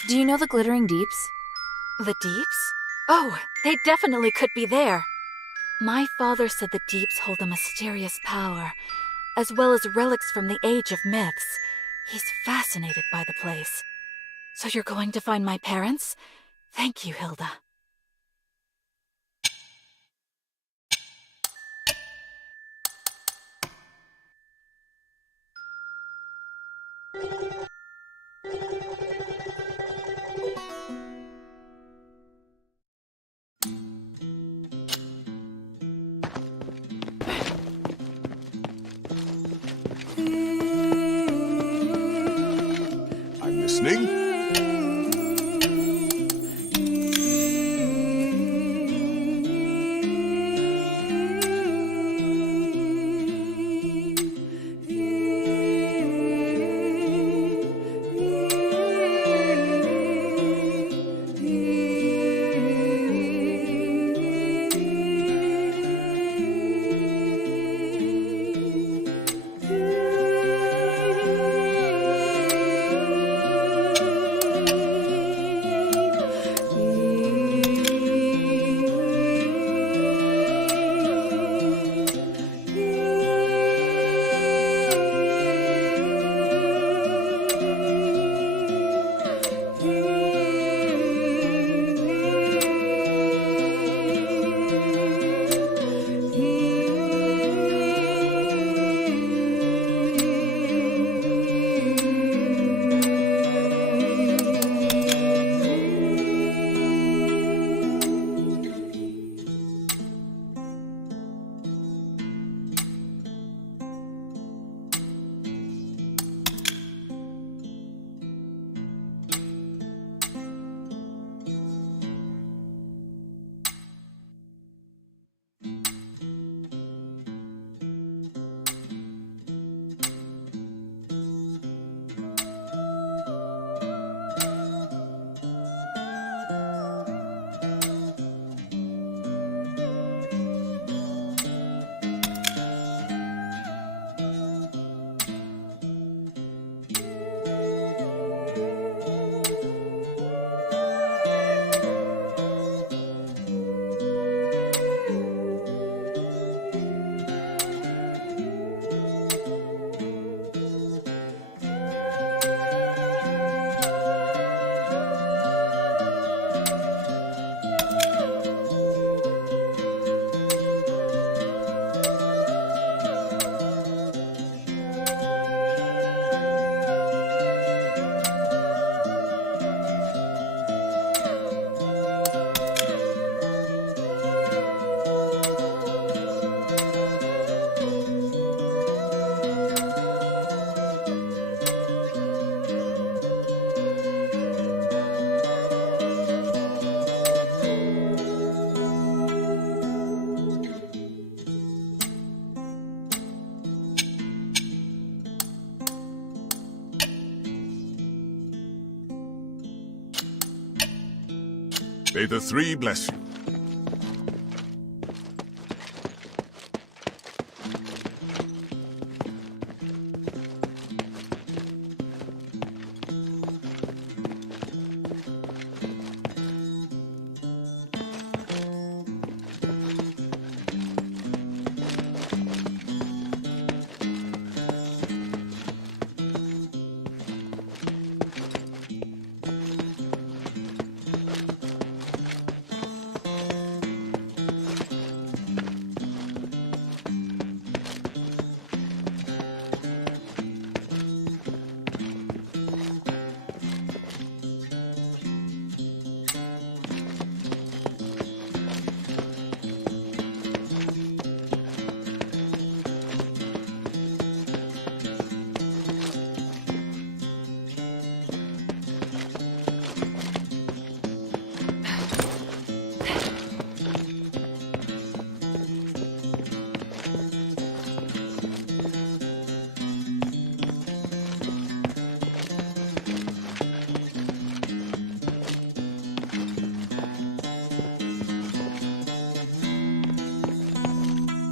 Do you know the Glittering Deeps? The Deeps? Oh, they definitely could be there. My father said the Deeps hold a mysterious power, as well as relics from the Age of Myths. He's fascinated by the place. So you're going to find my parents? Thank you, Hilda. I'm listening. May the three bless you.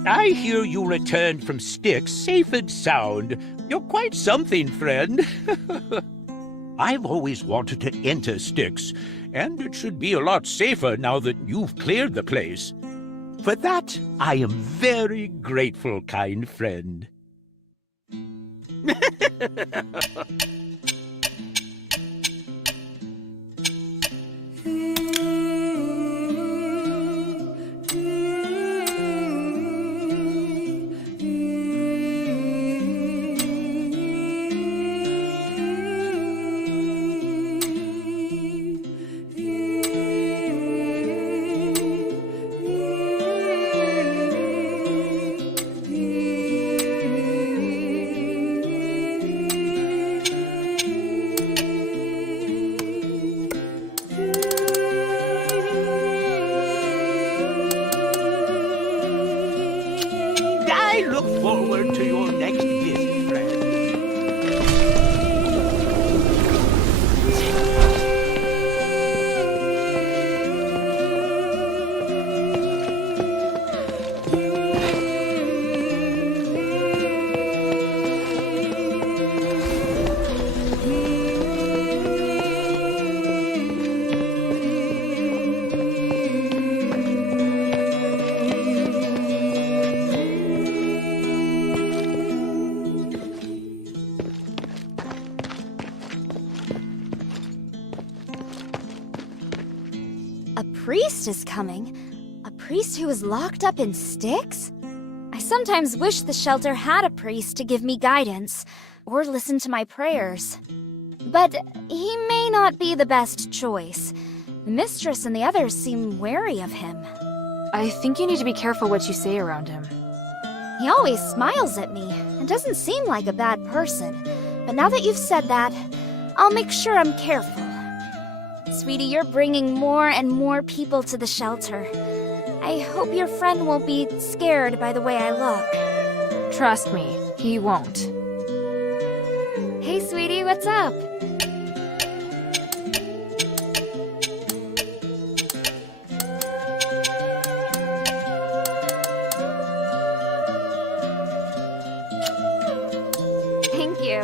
I hear you returned from Styx safe and sound. You're quite something, friend. I've always wanted to enter Styx, and it should be a lot safer now that you've cleared the place. For that, I am very grateful, kind friend. I look forward to your next visit, friend. A priest is coming? A priest who is locked up in Styx? I sometimes wish the shelter had a priest to give me guidance, or listen to my prayers. But he may not be the best choice. The mistress and the others seem wary of him. I think you need to be careful what you say around him. He always smiles at me and doesn't seem like a bad person. But now that you've said that, I'll make sure I'm careful. Sweetie, you're bringing more and more people to the shelter. I hope your friend won't be scared by the way I look. Trust me, he won't. Hey, sweetie, what's up? Thank you.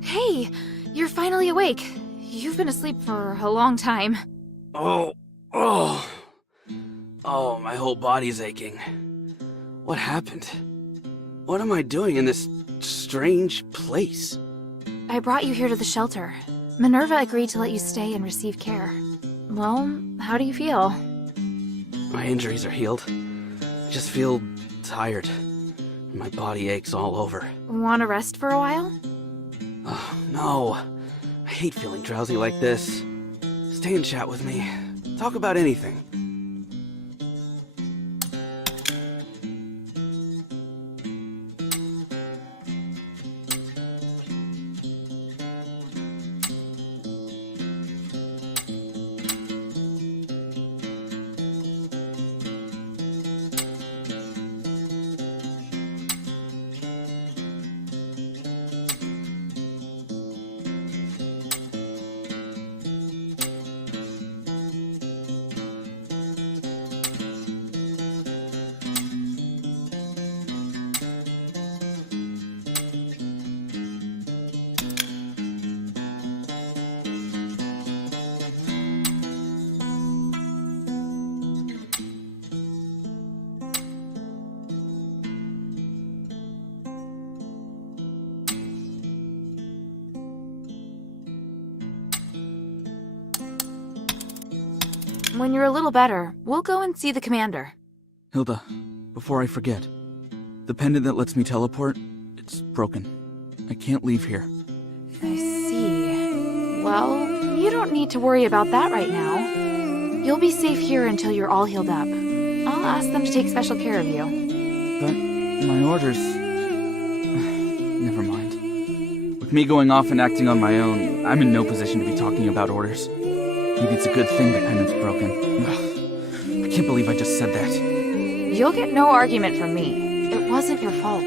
Hey, you're finally awake. You've been asleep for a long time. Oh, my whole body's aching. What happened? What am I doing in this strange place? I brought you here to the shelter. Minerva agreed to let you stay and receive care. Well, how do you feel? My injuries are healed. I just feel tired. My body aches all over. Want to rest for a while? Oh, no. I hate feeling drowsy like this. Stay and chat with me. Talk about anything. When you're a little better, we'll go and see the commander. Hilda, before I forget, the pendant that lets me teleport, it's broken. I can't leave here. I see. Well, you don't need to worry about that right now. You'll be safe here until you're all healed up. I'll ask them to take special care of you. But my orders... Never mind. With me going off and acting on my own, I'm in no position to be talking about orders. Maybe it's a good thing the pendant's broken. Ugh, I can't believe I just said that. You'll get no argument from me. It wasn't your fault.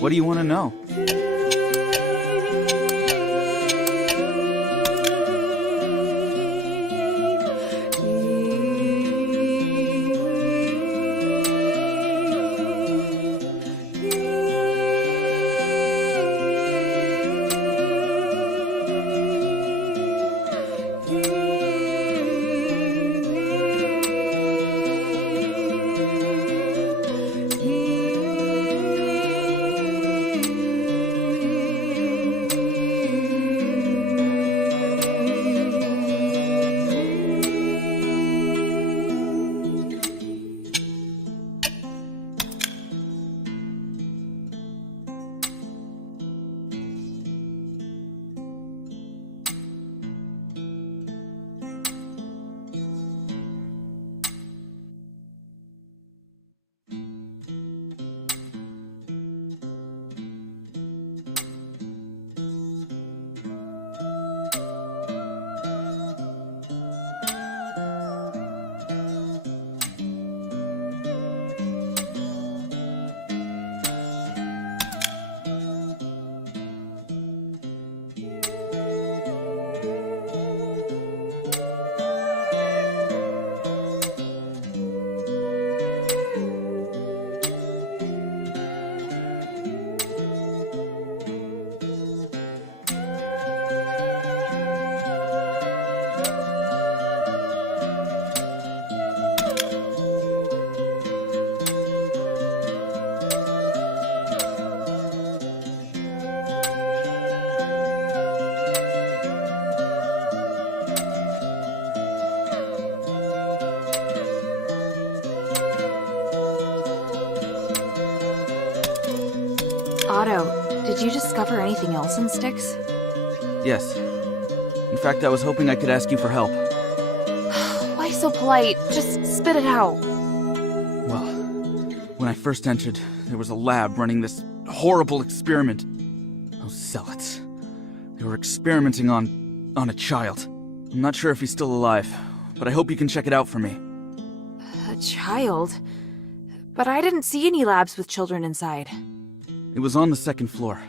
What do you want to know? Otto, did you discover anything else in Styx? Yes. In fact, I was hoping I could ask you for help. Why so polite? Just spit it out. Well, when I first entered, there was a lab running this horrible experiment. Those zealots. They were experimenting on a child. I'm not sure if he's still alive, but I hope you can check it out for me. A child? But I didn't see any labs with children inside. It was on the second floor.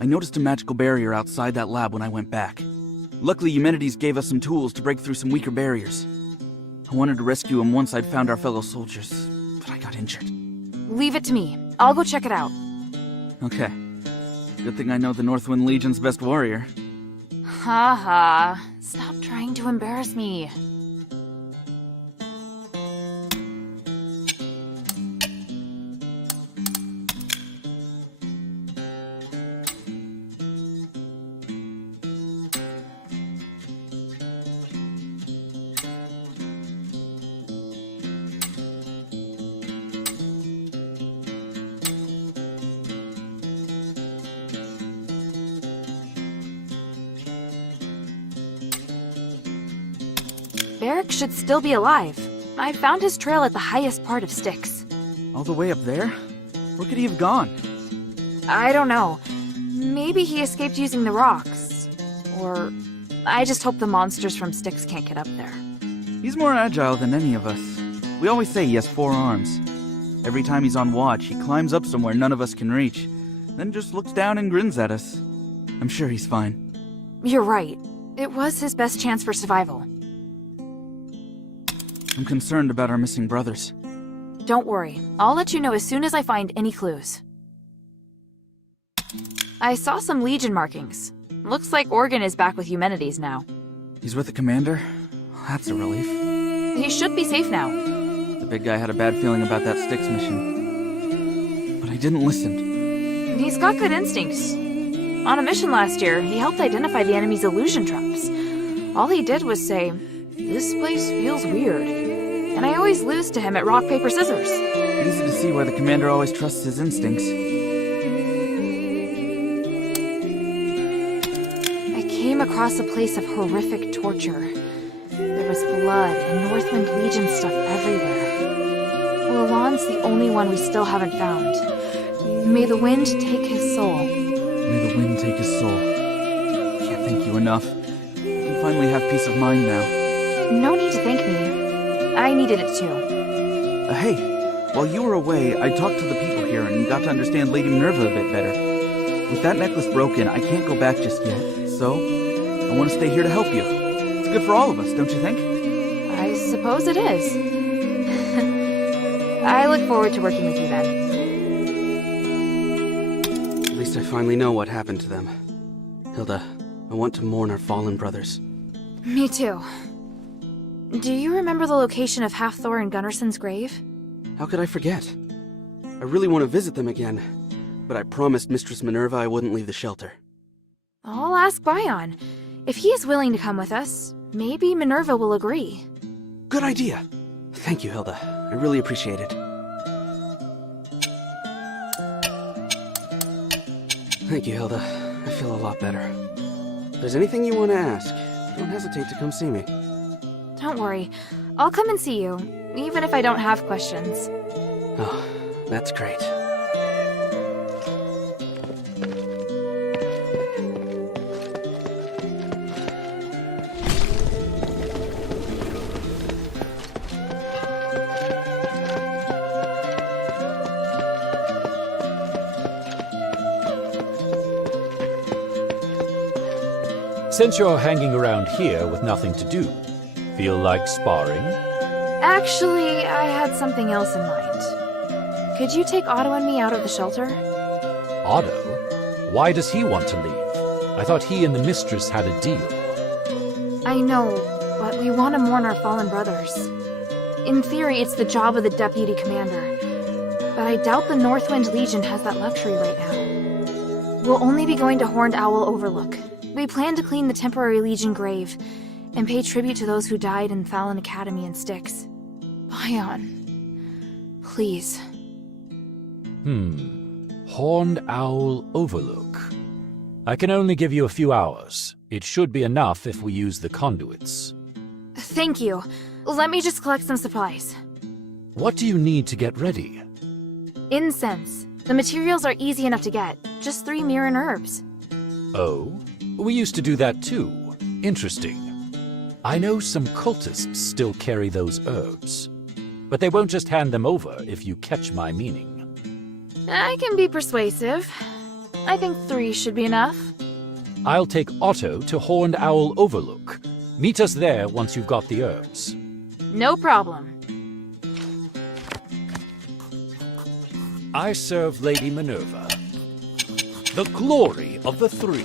I noticed a magical barrier outside that lab when I went back. Luckily, Eumenides gave us some tools to break through some weaker barriers. I wanted to rescue him once I'd found our fellow soldiers, but I got injured. Leave it to me. I'll go check it out. Okay. Good thing I know the Northwind Legion's best warrior. Ha ha. Stop trying to embarrass me. Barrick should still be alive. I found his trail at the highest part of Styx. All the way up there? Where could he have gone? I don't know. Maybe he escaped using the rocks. Or I just hope the monsters from Styx can't get up there. He's more agile than any of us. We always say he has 4 arms. Every time he's on watch, he climbs up somewhere none of us can reach, then just looks down and grins at us. I'm sure he's fine. You're right. It was his best chance for survival. I'm concerned about our missing brothers. Don't worry. I'll let you know as soon as I find any clues. I saw some Legion markings. Looks like Organ is back with Eumenides now. He's with the commander? That's a relief. He should be safe now. The big guy had a bad feeling about that Styx mission. But I didn't listen. He's got good instincts. On a mission last year, he helped identify the enemy's illusion traps. All he did was say, "This place feels weird." And I always lose to him at rock, paper, scissors. Easy to see why the commander always trusts his instincts. I came across a place of horrific torture. There was blood and Northwind Legion stuff everywhere. Lalon's the only one we still haven't found. May the wind take his soul. May the wind take his soul. Can't thank you enough. I can finally have peace of mind now. No need to thank me. I needed it too. Hey, while you were away, I talked to the people here and got to understand Lady Minerva a bit better. With that necklace broken, I can't go back just yet, so I want to stay here to help you. It's good for all of us, don't you think? I suppose it is. I look forward to working with you then. At least I finally know what happened to them. Hilda, I want to mourn our fallen brothers. Me too. Do you remember the location of Halfthor and Gunnarson's grave? How could I forget? I really want to visit them again, but I promised Mistress Minerva I wouldn't leave the shelter. I'll ask Bion. If he is willing to come with us, maybe Minerva will agree. Good idea! Thank you, Hilda. I really appreciate it. Thank you, Hilda. I feel a lot better. If there's anything you want to ask, don't hesitate to come see me. Don't worry. I'll come and see you, even if I don't have questions. Oh, that's great. Since you're hanging around here with nothing to do, feel like sparring? Actually, I had something else in mind. Could you take Otto and me out of the shelter? Otto? Why does he want to leave? I thought he and the mistress had a deal. I know, but we want to mourn our fallen brothers. In theory, it's the job of the deputy commander. But I doubt the Northwind Legion has that luxury right now. We'll only be going to Horned Owl Overlook. We plan to clean the temporary Legion grave and pay tribute to those who died in Fallon Academy and Styx. Bion, please. Horned Owl Overlook. I can only give you a few hours. It should be enough if we use the conduits. Thank you. Let me just collect some supplies. What do you need to get ready? Incense. The materials are easy enough to get. Just 3 Mirren herbs. Oh? We used to do that too. Interesting. I know some cultists still carry those herbs. But they won't just hand them over, if you catch my meaning. I can be persuasive. I think 3 should be enough. I'll take Otto to Horned Owl Overlook. Meet us there once you've got the herbs. No problem. I serve Lady Minerva. The glory of the 3.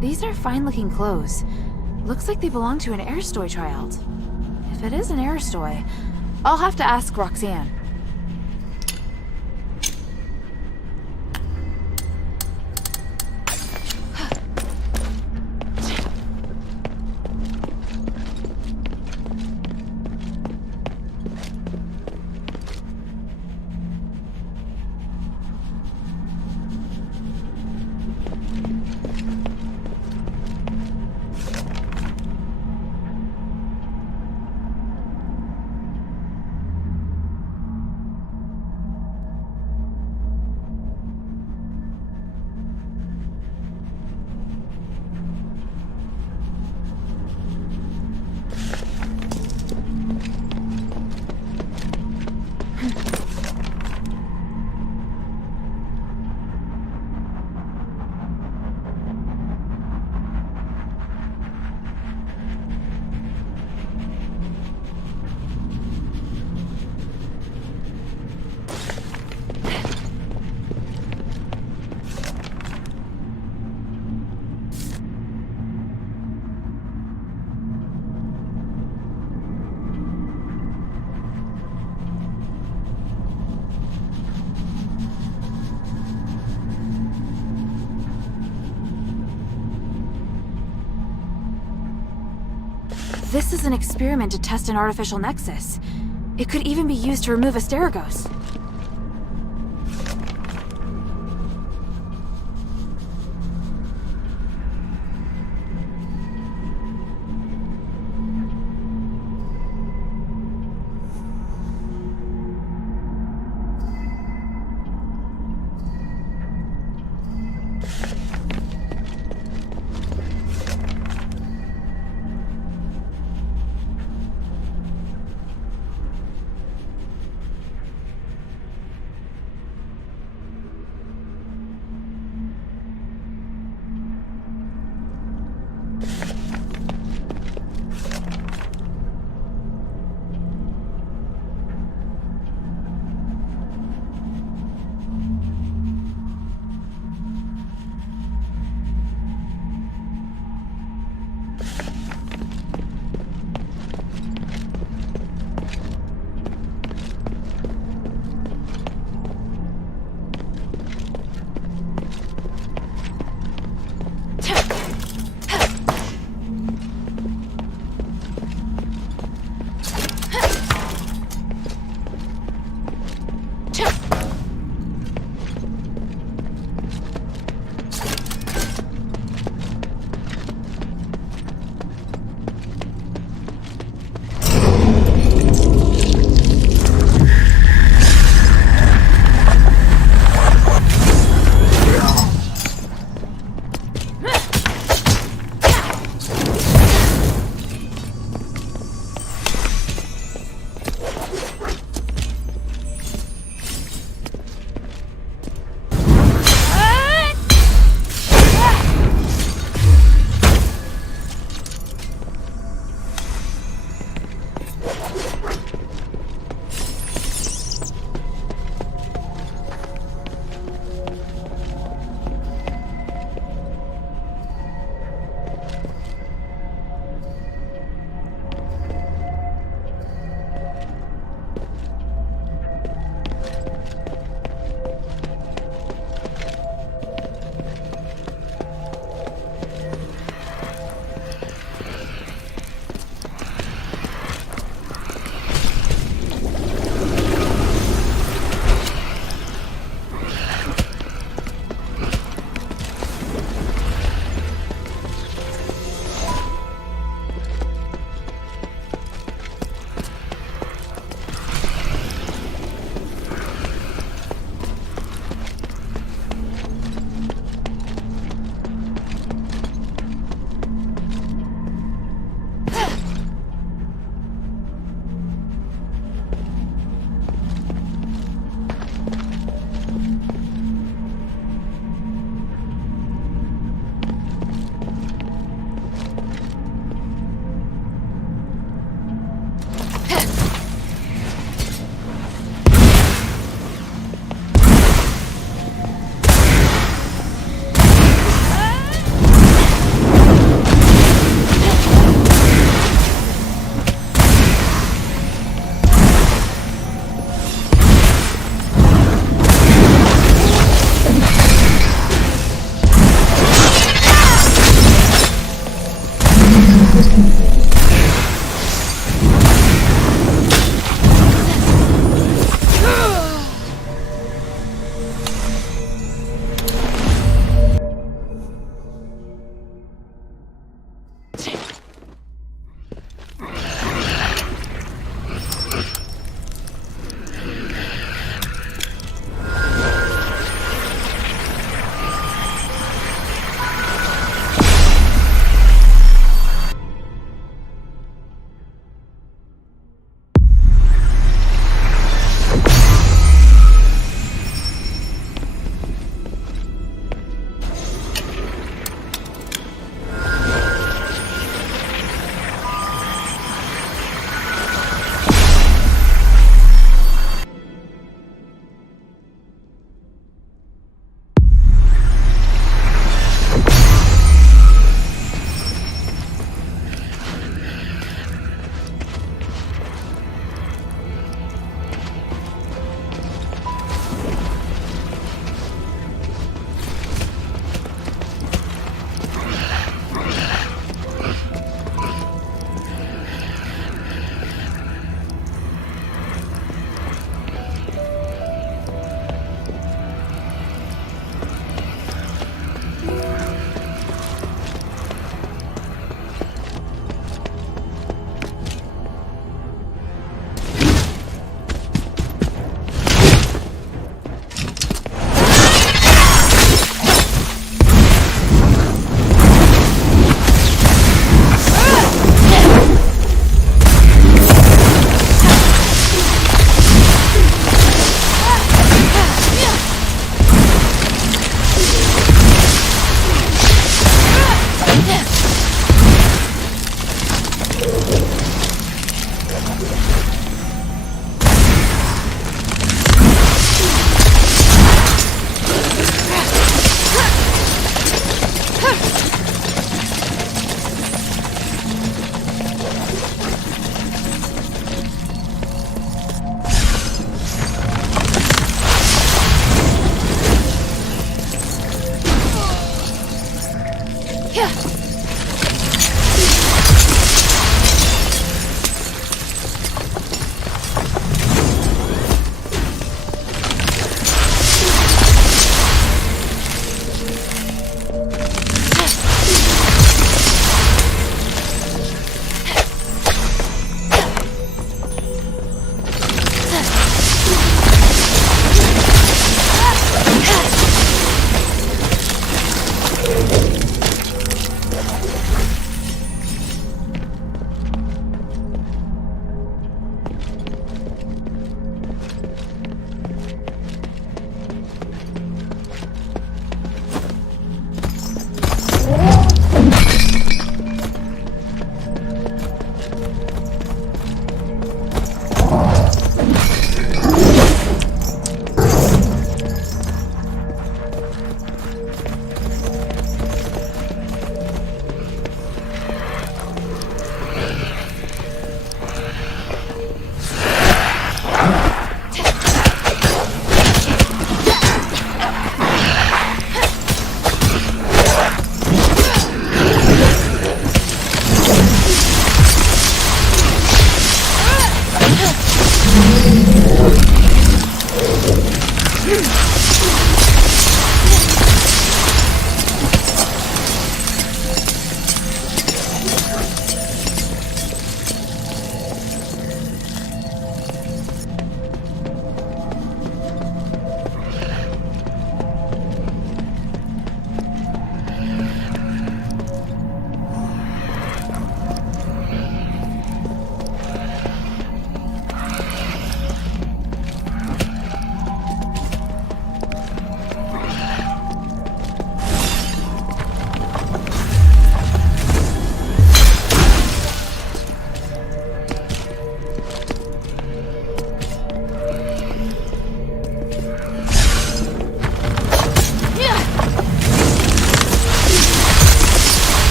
These are fine-looking clothes. Looks like they belong to an Airstoy child. If it is an Airstoy, I'll have to ask Roxanne. This is an experiment to test an artificial nexus. It could even be used to remove Asterigos.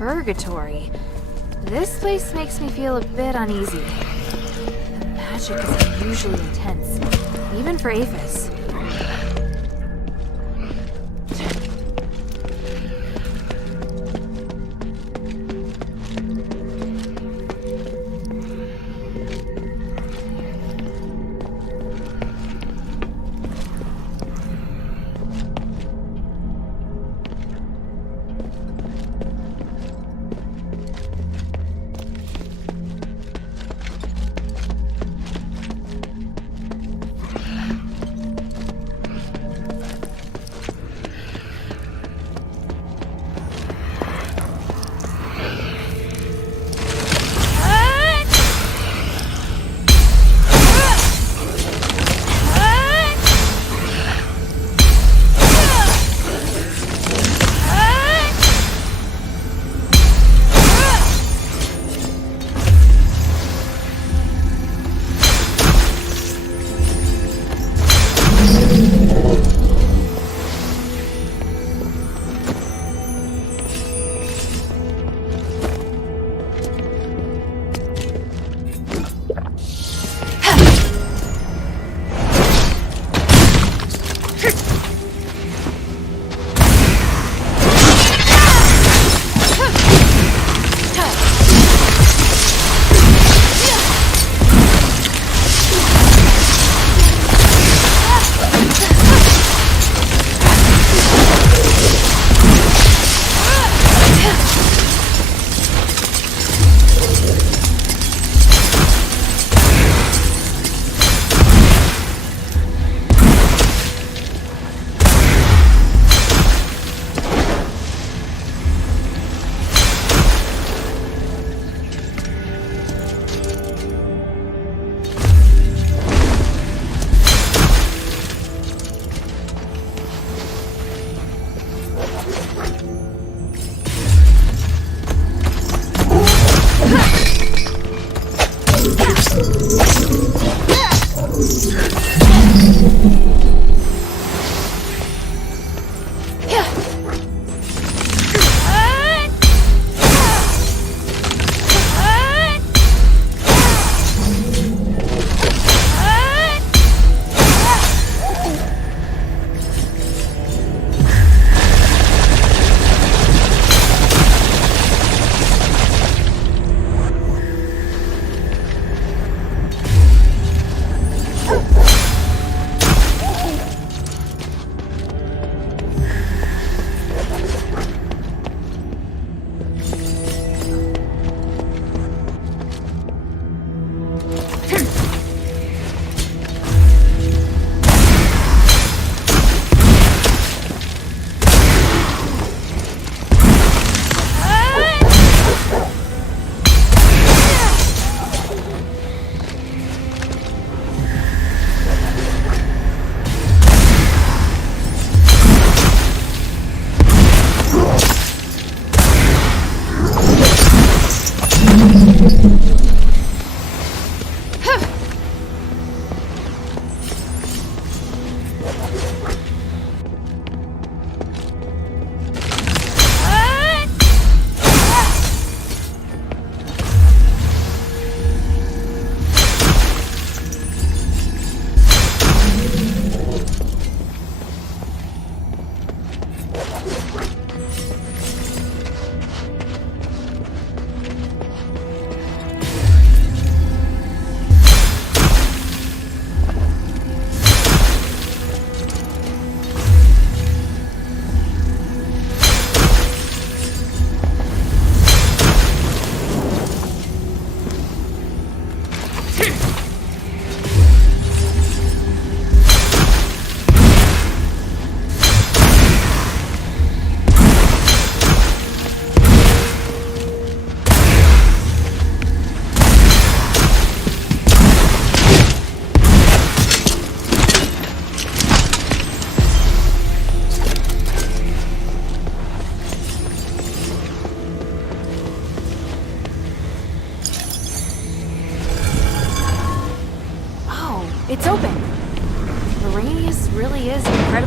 Purgatory. This place makes me feel a bit uneasy. The magic is unusually intense, even for Aphis.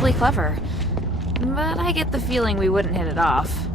incredibly clever. But I get the feeling we wouldn't hit it off.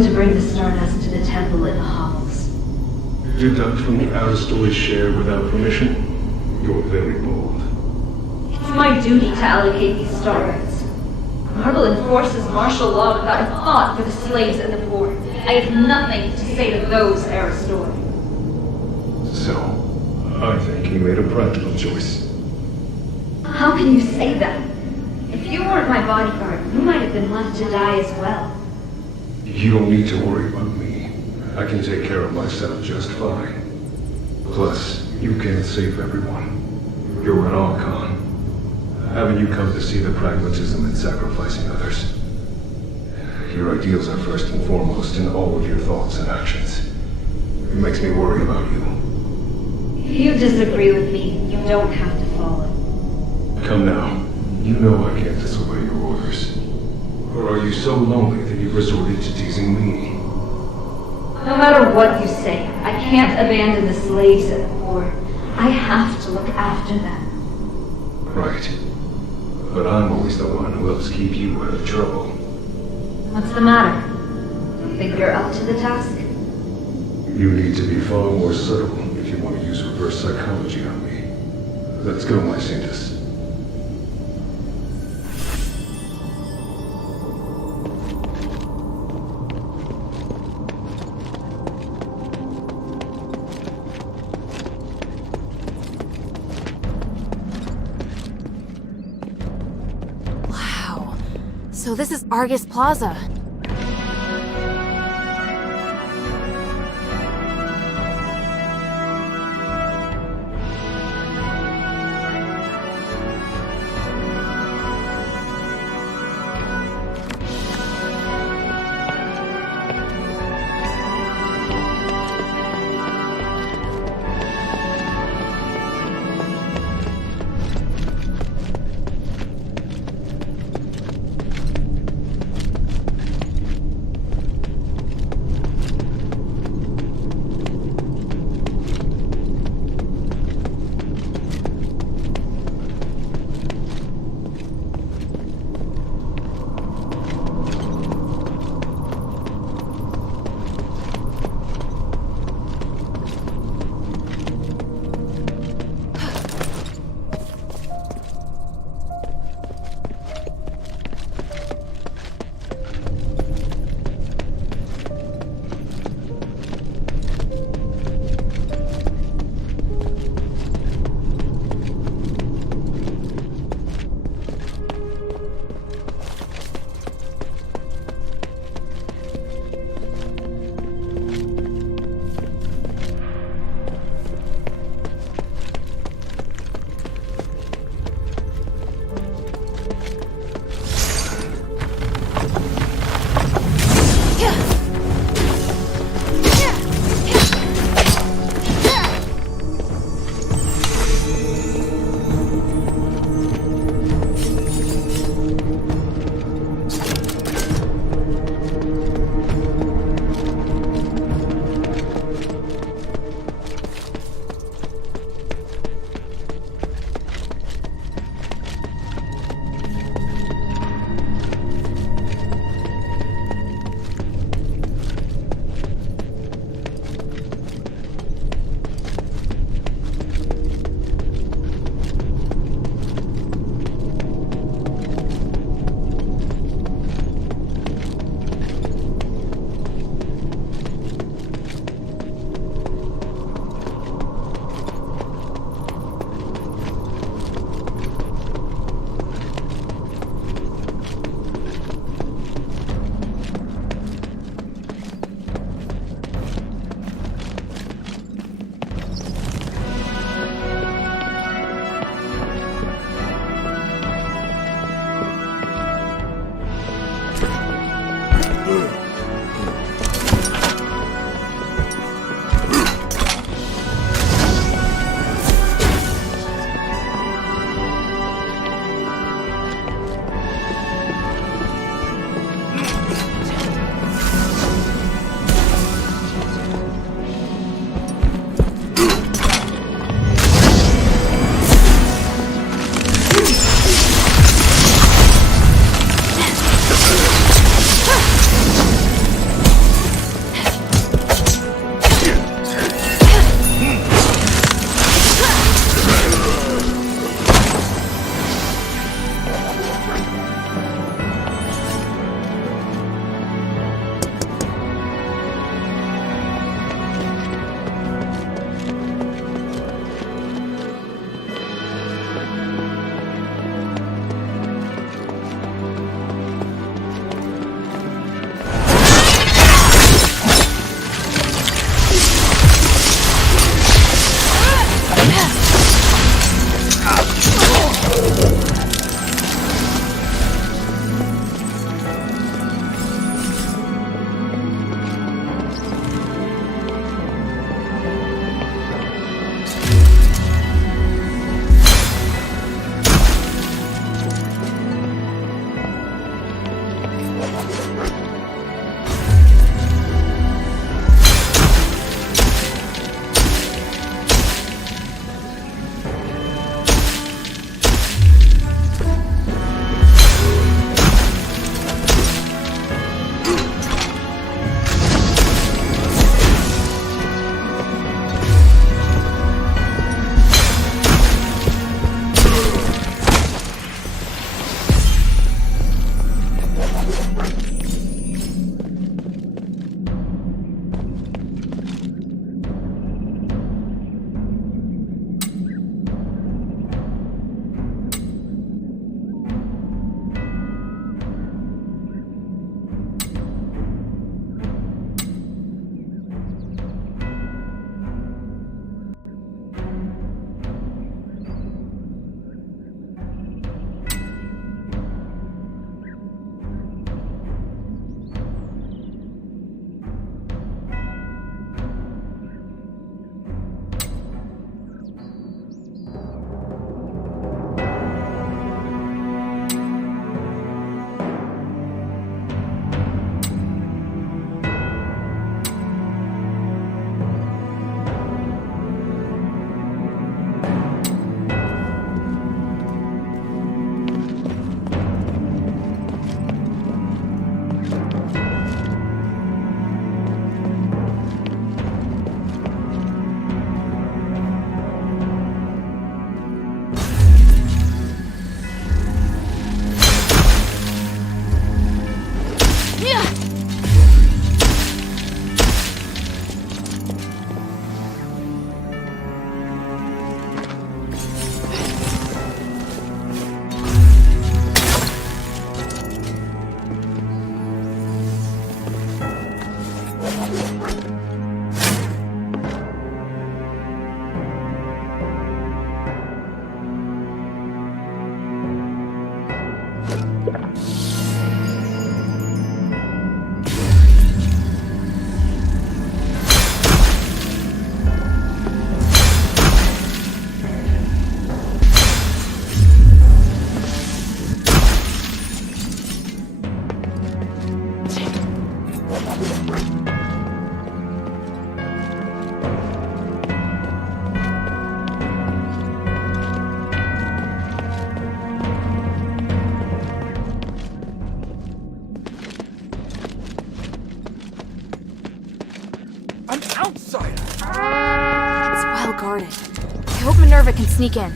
going to bring the Stardust to the temple in the hovels. Deduct from the Aristoid share without permission? You're very bold. It's my duty to allocate these Stardust. Marble enforces martial law without a thought for the slaves and the poor. I have nothing to say to those Aristoid. So, I think he made a practical choice. How can you say that? If you weren't my bodyguard, you might have been left to die as well. You don't need to worry about me. I can take care of myself just fine. Plus, you can't save everyone. You're an Archon. Haven't you come to see the pragmatism in sacrificing others? Your ideals are first and foremost in all of your thoughts and actions. It makes me worry about you. If you disagree with me, you don't have to follow. Come now. You know I can't disobey your orders. Or are you so lonely that you've resorted to teasing me? No matter what you say, I can't abandon the slaves and the poor. I have to look after them. Right. But I'm always the one who helps keep you out of trouble. What's the matter? Think you're up to the task? You need to be far more subtle if you want to use reverse psychology on me. Let's go, my Saintus. Wow. So this is Argus Plaza. An outsider! It's well guarded. I hope Minerva can sneak in.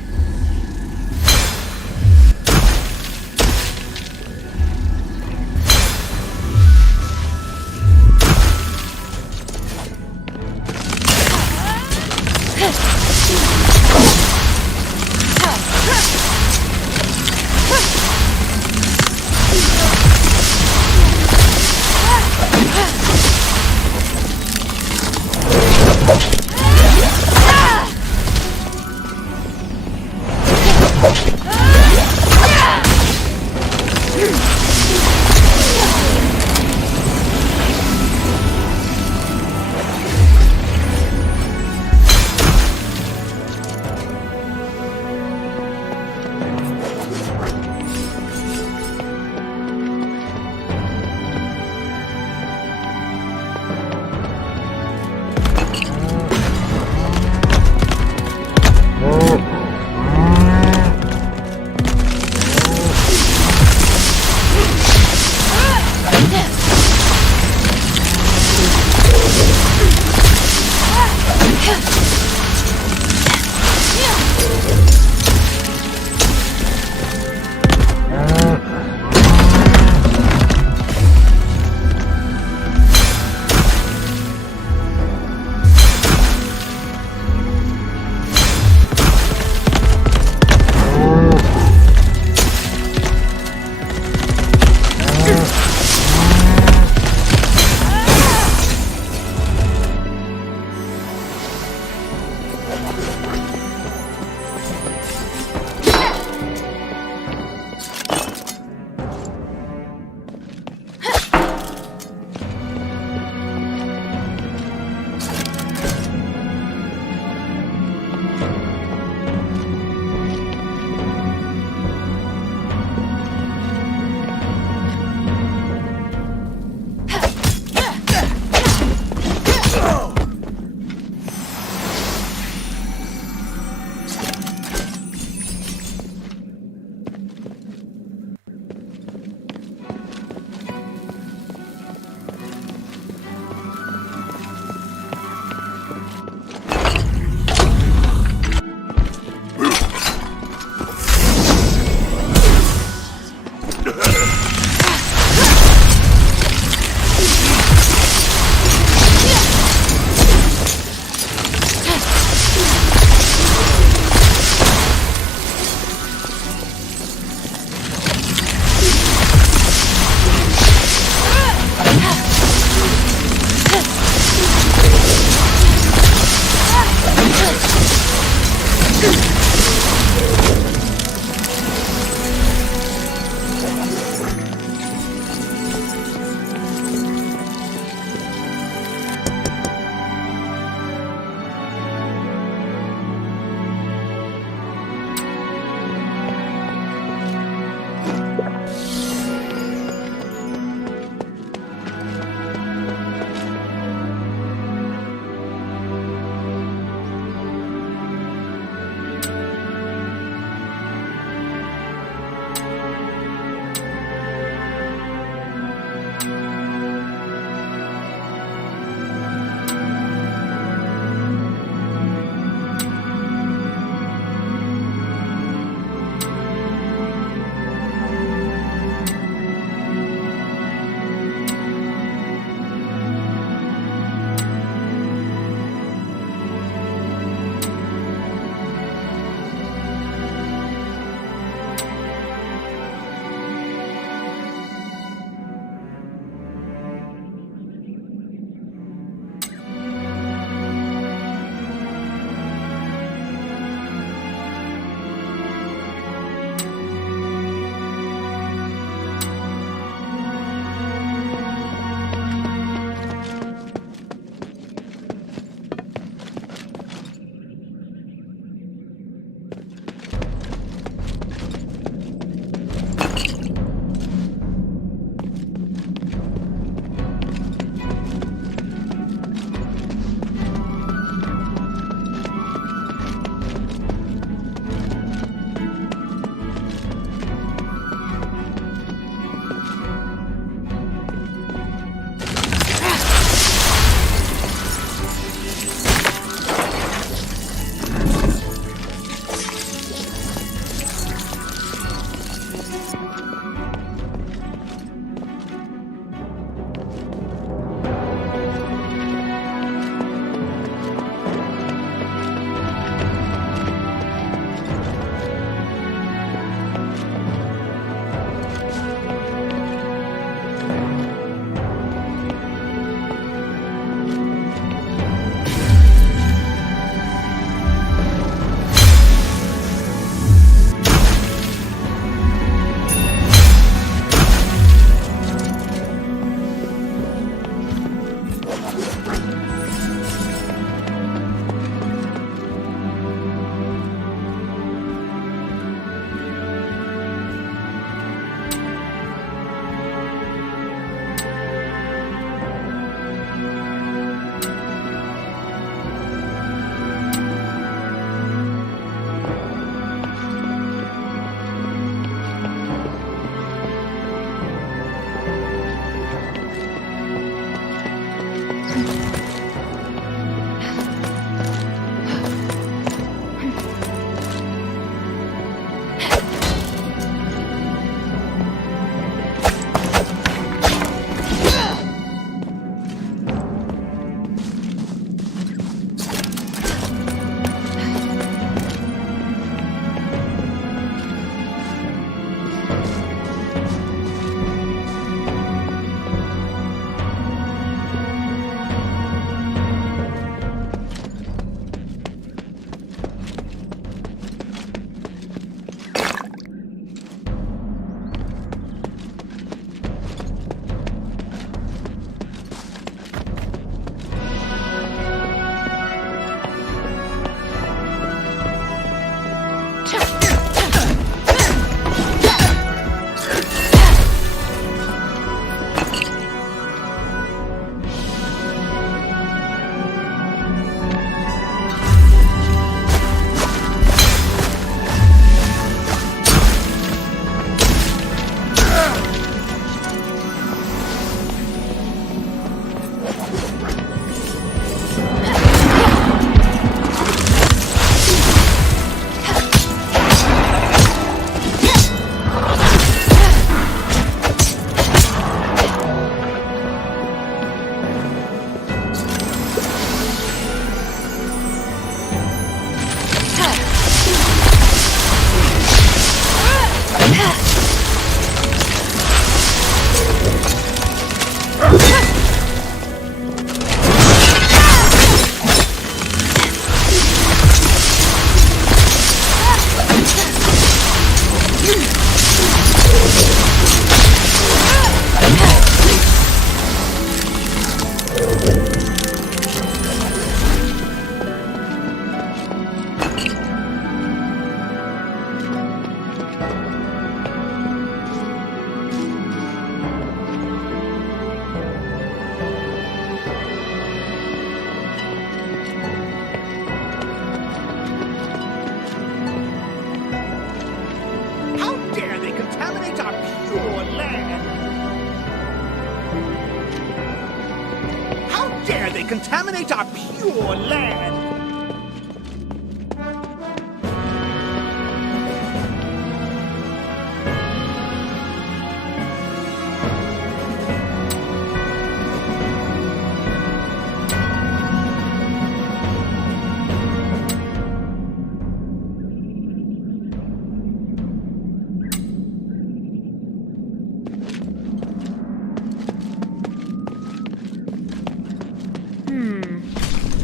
They contaminate our pure land.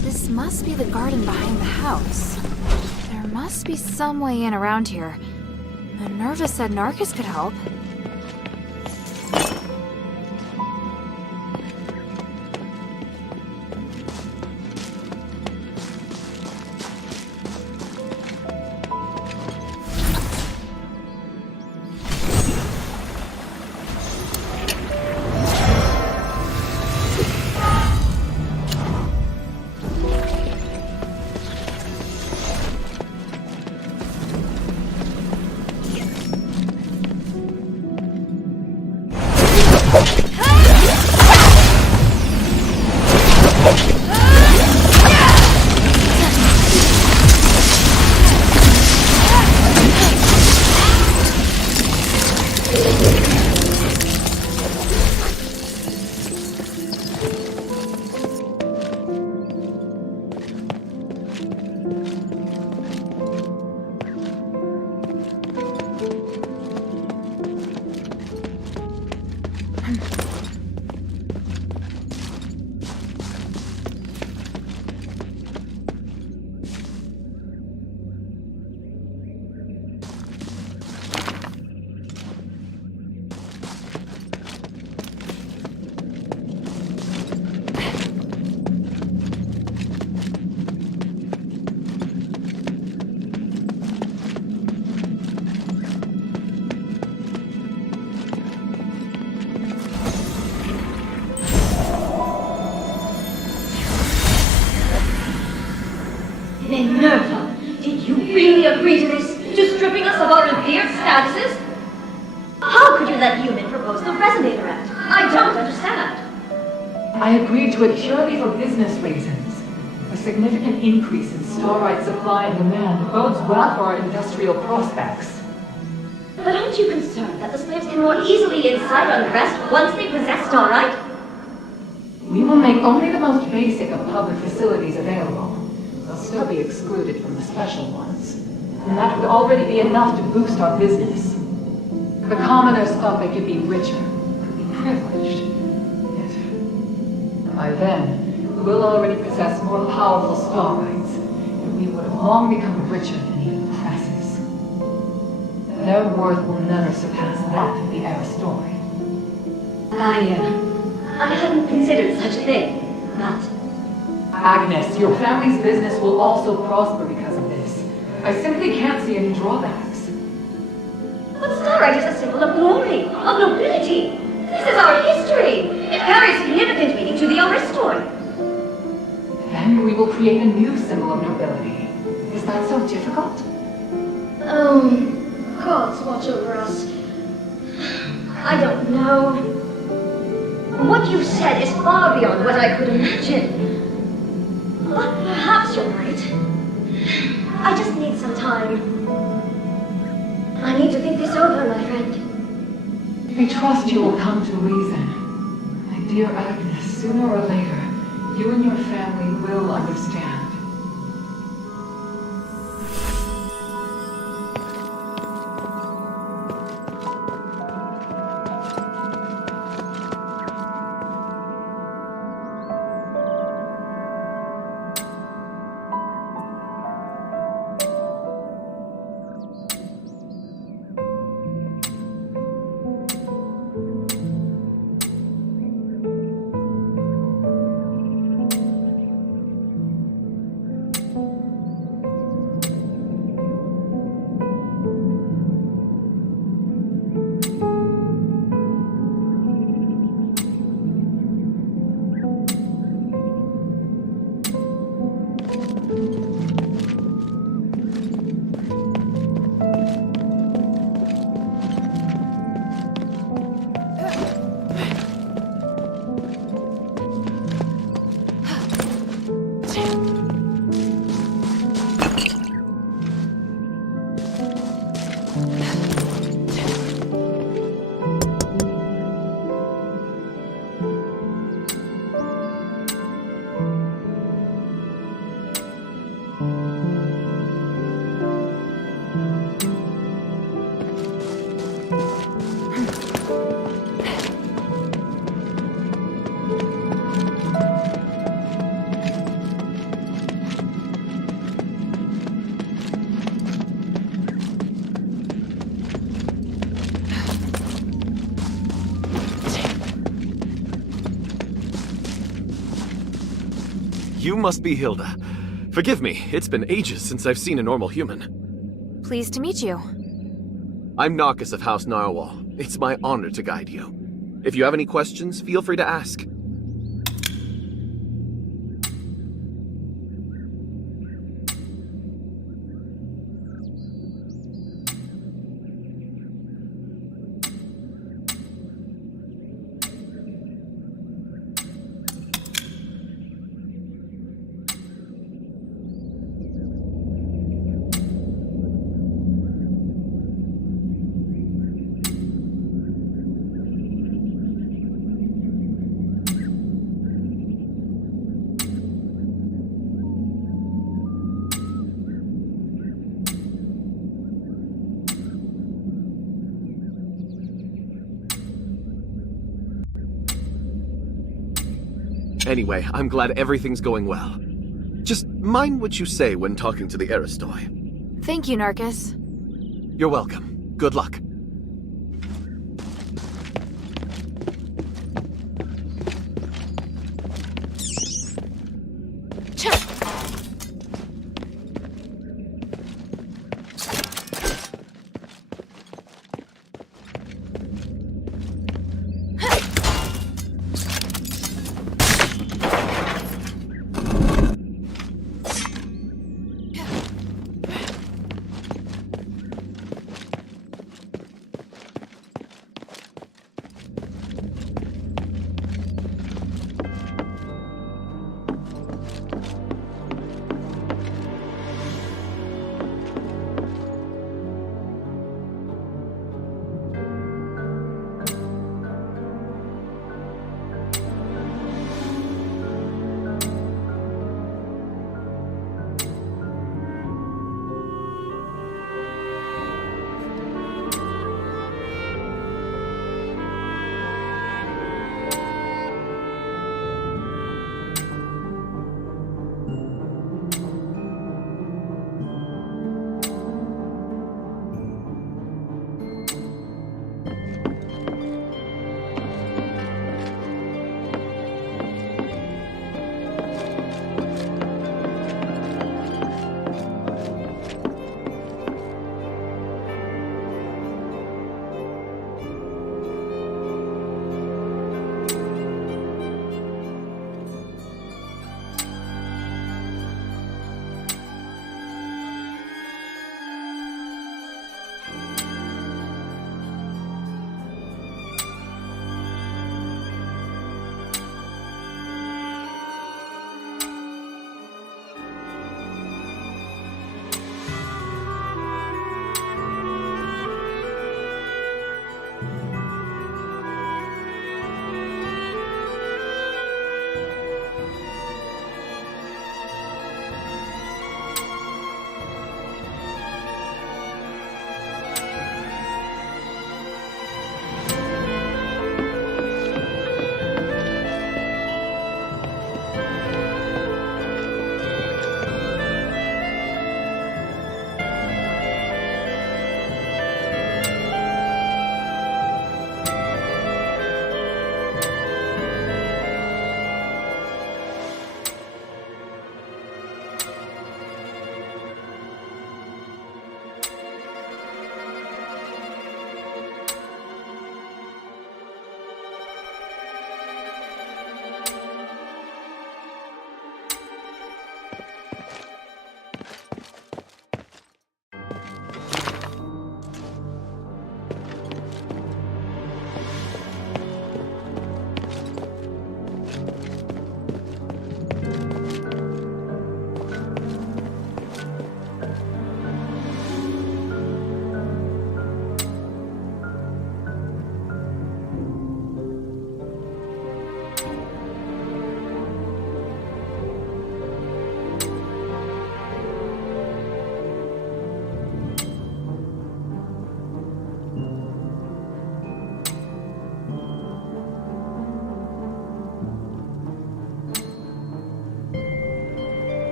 This must be the garden behind the house. There must be some way in around here. Minerva said Narcus could help. Minerva, did you really agree to this? To stripping us of our revered statuses? How could you let human propose the Resonator Act? I don't understand. I agreed to it purely for business reasons. A significant increase in starite supply and demand bodes well for our industrial prospects. But aren't you concerned that the slaves can more easily incite unrest once they possess starite? We will make only the most basic of public facilities available. They'll still be excluded from the special ones. And that would already be enough to boost our business. The commoners thought they could be richer, could be privileged. Yet, by then, we'll already possess more powerful starites, and we would have long become richer than even presses. Their worth will never surpass that of the Aristoi. I hadn't considered such a thing, but... Agnes, your family's business will also prosper because of this. I simply can't see any drawbacks. But starite is a symbol of glory, of nobility. This is our history. It carries significant meaning to the Aristoi. Then we will create a new symbol of nobility. Is that so difficult? Gods watch over us. I don't know. What you said is far beyond what I could imagine. But perhaps you're right. I just need some time. I need to think this over, my friend. We trust you will come to reason. My dear Agnes, sooner or later, you and your family will understand. You must be Hilda. Forgive me, it's been ages since I've seen a normal human. Pleased to meet you. I'm Narcus of House Narwhal. It's my honor to guide you. If you have any questions, feel free to ask. Anyway, I'm glad everything's going well. Just mind what you say when talking to the Aristoi. Thank you, Narcus. You're welcome. Good luck.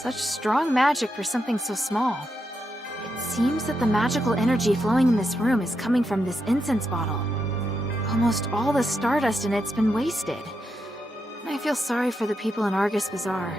Such strong magic for something so small. It seems that the magical energy flowing in this room is coming from this incense bottle. Almost all the stardust in it's been wasted. I feel sorry for the people in Argus Bazaar.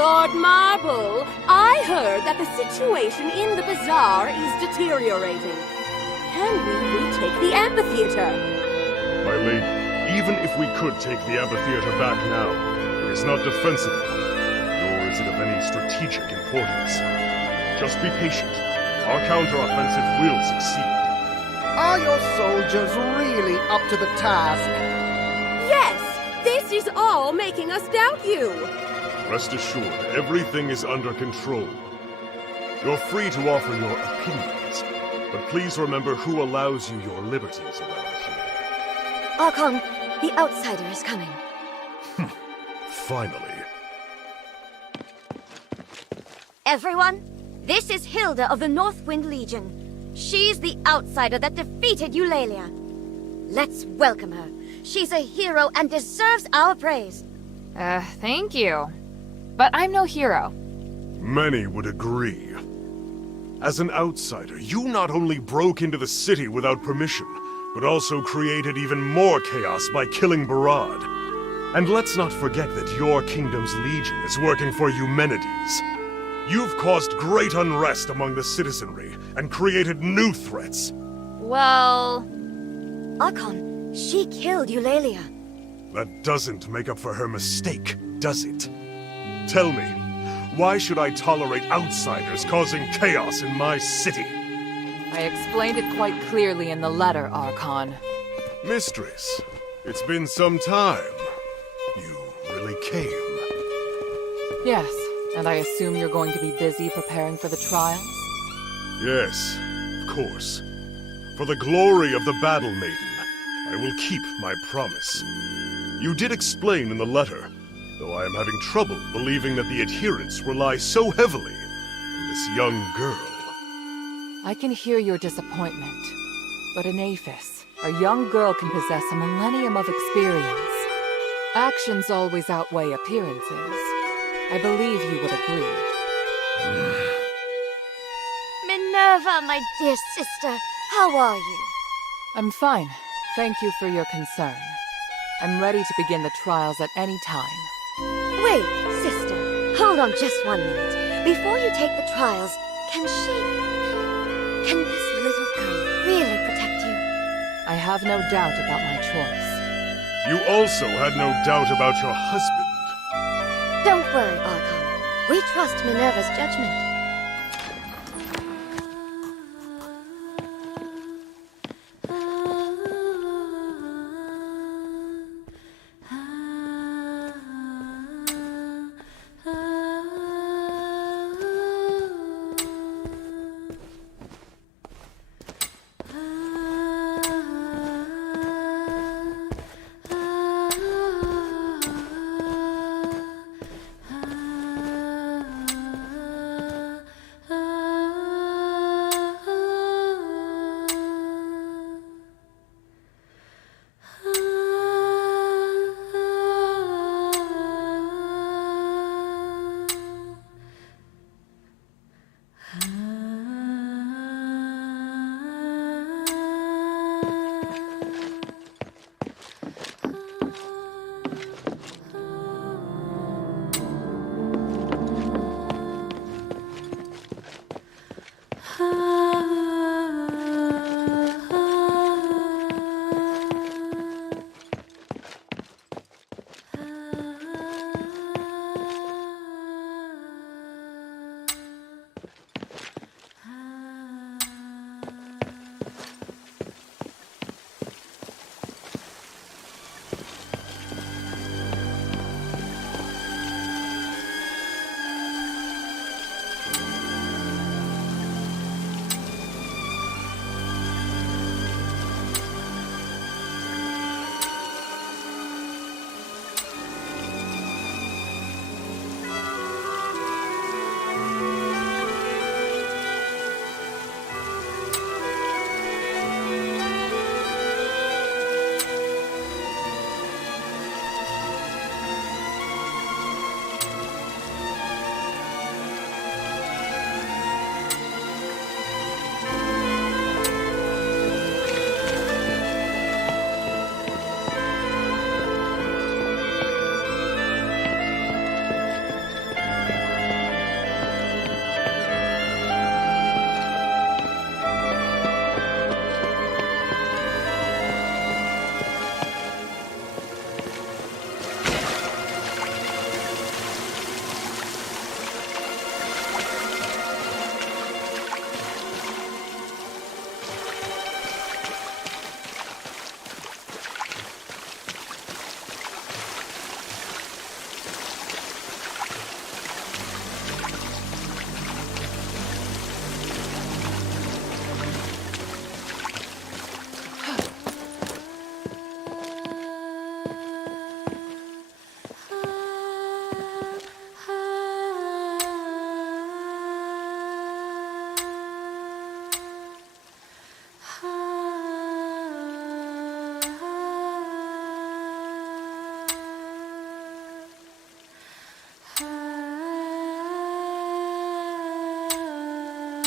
Lord Marble, I heard that the situation in the bazaar is deteriorating. Can we retake the amphitheater? My lady, even if we could take the amphitheater back now, it is not defensible, nor is it of any strategic importance. Just be patient. Our counteroffensive will succeed. Are your soldiers really up to the task? Yes! This is all making us doubt you! Rest assured, everything is under control. You're free to offer your opinions, but please remember who allows you your liberties around here. Archon, the outsider is coming. Finally. Everyone, this is Hilda of the Northwind Legion. She's the outsider that defeated Eulalia. Let's welcome her. She's a hero and deserves our praise. Thank you. But I'm no hero. Many would agree. As an outsider, you not only broke into the city without permission, but also created even more chaos by killing Barad. And let's not forget that your kingdom's legion is working for Eumenides. You've caused great unrest among the citizenry and created new threats. Well... Archon, she killed Eulalia. That doesn't make up for her mistake, does it? Tell me, why should I tolerate outsiders causing chaos in my city? I explained it quite clearly in the letter, Archon. Mistress, it's been some time. You really came. Yes, and I assume you're going to be busy preparing for the trials? Yes, of course. For the glory of the Battle Maiden, I will keep my promise. You did explain in the letter, though I am having trouble believing that the adherents rely so heavily on this young girl. I can hear your disappointment, but in Aphis, A young girl can possess a millennium of experience. Actions always outweigh appearances. I believe you would agree. Minerva, my dear sister, how are you? I'm fine. Thank you for your concern. I'm ready to begin the trials at any time. Wait, sister. Hold on just 1 minute. Before you take the trials, can this little girl really protect you? I have no doubt about my choice. You also had no doubt about your husband. Don't worry, Archon. We trust Minerva's judgment.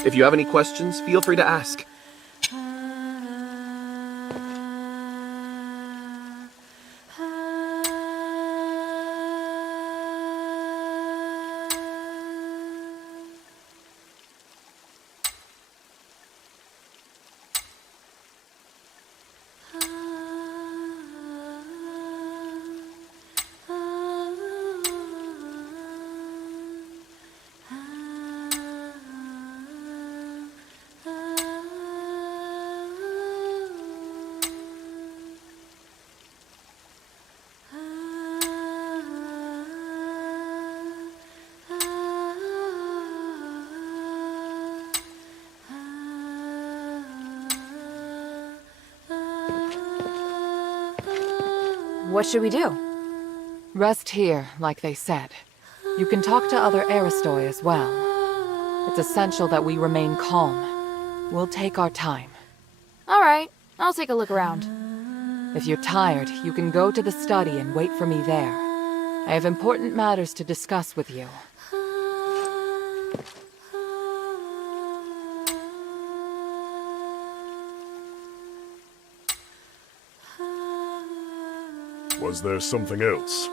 If you have any questions, feel free to ask. What should we do? Rest here, like they said. You can talk to other Aristoi as well. It's essential that we remain calm. We'll take our time. All right. I'll take a look around. If you're tired, you can go to the study and wait for me there. I have important matters to discuss with you. Was there something else?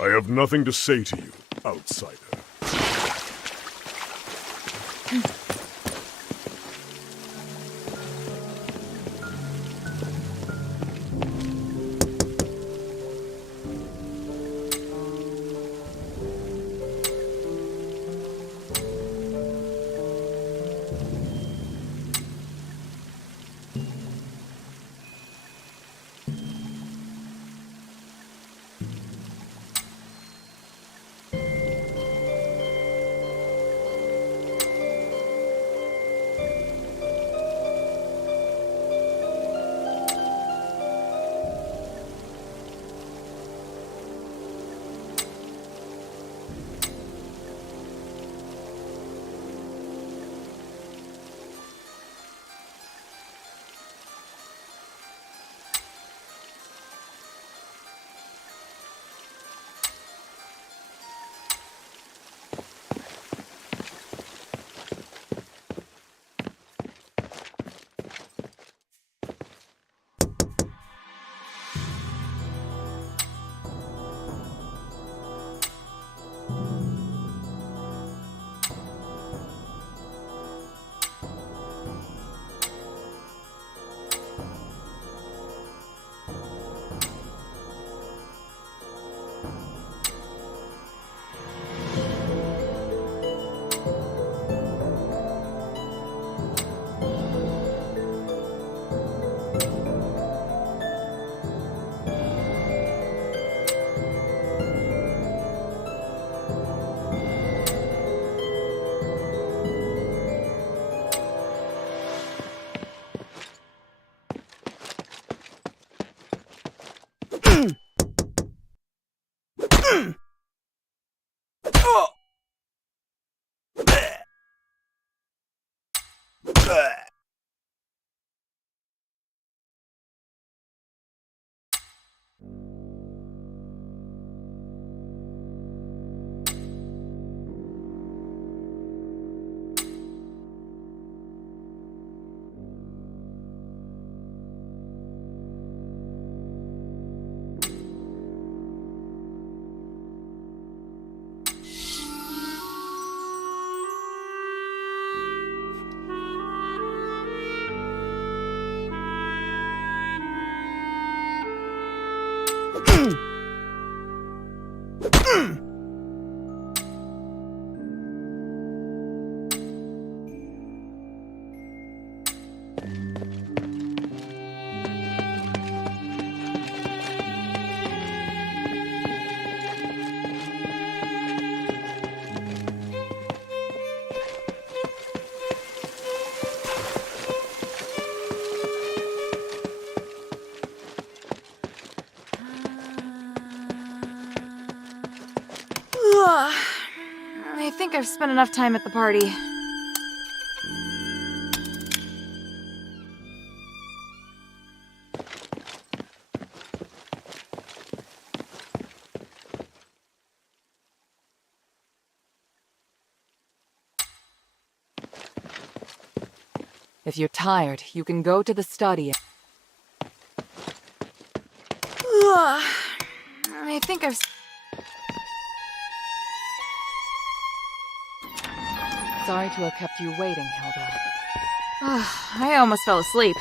I have nothing to say to you, outsider. I think I've spent enough time at the party. If you're tired, you can go to the study. I think I've... Sorry to have kept you waiting, Hilda. I almost fell asleep.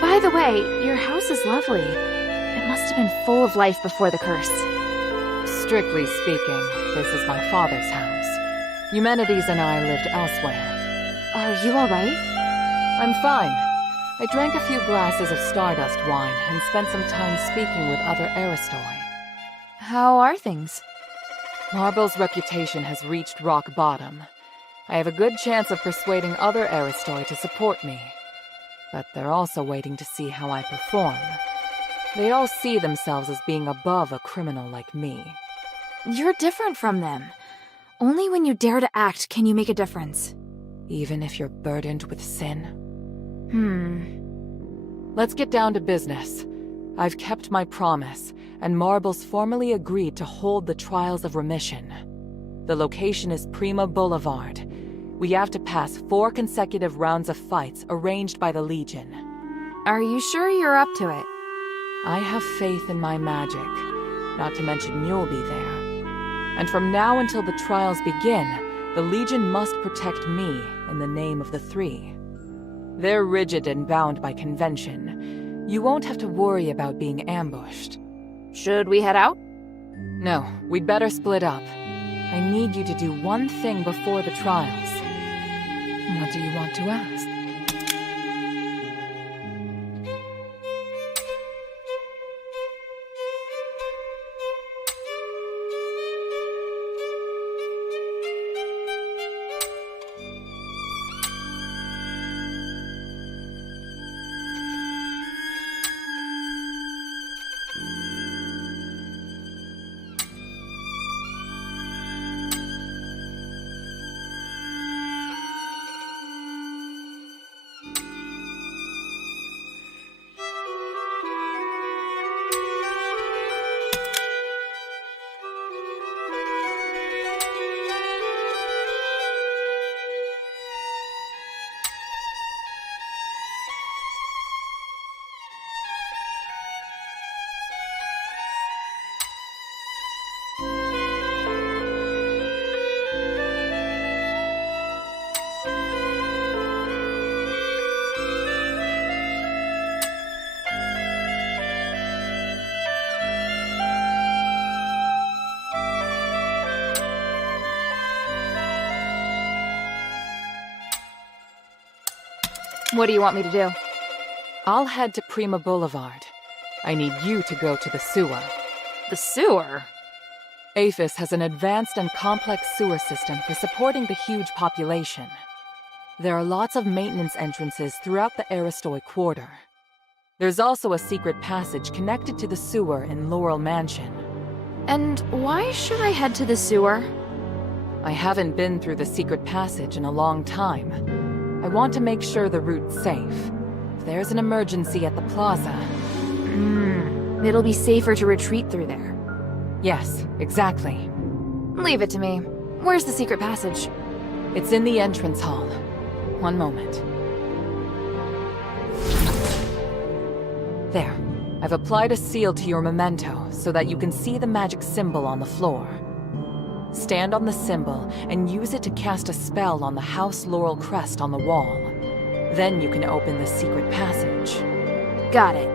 By the way, your house is lovely. It must have been full of life before the curse. Strictly speaking, this is my father's house. Eumenides and I lived elsewhere. Are you alright? I'm fine. I drank a few glasses of Stardust wine and spent some time speaking with other Aristoi. How are things? Marble's reputation has reached rock bottom. I have a good chance of persuading other Aristoi to support me. But they're also waiting to see how I perform. They all see themselves as being above a criminal like me. You're different from them. Only when you dare to act can you make a difference. Even if you're burdened with sin? Let's get down to business. I've kept my promise, and Marble's formally agreed to hold the Trials of Remission. The location is Prima Boulevard. We have to pass 4 consecutive rounds of fights arranged by the Legion. Are you sure you're up to it? I have faith in my magic, not to mention you'll be there. And from now until the trials begin, the Legion must protect me in the name of the 3. They're rigid and bound by convention. You won't have to worry about being ambushed. Should we head out? No, we'd better split up. I need you to do one thing before the trials. What do you want to ask? What do you want me to do? I'll head to Prima Boulevard. I need you to go to the sewer. The sewer? Aphis has an advanced and complex sewer system for supporting the huge population. There are lots of maintenance entrances throughout the Aristoi Quarter. There's also a secret passage connected to the sewer in Laurel Mansion. And why should I head to the sewer? I haven't been through the secret passage in a long time. I want to make sure the route's safe. If there's an emergency at the plaza... It'll be safer to retreat through there. Yes, exactly. Leave it to me. Where's the secret passage? It's in the entrance hall. One moment. There. I've applied a seal to your memento so that you can see the magic symbol on the floor. Stand on the symbol and use it to cast a spell on the House Laurel crest on the wall. Then you can open the secret passage. Got it.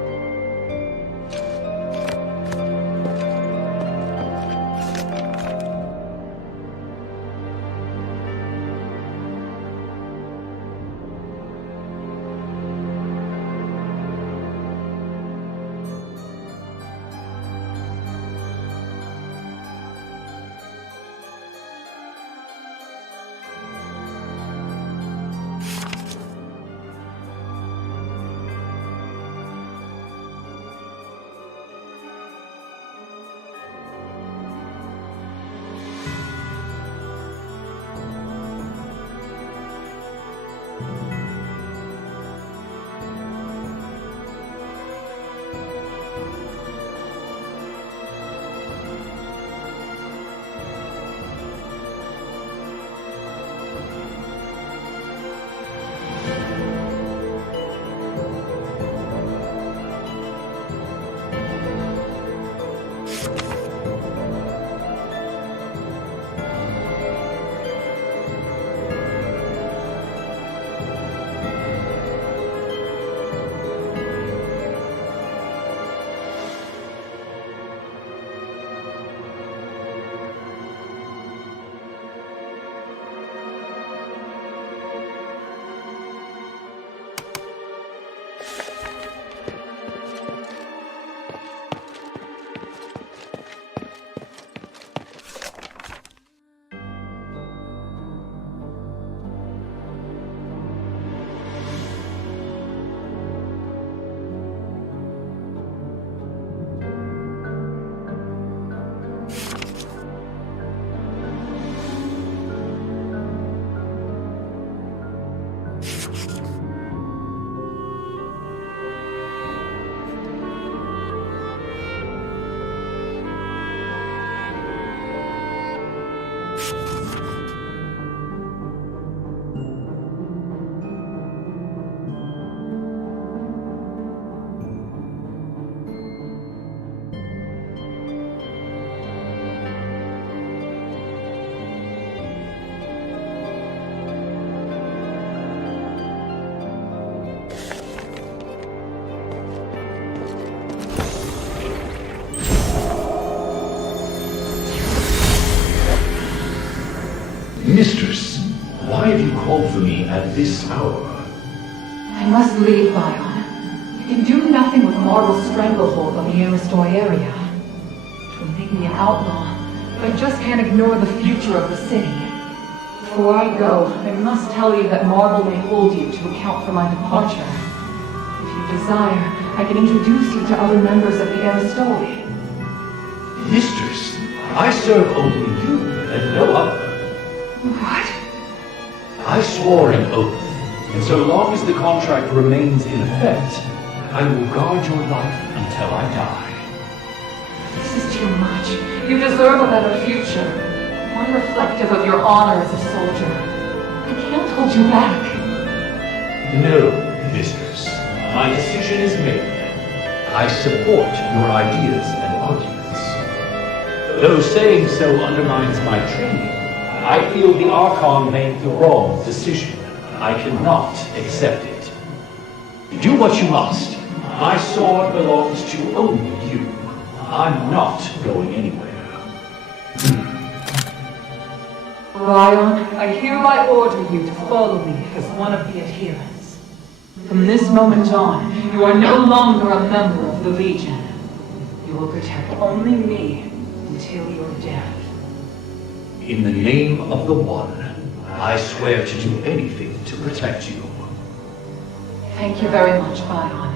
Mistress, why have you called for me at this hour? I must leave, Bion. You can do nothing with Marvel's stranglehold on the Aristoy area. It will make me an outlaw, but I just can't ignore the future of the city. Before I go, I must tell you that Marvel may hold you to account for my departure. If you desire, I can introduce you to other members of the Aristoy. Mistress, I serve only you and no other. What? I swore an oath, and so long as the contract remains in effect, I will guard your life until I die. This is too much. You deserve a better future. One reflective of your honor as a soldier. I can't hold you back. No, mistress. My decision is made. I support your ideas and arguments. Though saying so undermines my training, I feel the Archon made the wrong decision. I cannot accept it. Do what you must. My sword belongs to only you. I'm not going anywhere. Bion, I hereby order you to follow me as one of the adherents. From this moment on, you are no longer a member of the Legion. You will protect only me until your death. In the name of the One, I swear to do anything to protect you. Thank you very much, Bion.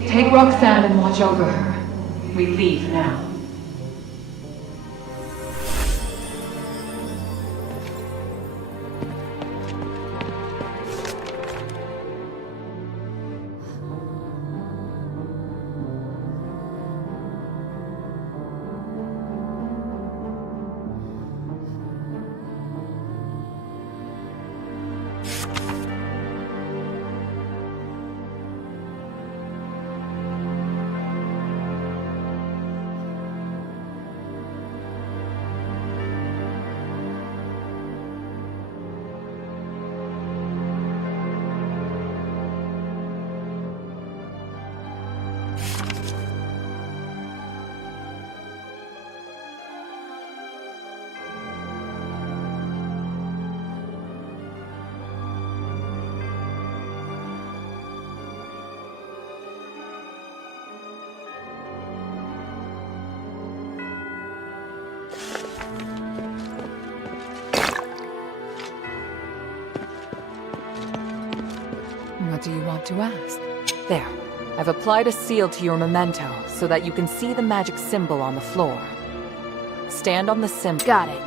Take Roxanne and watch over her. We leave now. What do you want to ask? There. I've applied a seal to your memento so that you can see the magic symbol on the floor. Stand on the symbol. Got it.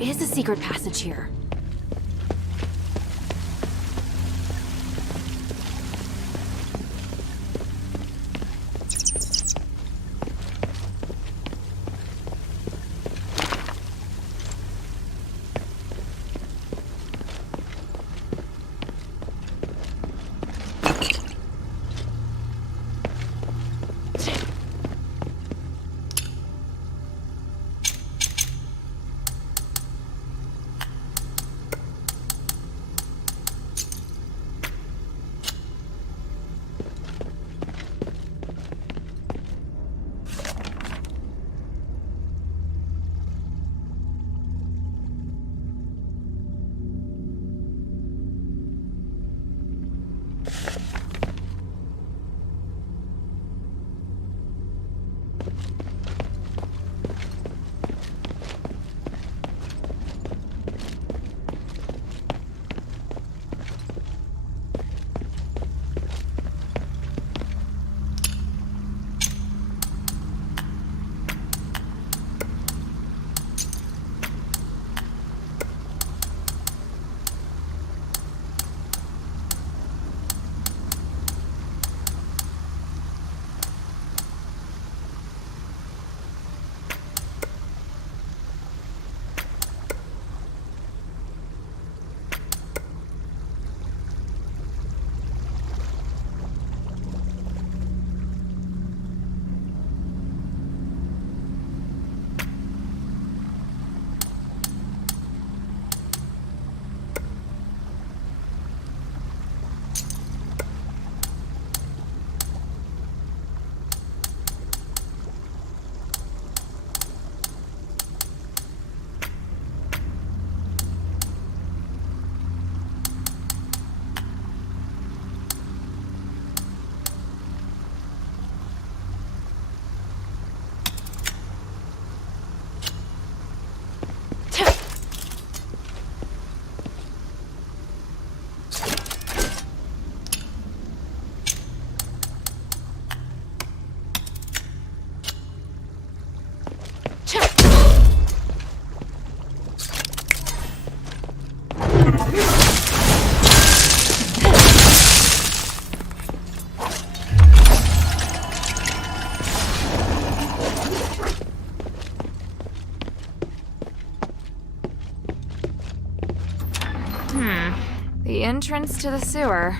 Is a secret passage here. entrance to the sewer.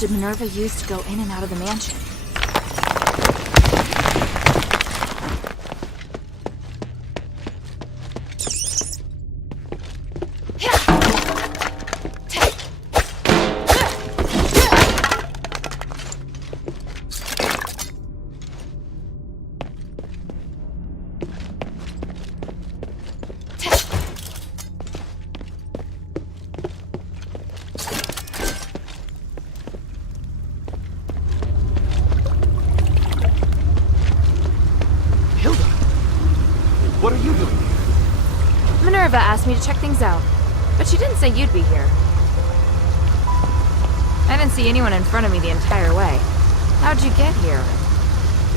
Did Minerva use to go in and out of the mansion? What are you doing here? Minerva asked me to check things out, but she didn't say you'd be here. I didn't see anyone in front of me the entire way. How'd you get here?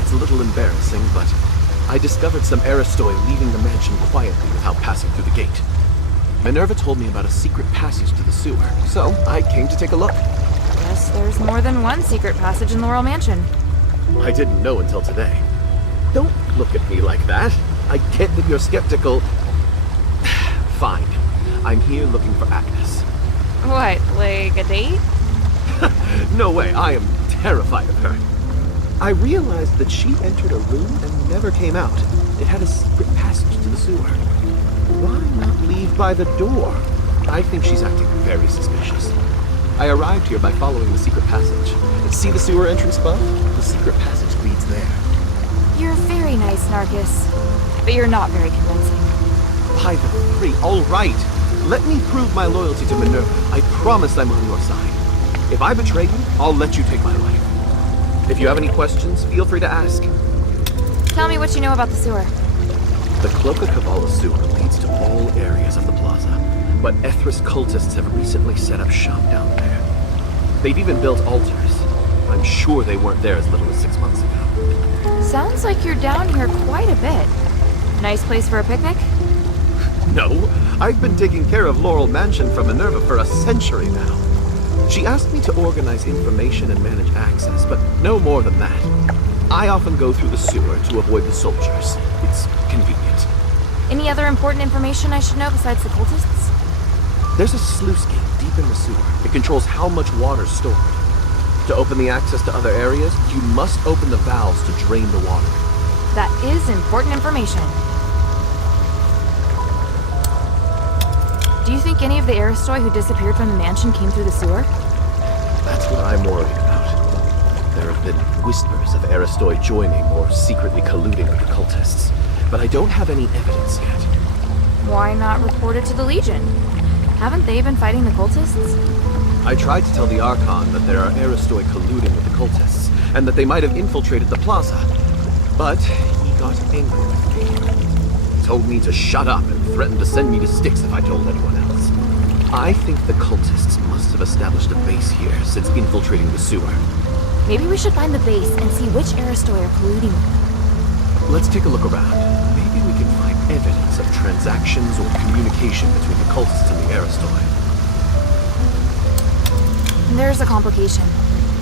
It's a little embarrassing, but I discovered some Aristoi leaving the mansion quietly without passing through the gate. Minerva told me about a secret passage to the sewer, so I came to take a look. Guess there's more than one secret passage in the Royal Mansion. I didn't know until today. Don't look at me like that. I get that you're skeptical. Fine. I'm here looking for Agnes. What, like a date? No way, I am terrified of her. I realized that she entered a room and never came out. It had a secret passage to the sewer. Why not leave by the door? I think she's acting very suspicious. I arrived here by following the secret passage. See the sewer entrance above? The secret passage leads there. You're very nice, Narcus. But you're not very convincing. By the three, all right. Let me prove my loyalty to Minerva. I promise I'm on your side. If I betray you, I'll let you take my life. If you have any questions, feel free to ask. Tell me what you know about the sewer. The Cloaca Cavala sewer leads to all areas of the plaza, but Ethris cultists have recently set up shop down there. They've even built altars. I'm sure they weren't there as little as 6 months ago. Sounds like you're down here quite a bit. Nice place for a picnic? No, I've been taking care of Laurel Mansion for Minerva for a century now. She asked me to organize information and manage access, but no more than that. I often go through the sewer to avoid the soldiers. It's convenient. Any other important information I should know besides the cultists? There's a sluice gate deep in the sewer. It controls how much water's stored. To open the access to other areas, you must open the valves to drain the water. That is important information. Do you think any of the Aristoi who disappeared from the mansion came through the sewer? That's what I'm worried about. There are have been whispers of Aristoi joining or secretly colluding with the cultists, but I don't have any evidence yet. Why not report it to the Legion? Haven't they been fighting the cultists? I tried to tell the Archon that there are Aristoi colluding with the cultists, and that they might have infiltrated the plaza. But he got angry with me. He told me to shut up and threatened to send me to Styx if I told anyone else. I think the cultists must have established a base here since infiltrating the sewer. Maybe we should find the base and see which Aristoi are colluding with. Let's take a look around. Maybe we can find evidence of transactions or communication between the cultists and the Aristoi. There's a complication.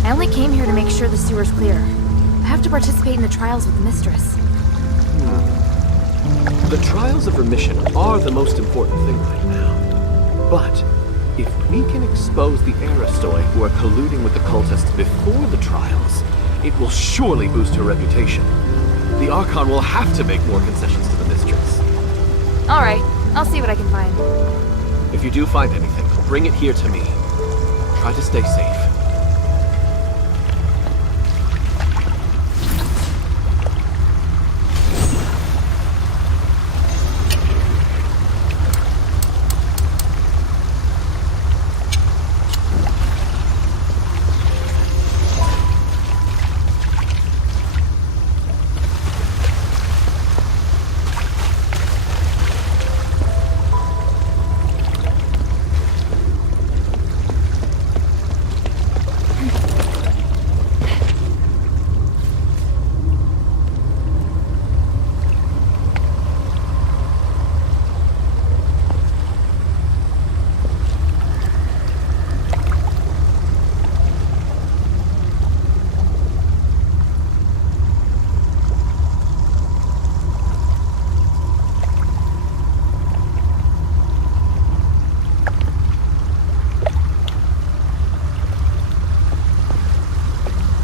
I only came here to make sure the sewer's clear. I have to participate in the trials with the Mistress. The trials of her mission are the most important thing right now. But if we can expose the Aristoi who are colluding with the cultists before the trials, it will surely boost her reputation. The Archon will have to make more concessions to the Mistress. Alright, I'll see what I can find. If you do find anything, bring it here to me. Try to stay safe.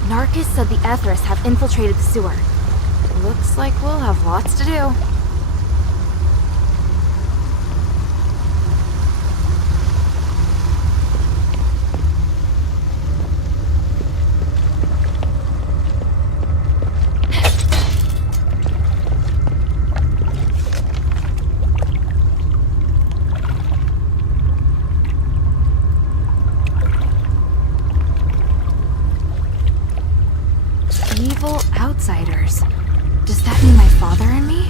Narcus said the Ethris have infiltrated the sewer. Looks like we'll have lots to do. Evil outsiders. Does that mean my father and me?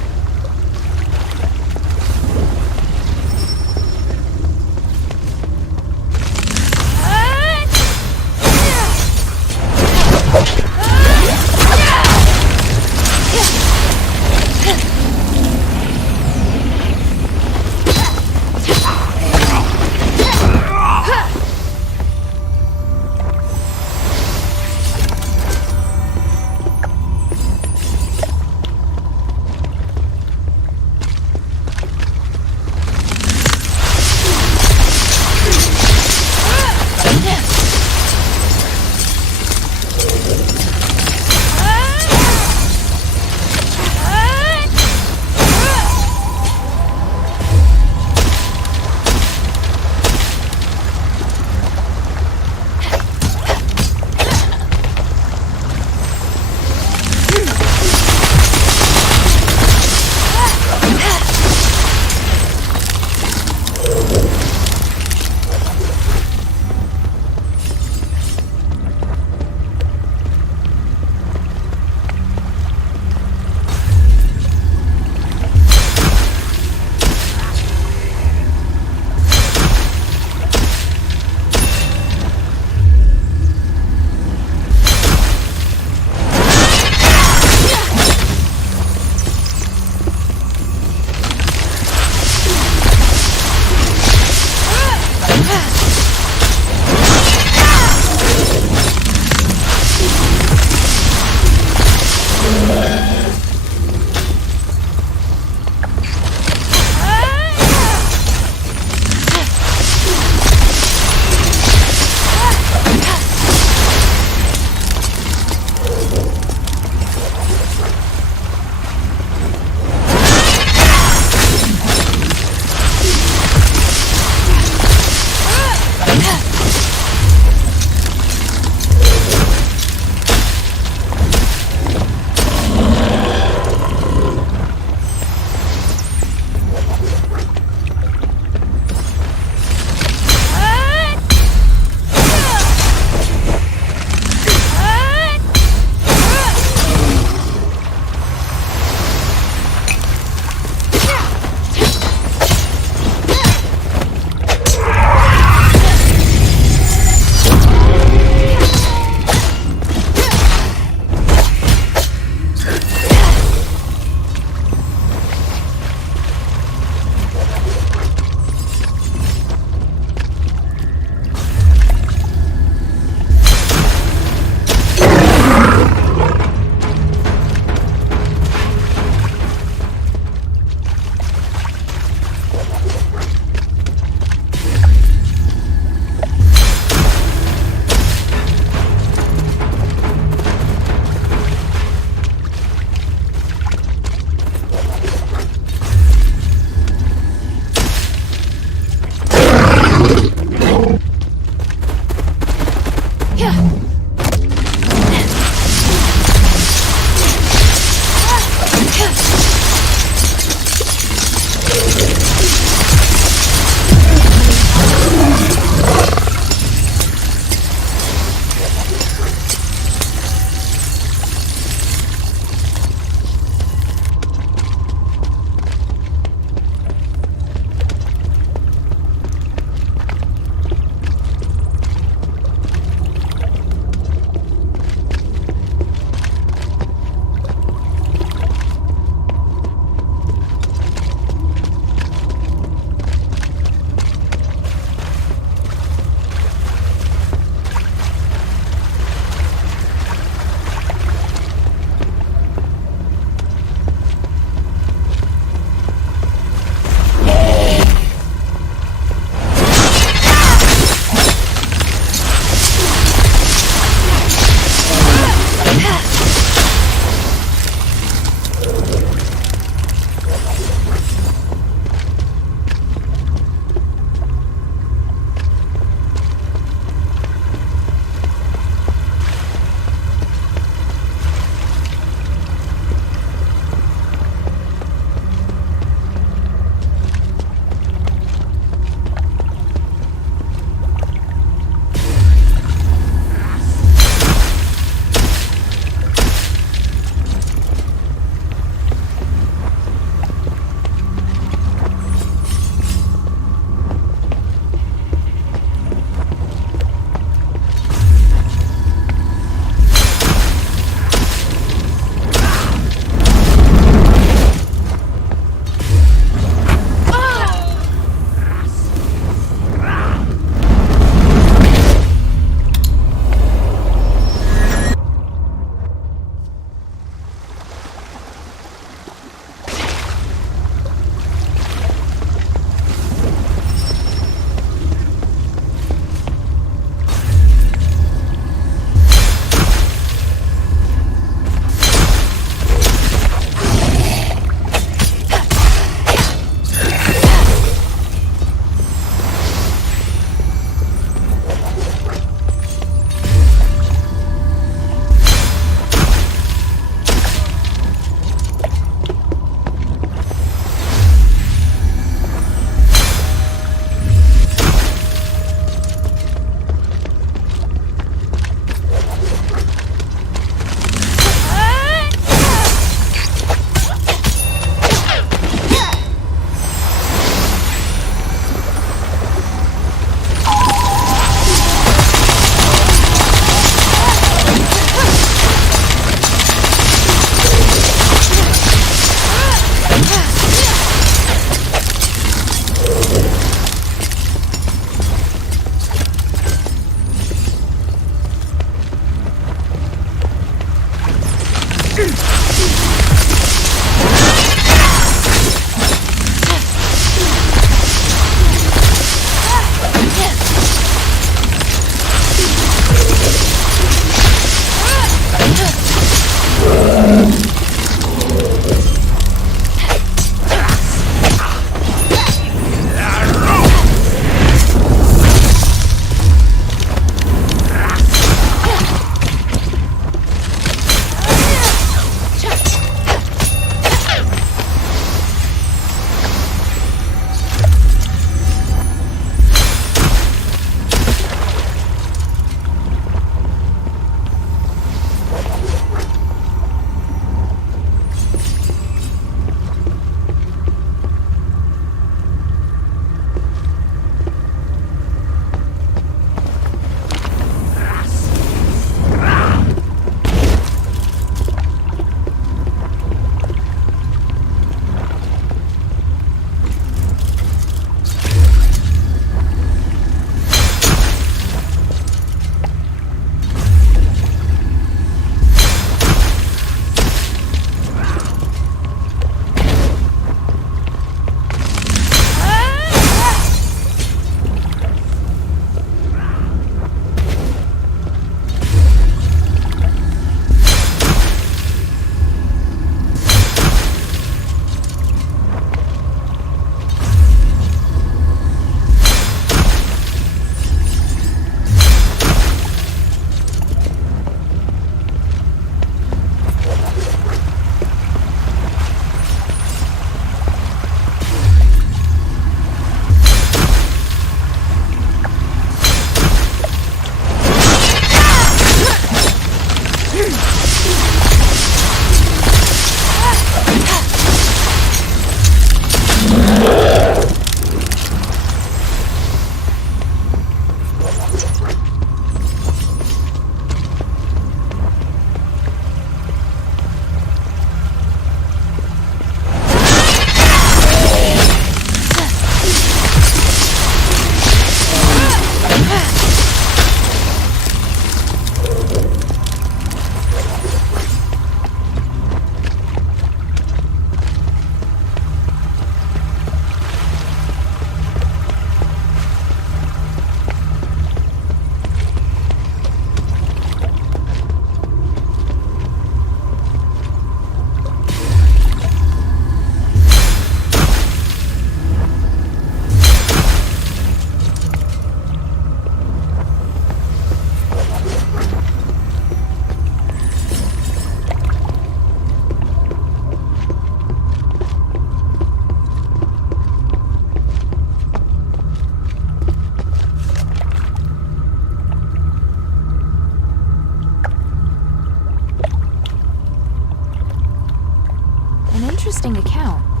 down.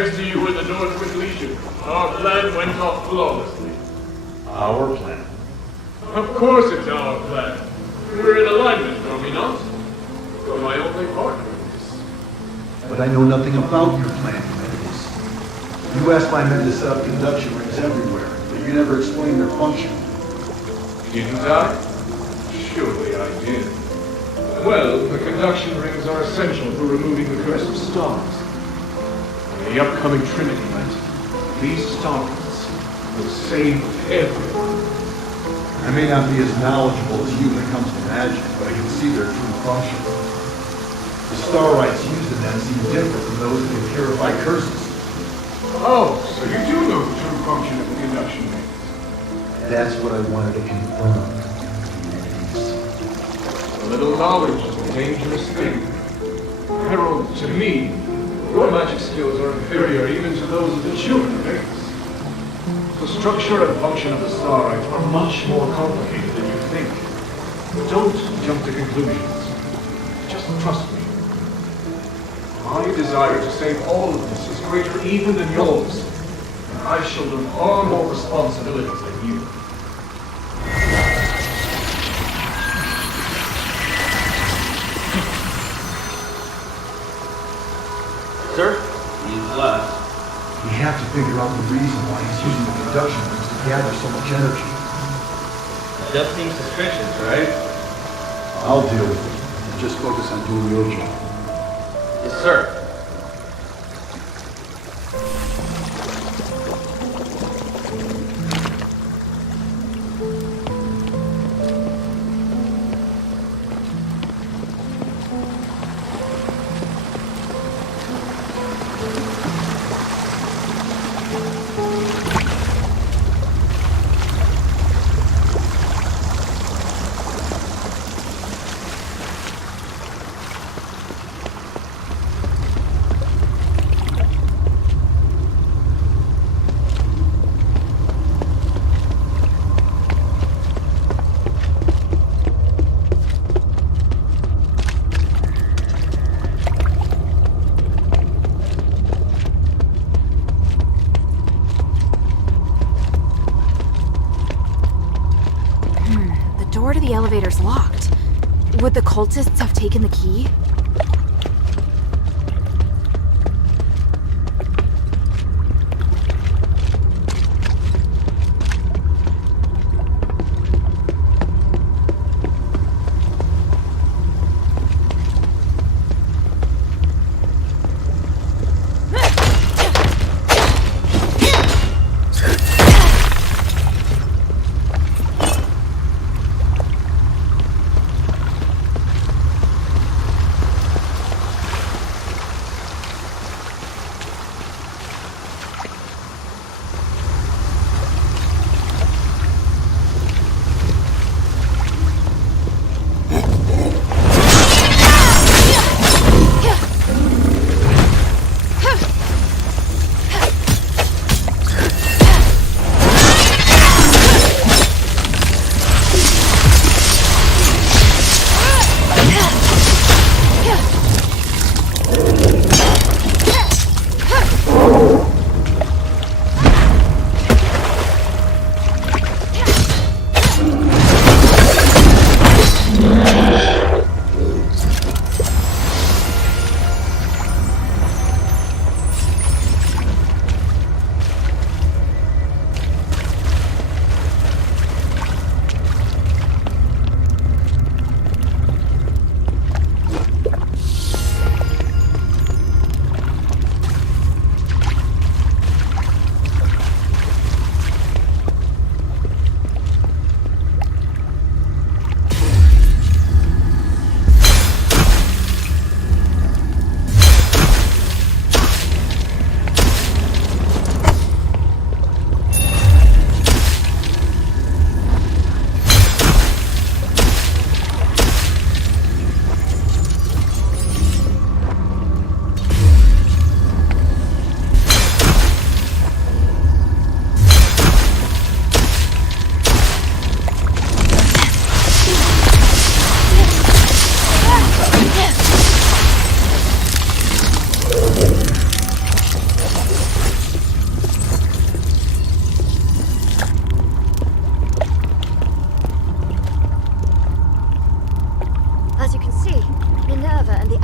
Thanks to you and the Northwind Legion, our plan went off flawlessly. Our plan. Of course it's our plan. We're in alignment, are we not? You're my only partner in this. But I know nothing about your plan, Humanities. You asked my men to set up conduction rings everywhere, but you never explained their function. Didn't I? Surely I did. Well, the conduction rings are essential for removing the curse of stars. In the upcoming Trinity Night, these stars will save everyone. I may not be as knowledgeable as you when it comes to magic, but I can see their true function. The star rites used in them seem different from those that can purify curses. Oh, so you do know the true function of the conduction rings? That's what I wanted to confirm. A little knowledge is a dangerous thing. Herald, to me, your magic skills are inferior even to those of the children of Ares. The structure and function of the star rites are much more complicated than you think. Don't jump to conclusions. Just trust me. My desire to save all of this is greater even than yours. And I shoulder far more responsibilities than you. Sir, he's left. We have to figure out the reason why he's using the conduction rings to gather so much energy. It just seems suspicious, right? I'll deal with it. Just focus on doing your job. Yes, sir. The door to the elevator's locked. Would the cultists have taken the key?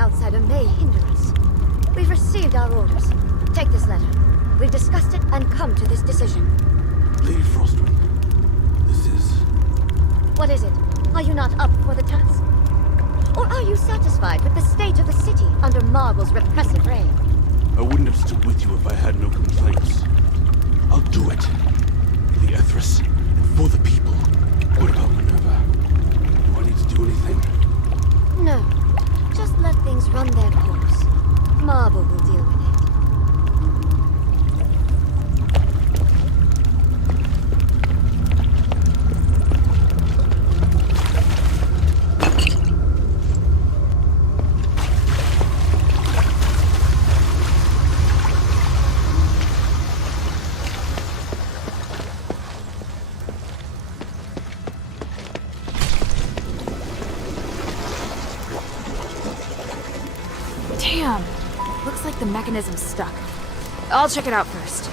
outsider may hinder us. We've received our orders. Take this letter. We've discussed it and come to this decision. Lady Frostwind, this is... What is it? Are you not up for the task? Or are you satisfied with the state of the city under Marble's repressive reign? I wouldn't have stood with you if I had no complaints. I'll do it. For the Ethris, and for the people. What about Minerva? Do I need to do anything? No. Just let things run their course. Marble will deal with it. Damn! Looks like the mechanism's stuck. I'll check it out first.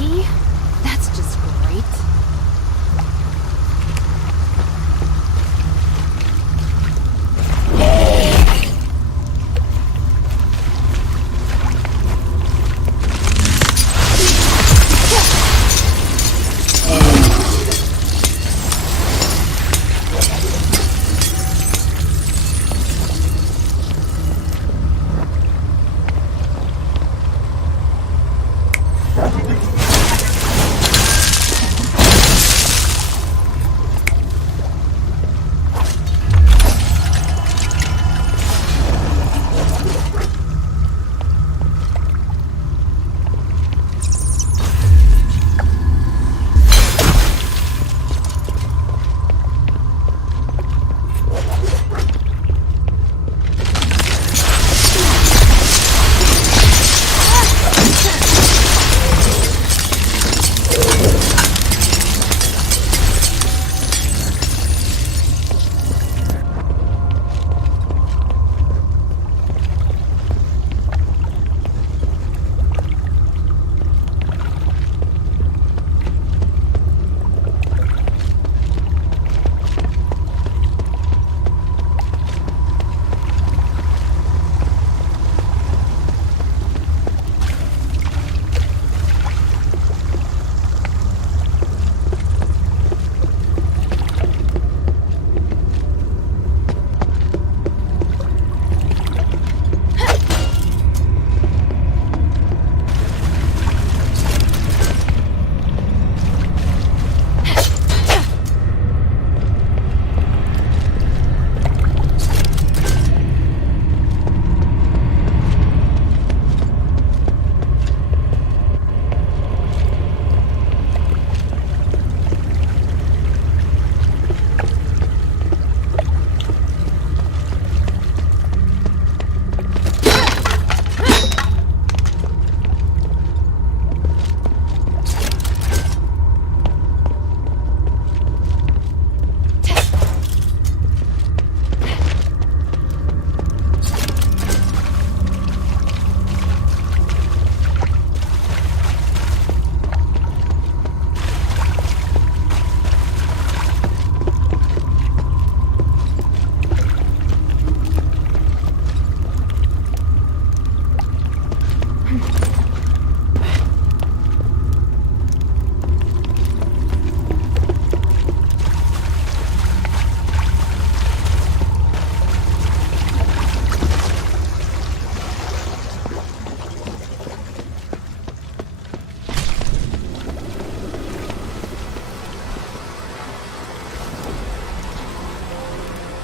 key? That's just great.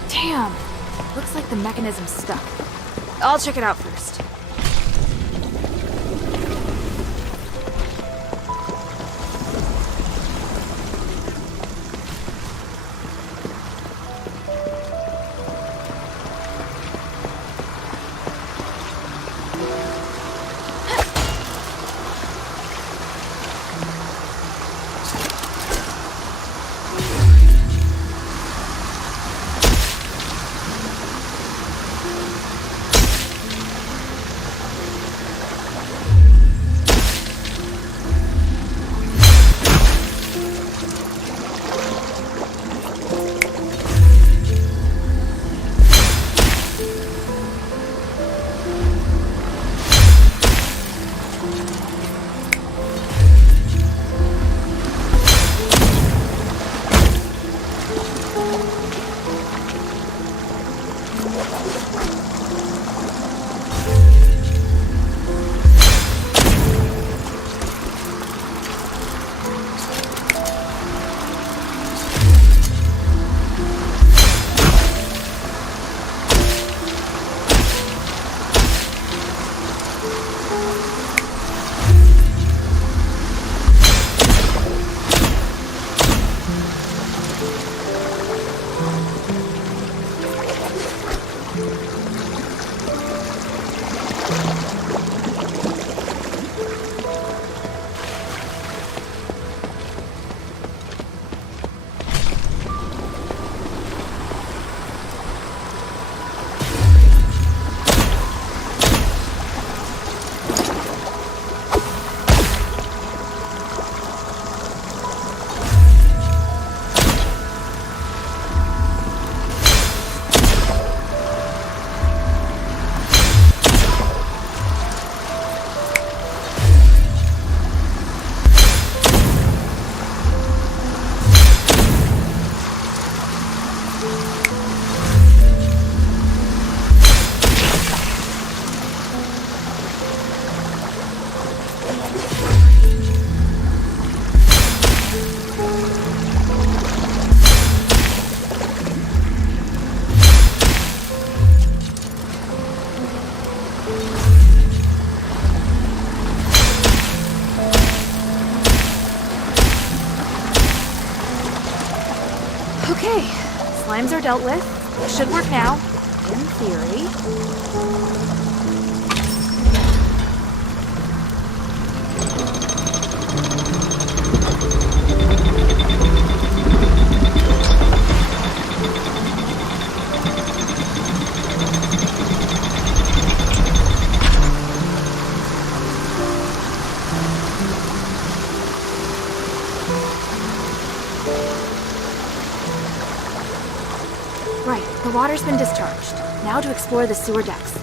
Damn! Looks like the mechanism's stuck. I'll check it out first. slimes are dealt with. It should work now, in theory. Right, the water's been discharged. Now to explore the sewer decks.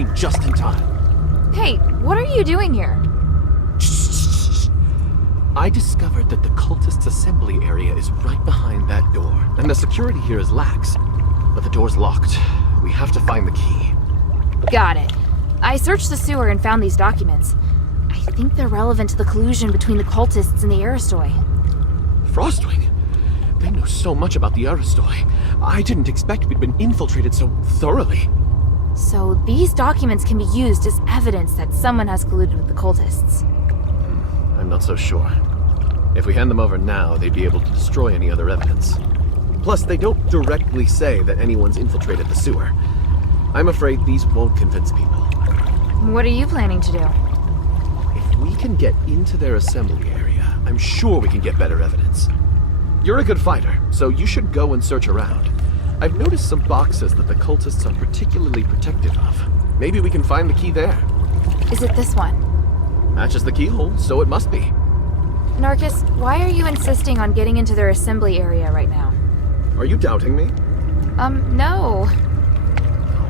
team just in time. Hey, what are you doing here? I discovered that the cultists' assembly area is right behind that door, and the security here is lax. But the door's locked. We have to find the key. Got it. I searched the sewer and found these documents. I think they're relevant to the collusion between the cultists and the Aristoi. Frostwing? They know so much about the Aristoi. I didn't expect we'd been infiltrated so thoroughly. So these documents can be used as evidence that someone has colluded with the cultists. I'm not so sure. If we hand them over now, they'd be able to destroy any other evidence. Plus, they don't directly say that anyone's infiltrated the sewer. I'm afraid these won't convince people. What are you planning to do? If we can get into their assembly area, I'm sure we can get better evidence. You're a good fighter, so you should go and search around. I've noticed some boxes that the cultists are particularly protective of. Maybe we can find the key there. Is it this one? Matches the keyhole, so it must be. Narcus, why are you insisting on getting into their assembly area right now? Are you doubting me? No.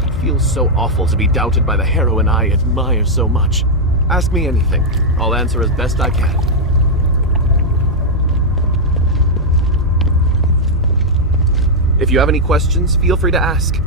It feels so awful to be doubted by the heroine I admire so much. Ask me anything. I'll answer as best I can. If you have any questions, feel free to ask.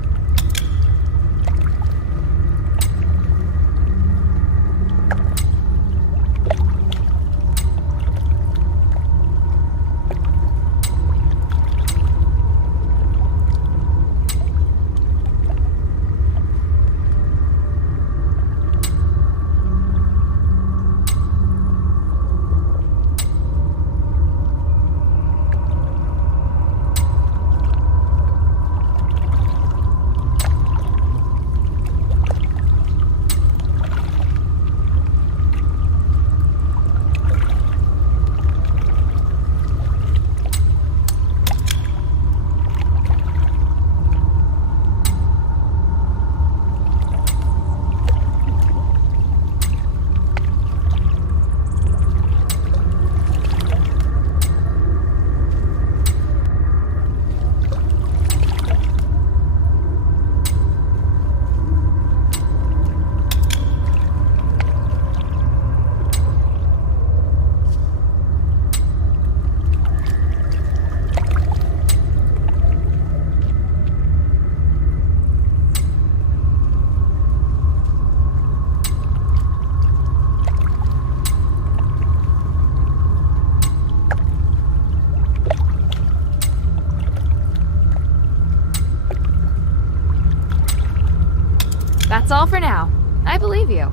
That's all for now. I believe you.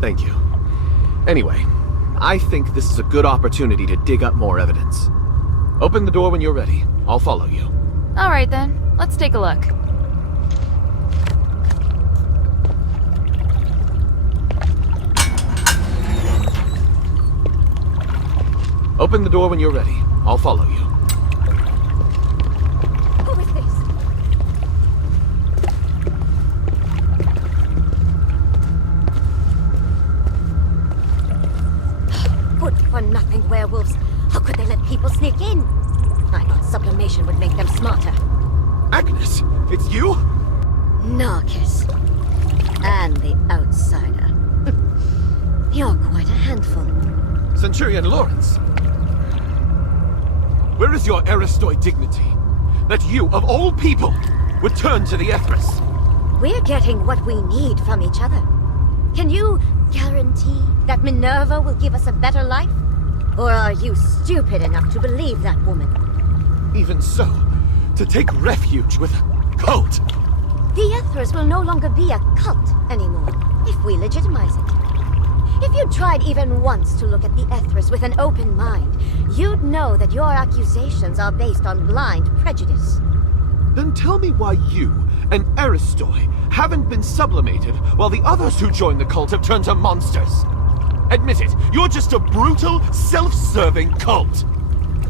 Thank you. Anyway, I think this is a good opportunity to dig up more evidence. Open the door when you're ready. I'll follow you. All right then, let's take a look. Open the door when you're ready. I'll follow you. Who is this? Good-for-nothing werewolves. How could they let people sneak in? I thought sublimation would make them smarter. Agnes, it's you? Narcus. And the outsider. You're quite a handful. Centurion Lawrence. Where is your Aristoi dignity? That you, of all people, would turn to the Ethris? We're getting what we need from each other. Can you guarantee that Minerva will give us a better life? Or are you stupid enough to believe that woman? Even so, to take refuge with a cult. The Ethris will no longer be a cult anymore, if we legitimize it. If you tried even once to look at the Ethris with an open mind, you'd know that your accusations are based on blind prejudice. Then tell me why you, an Aristoi, haven't been sublimated while the others who joined the cult have turned to monsters. Admit it, you're just a brutal, self-serving cult.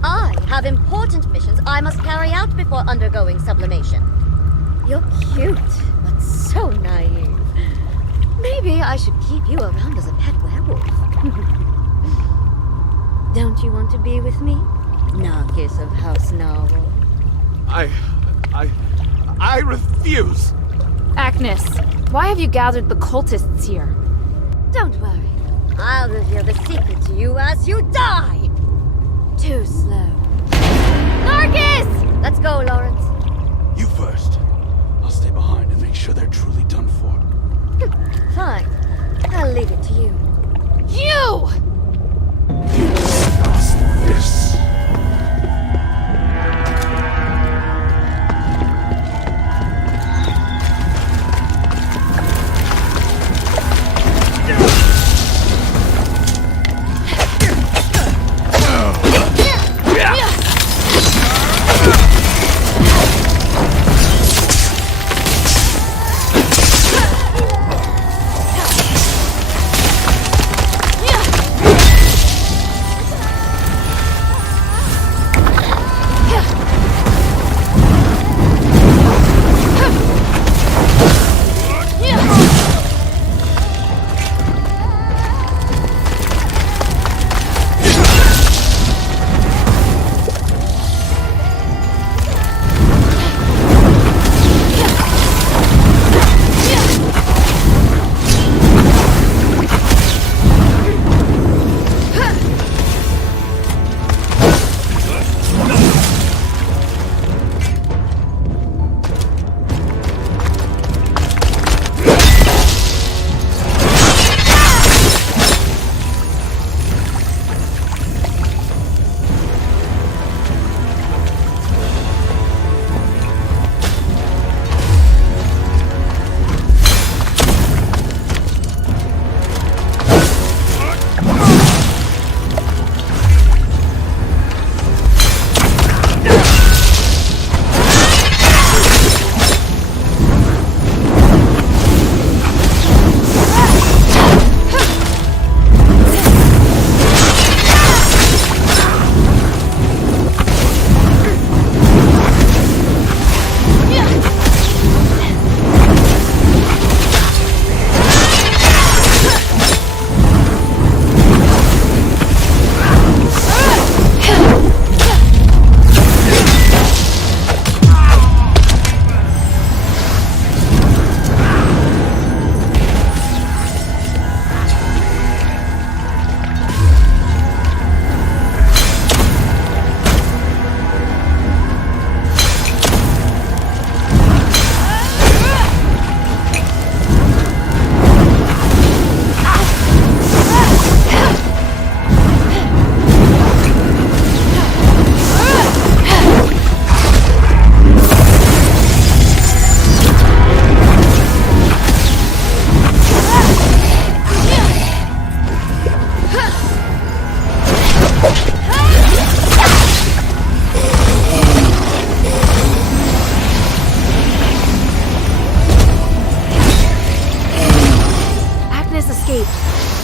I have important missions I must carry out before undergoing sublimation. You're cute, but so naive. Maybe I should keep you around as a pet werewolf. Don't you want to be with me, Narcus of House Narwhal? I refuse. Agnes, Why have you gathered the cultists here? Don't worry. I'll reveal the secret to you as you die! Too slow. Marcus! Let's go, Lawrence. You first. I'll stay behind and make sure they're truly done for. Fine. I'll leave it to you. You! This.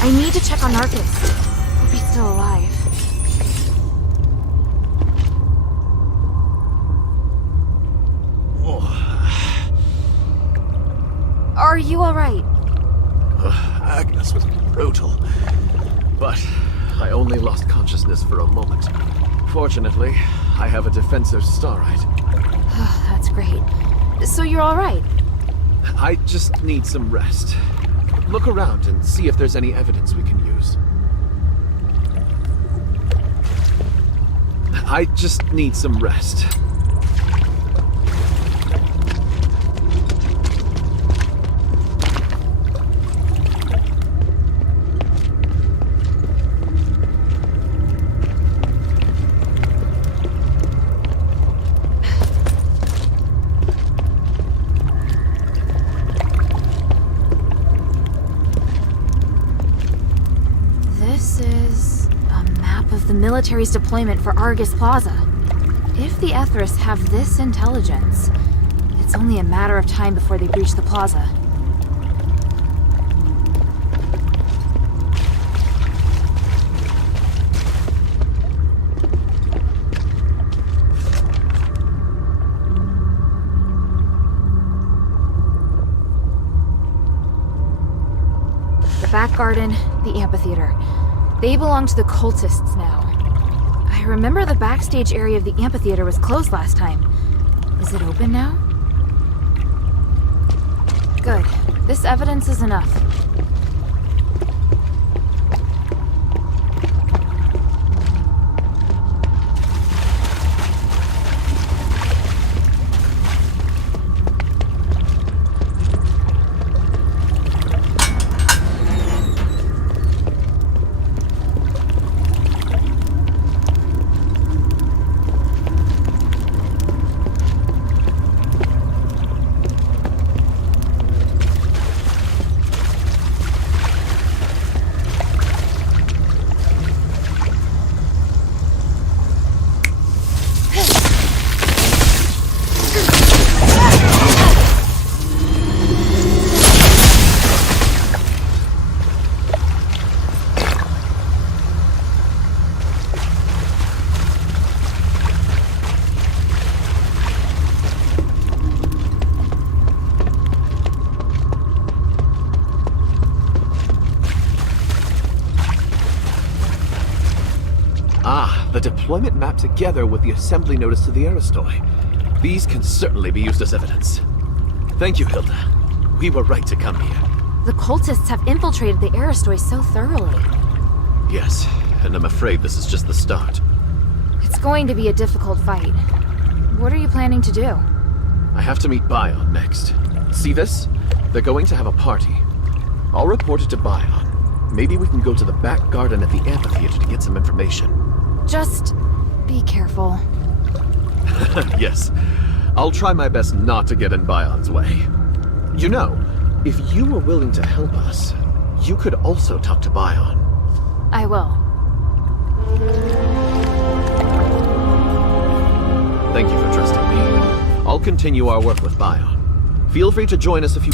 I need to check on Marcus. Hope he's still alive. Are you alright? Agnes was brutal. But I only lost consciousness for a moment. Fortunately, I have a defensive starite. That's great. So you're alright? I just need some rest. Look around and see if there's any evidence we can use. I just need some rest. The military's deployment for Argus Plaza. If the Etherists have this intelligence, it's only a matter of time before they breach the plaza. The back garden, the amphitheater. They belong to the cultists now. I remember the backstage area of the amphitheater was closed last time. Is it open now? Good. This evidence is enough. The deployment map together with the assembly notice to the Aristoi. These can certainly be used as evidence. Thank you, Hilda. We were right to come here. The cultists have infiltrated the Aristoi so thoroughly. Yes, and I'm afraid this is just the start. It's going to be a difficult fight. What are you planning to do? I have to meet Bion next. See this? They're going to have a party. I'll report it to Bion. Maybe we can go to the back garden at the amphitheater to get some information. Just be careful. Yes. I'll try my best not to get in Bion's way. You know, if you were willing to help us, you could also talk to Bion. I will. Thank you for trusting me. I'll continue our work with Bion. Feel free to join us if you...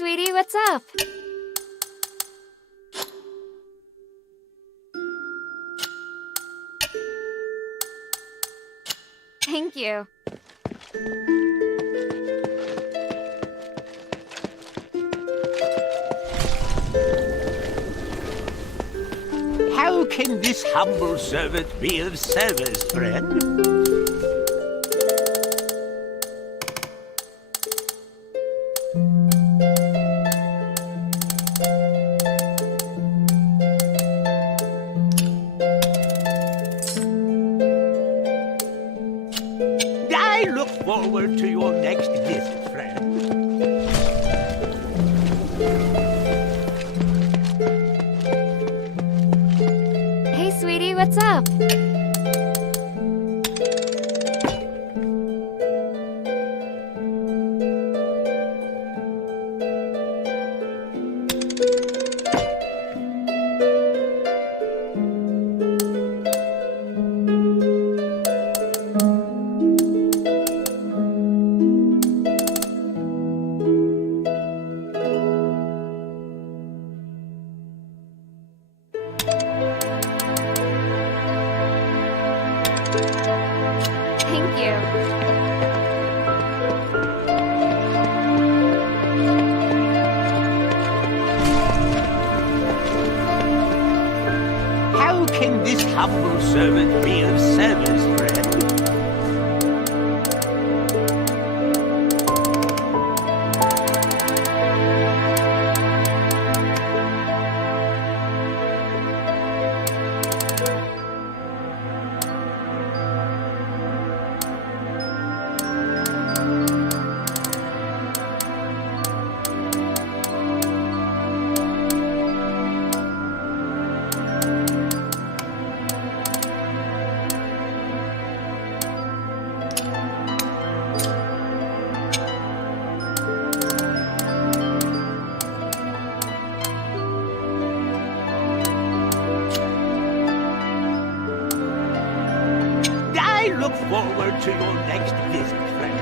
sweetie, what's up? Thank you. How can this humble servant be of service, friend? I look forward to your next visit, friend. Hey, sweetie, what's up? Thank you. How can this humble servant be of service, friend? I look forward to your next visit, friend.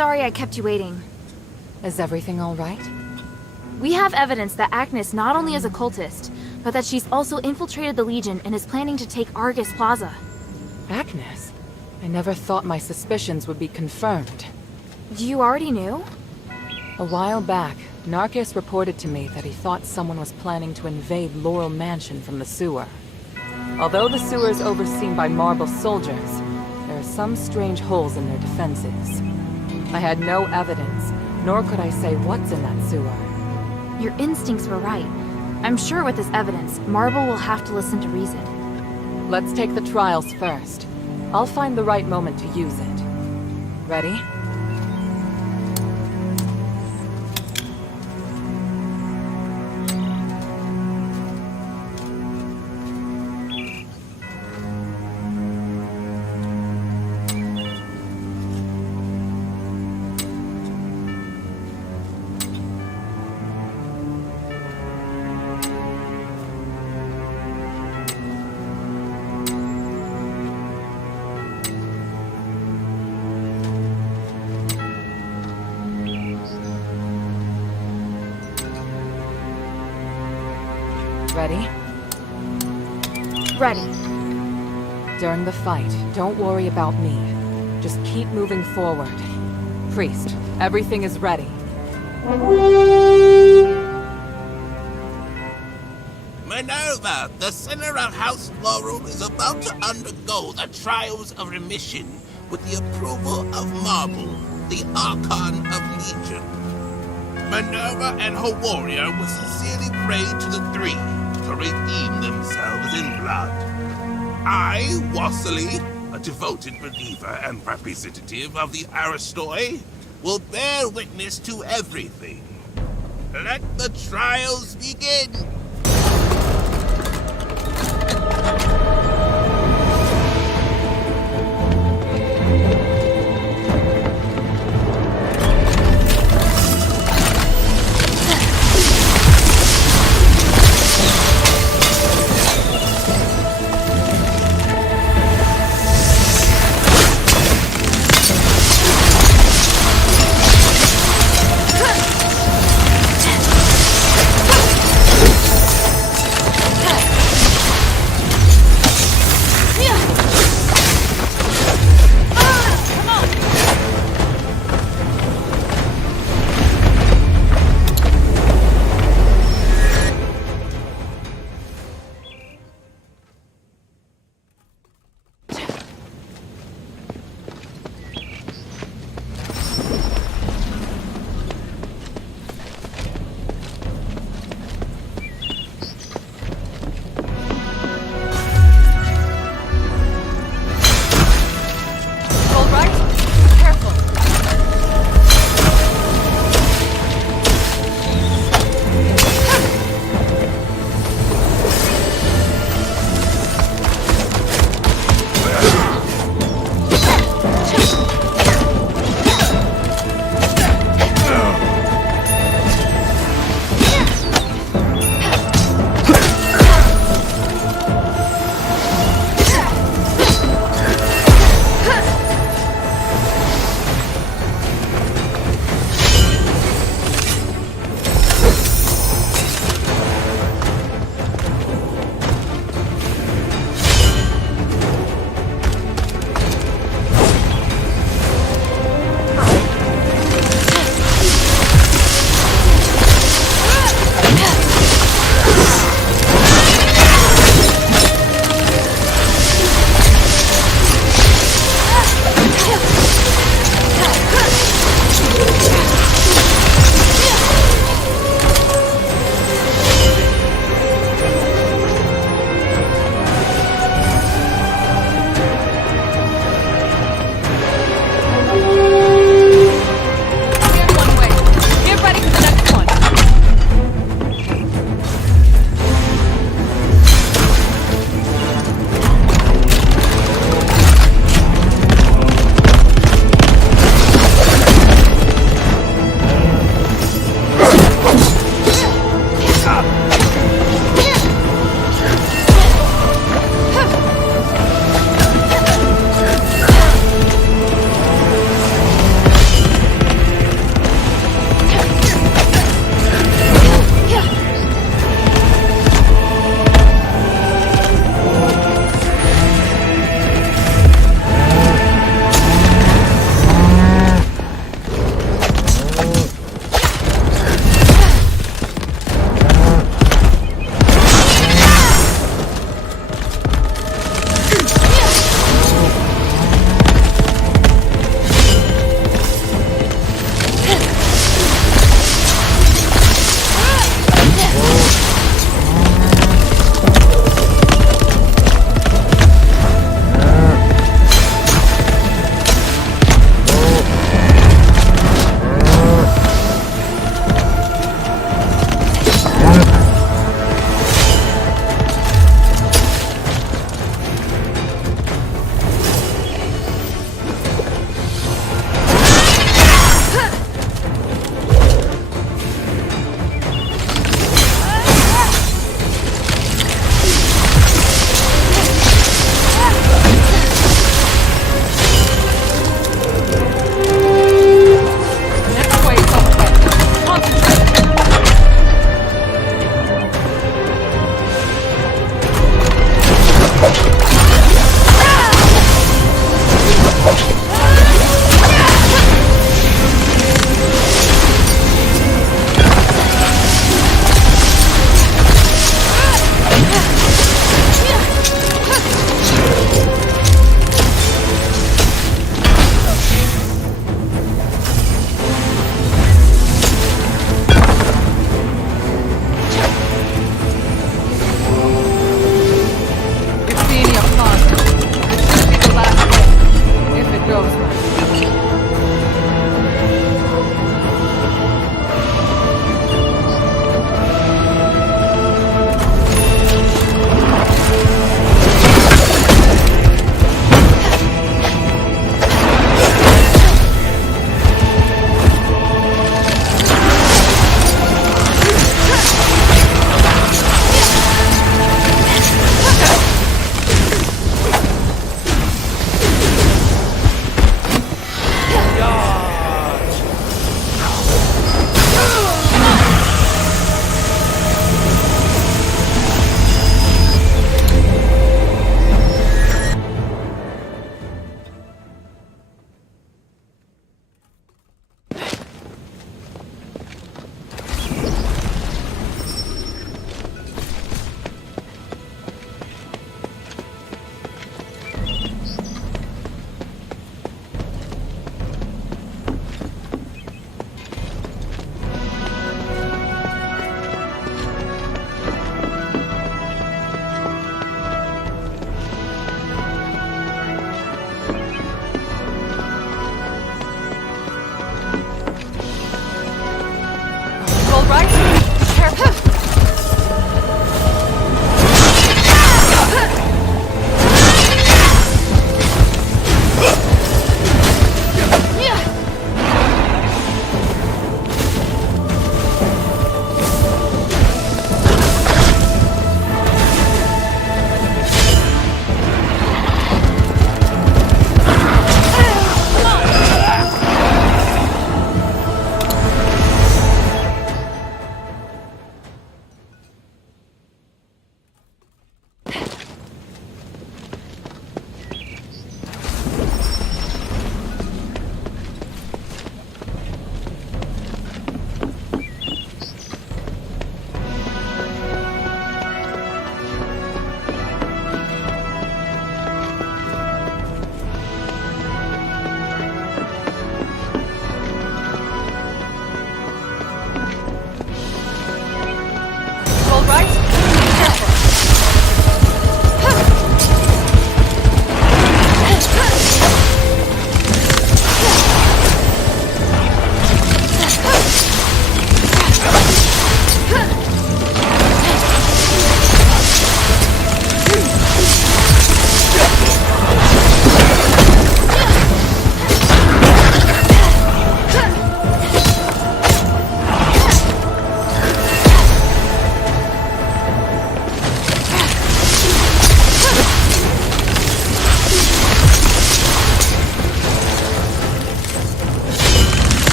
sorry I kept you waiting. Is everything all right? We have evidence that Agnes not only is a cultist, but that she's also infiltrated the Legion and is planning to take Argus Plaza. Agnes? I never thought my suspicions would be confirmed. You already knew? A while back, Narcus reported to me that he thought someone was planning to invade Laurel Mansion from the sewer. Although the sewer is overseen by Marble soldiers, there are some strange holes in their defenses. I had no evidence, nor could I say what's in that sewer. Your instincts were right. I'm sure with this evidence, Marble will have to listen to reason. Let's take the trials first. I'll find the right moment to use it. Ready? Ready? Ready. During the fight, don't worry about me. Just keep moving forward. Priest, everything is ready. Minerva, the sinner of House Laurel is about to undergo the trials of remission with the approval of Marble, the Archon of Legion. Minerva and her warrior will sincerely pray to the three to redeem themselves in blood. I, Wassily, a devoted believer and representative of the Aristoi, will bear witness to everything. Let the trials begin! right? Careful.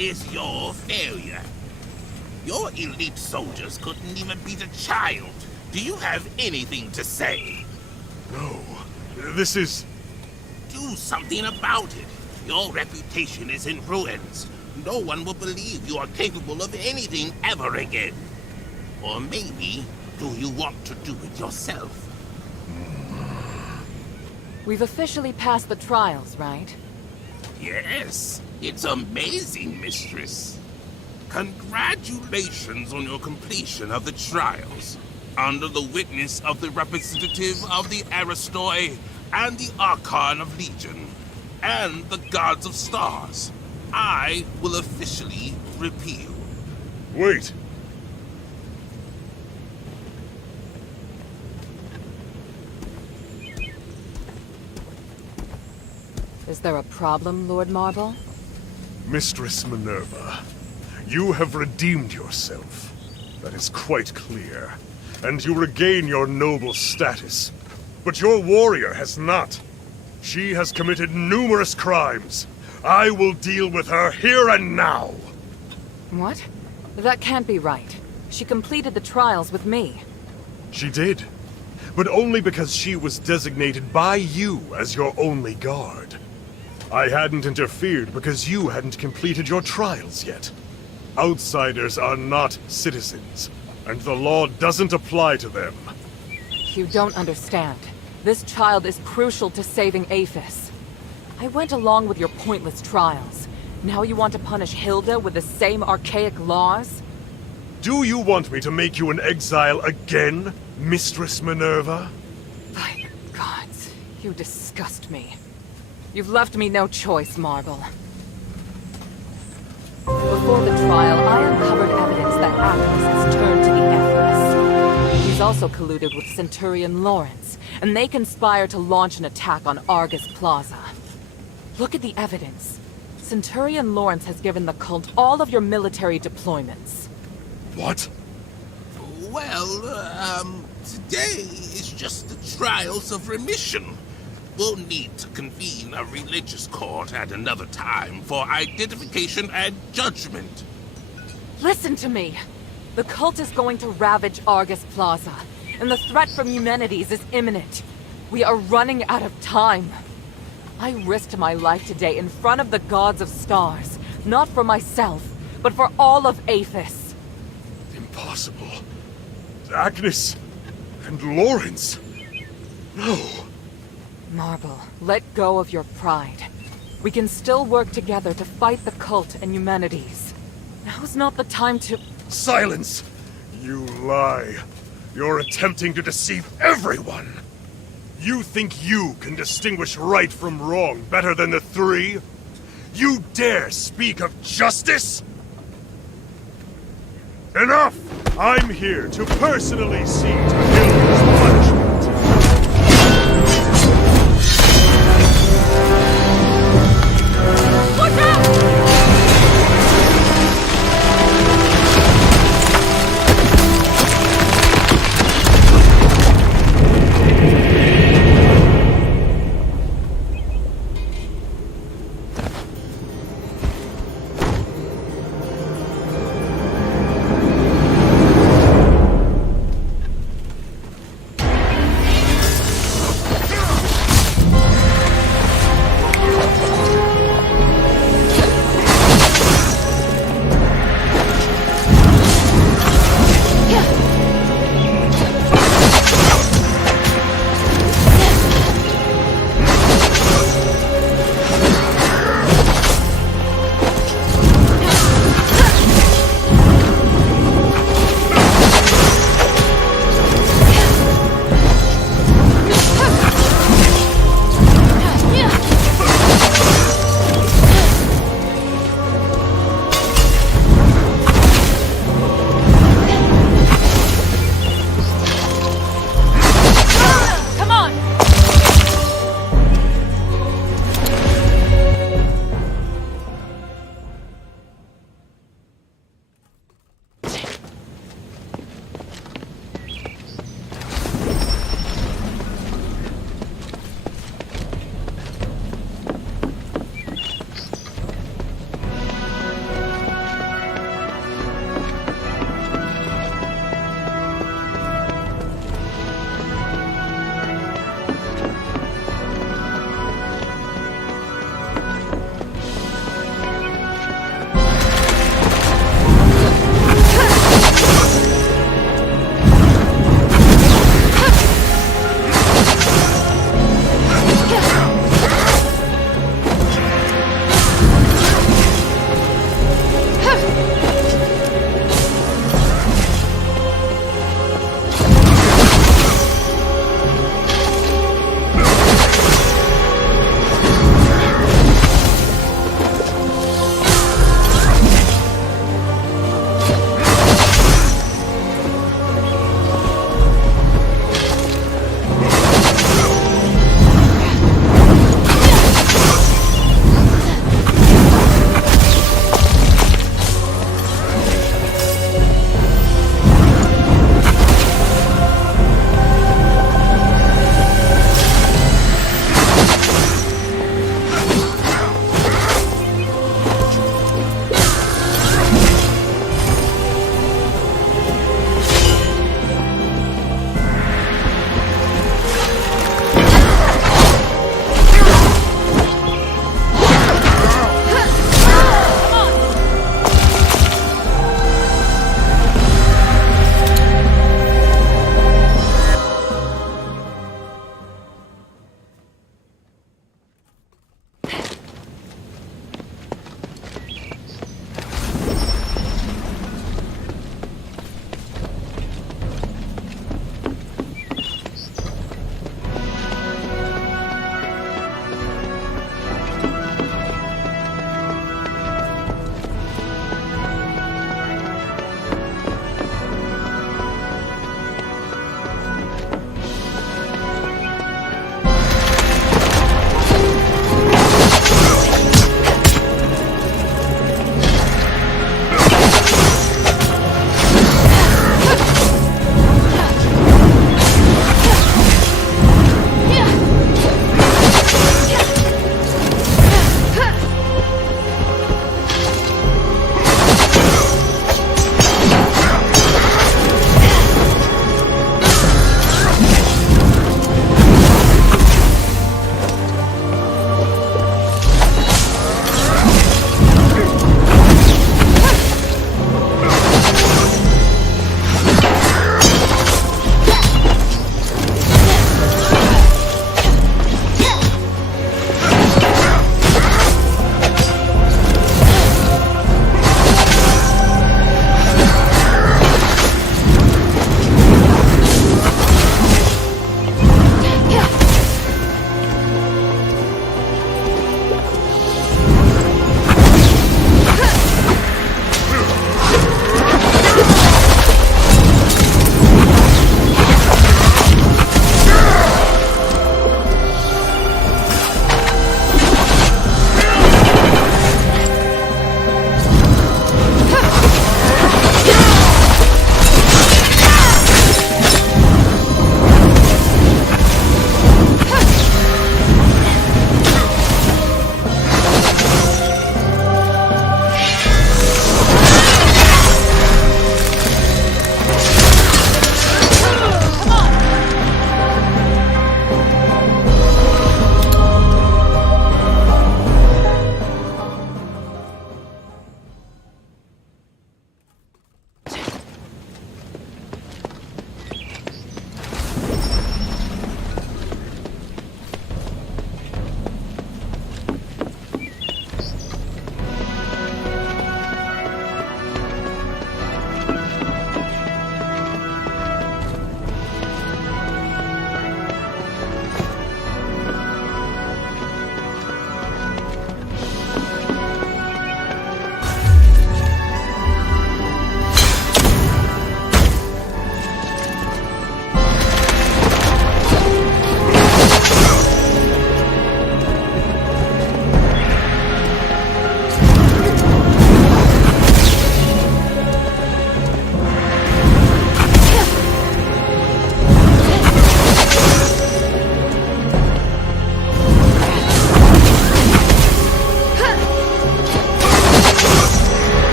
is your failure. Your elite soldiers couldn't even beat a child. Do you have anything to say? No. This is... Do something about it. Your reputation is in ruins. No one will believe you are capable of anything ever again. Or maybe, do you want to do it yourself? We've officially passed the trials, right? Yes. It's amazing, Mistress. Congratulations on your completion of the trials. Under the witness of the representative of the Aristoi and the Archon of Legion, and the Gods of Stars, I will officially repeal. Wait. Is there a problem, Lord Marble? Mistress Minerva, you have redeemed yourself. That is quite clear. And you regain your noble status. But your warrior has not. She has committed numerous crimes. I will deal with her here and now. What? That can't be right. She completed the trials with me. She did. But only because she was designated by you as your only guard. I hadn't interfered because you hadn't completed your trials yet. Outsiders are not citizens, and the law doesn't apply to them. You don't understand. This child is crucial to saving Aphis. I went along with your pointless trials. Now you want to punish Hilda with the same archaic laws? Do you want me to make you an exile again, Mistress Minerva? By the gods, you disgust me. You've left me no choice, Marble. Before the trial, I uncovered evidence that Aphis has turned to the Empress. He's also colluded with Centurion Lawrence, and they conspire to launch an attack on Argus Plaza. Look at the evidence. Centurion Lawrence has given the cult all of your military deployments. What? Well, today is just the trials of remission. We'll need to convene a religious court at another time for identification and judgment. Listen to me. The cult is going to ravage Argus Plaza, and the threat from Eumenides is imminent. We are running out of time. I risked my life today in front of the Gods of Stars, not for myself, but for all of Aphis. Impossible. Agnes and Lawrence. No. Marble, let go of your pride. We can still work together to fight the cult and humanities. Now's not the time to— Silence! You lie. You're attempting to deceive everyone! You think you can distinguish right from wrong better than the three? You dare speak of justice? Enough! I'm here to personally see to Hilda's punishment. Watch out!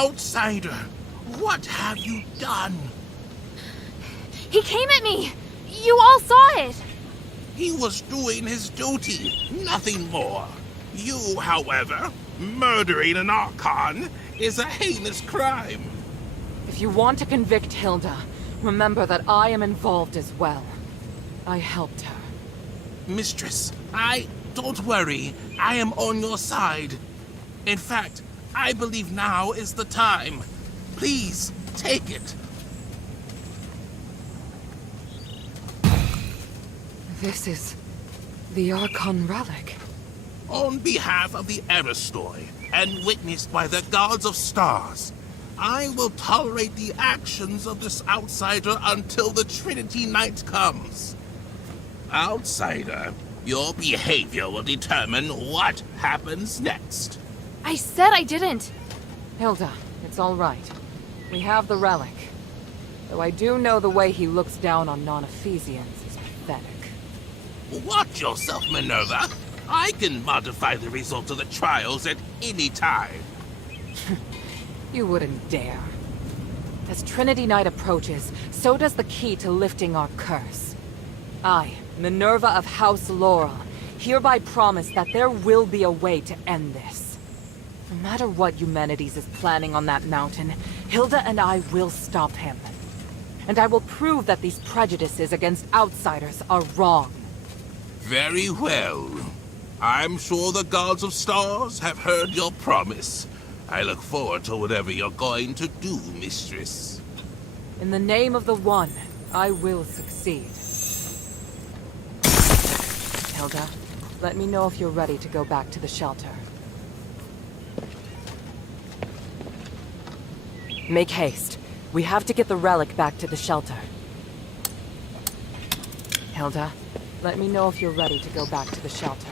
outsider! What have you done? He came at me! You all saw it! He was doing his duty, nothing more. You, however, murdering an Archon is a heinous crime. If you want to convict Hilda, remember that I am involved as well. I helped her. Mistress, don't worry. I am on your side. In fact, I believe now is the time. Please, take it. This is the Archon relic. On behalf of the Aristoi, and witnessed by the gods of stars, I will tolerate the actions of this outsider until the Trinity Night comes. Outsider, your behavior will determine what happens next. I said I didn't. Hilda, it's all right. We have the relic. Though I do know the way he looks down on non-Ephesians is pathetic. Watch yourself, Minerva. I can modify the results of the trials at any time. You wouldn't dare. As Trinity Night approaches, so does the key to lifting our curse. I, Minerva of House Laurel, hereby promise that there will be a way to end this. No matter what Eumenides is planning on that mountain, Hilda and I will stop him. And I will prove that these prejudices against outsiders are wrong. Very well. I'm sure the gods of stars have heard your promise. I look forward to whatever you're going to do, mistress. In the name of the One, I will succeed. Hilda, let me know if you're ready to go back to the shelter. Make haste. We have to get the relic back to the shelter. Hilda, let me know if you're ready to go back to the shelter.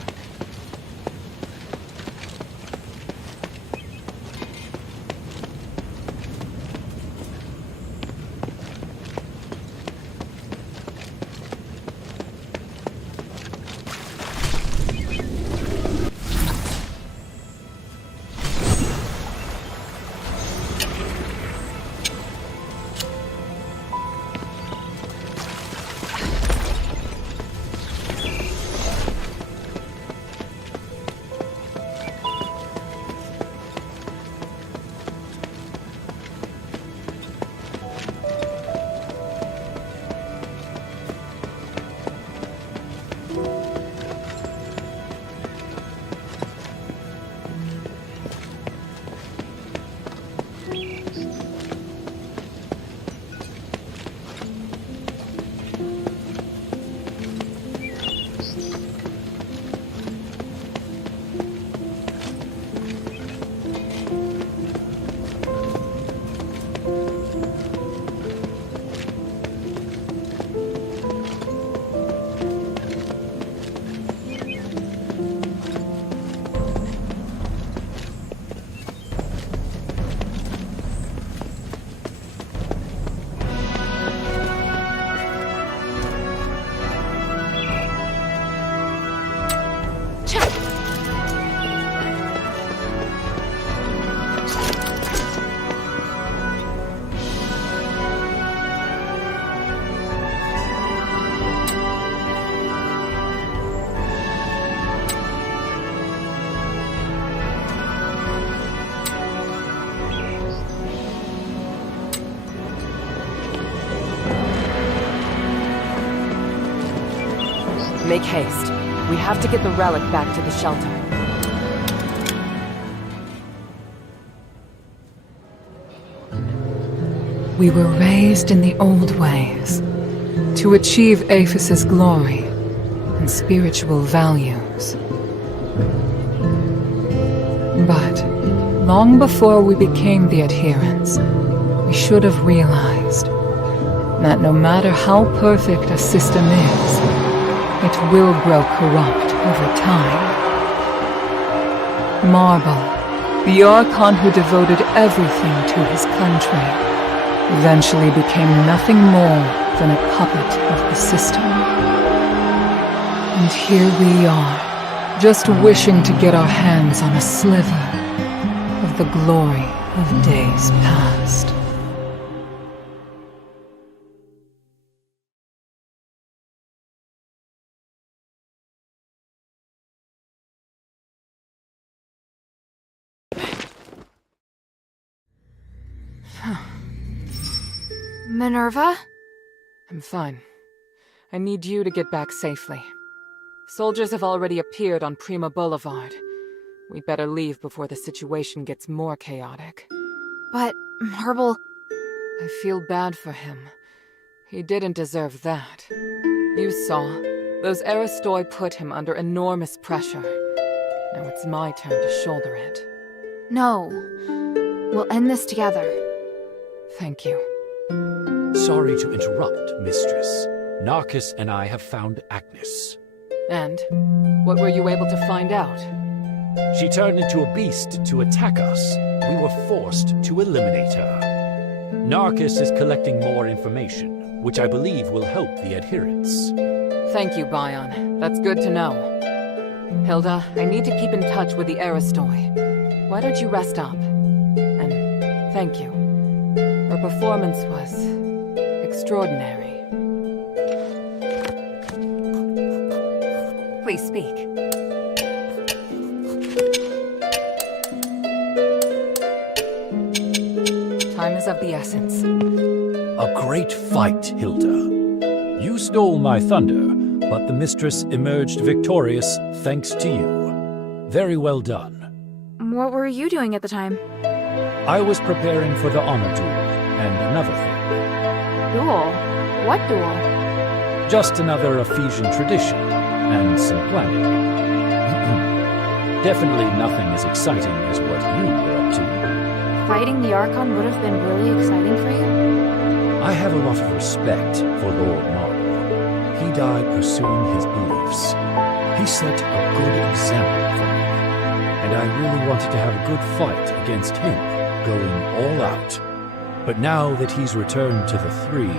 Make haste. We have to get the relic back to the shelter. We were raised in the old ways, to achieve Aphis' glory and spiritual values. But long before we became the adherents, we should have realized that no matter how perfect a system is, it will grow corrupt over time. Marble, the Archon who devoted everything to his country, eventually became nothing more than a puppet of the system. And here we are, just wishing to get our hands on a sliver of the glory of days past. Minerva? I'm fine. I need you to get back safely. Soldiers have already appeared on Prima Boulevard. We better leave before the situation gets more chaotic. But, Marble... I feel bad for him. He didn't deserve that. You saw. Those Aristoi put him under enormous pressure. Now it's my turn to shoulder it. No. We'll end this together. Thank you. Sorry to interrupt, Mistress. Narcus and I have found Agnes. And? What were you able to find out? She turned into a beast to attack us. We were forced to eliminate her. Narcus is collecting more information, which I believe will help the adherents. Thank you, Bion. That's good to know. Hilda, I need to keep in touch with the Aristoi. Why don't you rest up? And thank you. Her performance was extraordinary. Please speak. Time is of the essence. A great fight, Hilda. You stole my thunder, but the Mistress emerged victorious thanks to you. Very well done. What were you doing at the time? I was preparing for the honor duel, and another thing. Duel? What duel? Just another Ephesian tradition, and some planning. Definitely nothing as exciting as what you were up to. Fighting the Archon would have been really exciting for you? I have a lot of respect for Lord Marble. He died pursuing his beliefs. He set a good example for me, and I really wanted to have a good fight against him, going all out. But now that he's returned to the Three,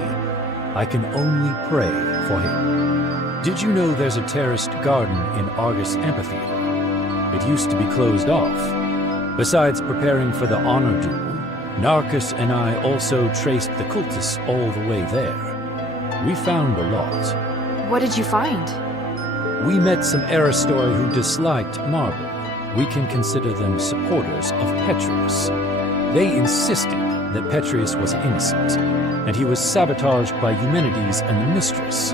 I can only pray for him. Did you know there's a terraced garden in Argus Amphitheater? It used to be closed off. Besides preparing for the honor duel, Narcus and I also traced the cultists all the way there. We found a lot. What did you find? We met some Aristoi who disliked Marble. We can consider them supporters of Petrius. They insisted that Petrius was innocent, and he was sabotaged by Eumenides and the Mistress,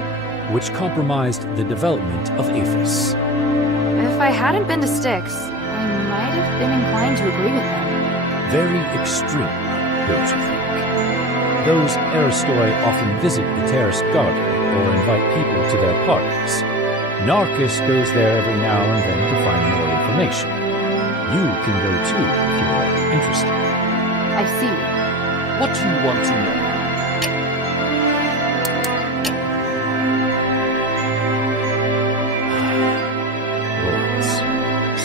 which compromised the development of Aphis. If I hadn't been to Styx, I might have been inclined to agree with them. Very extreme, don't you think? Those Aristoi often visit the terraced garden or invite people to their parties. Narcus goes there every now and then to find more information. You can go too if you are interested. I see. What do you want to know?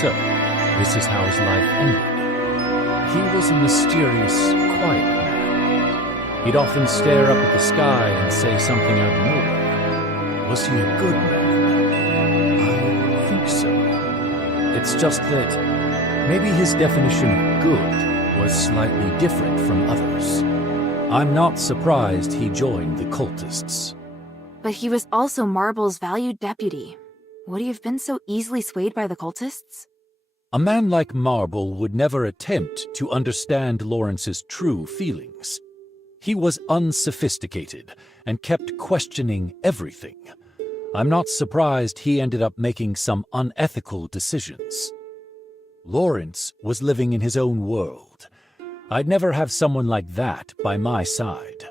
So, this is how his life ended. He was a mysterious, quiet man. He'd often stare up at the sky and say something out of nowhere. Was he a good man? I think so. It's just that maybe his definition of good was slightly different from others. I'm not surprised he joined the cultists. But he was also Marble's valued deputy. Would he have been so easily swayed by the cultists? A man like Marble would never attempt to understand Lawrence's true feelings. He was unsophisticated and kept questioning everything. I'm not surprised he ended up making some unethical decisions. Lawrence was living in his own world. I'd never have someone like that by my side.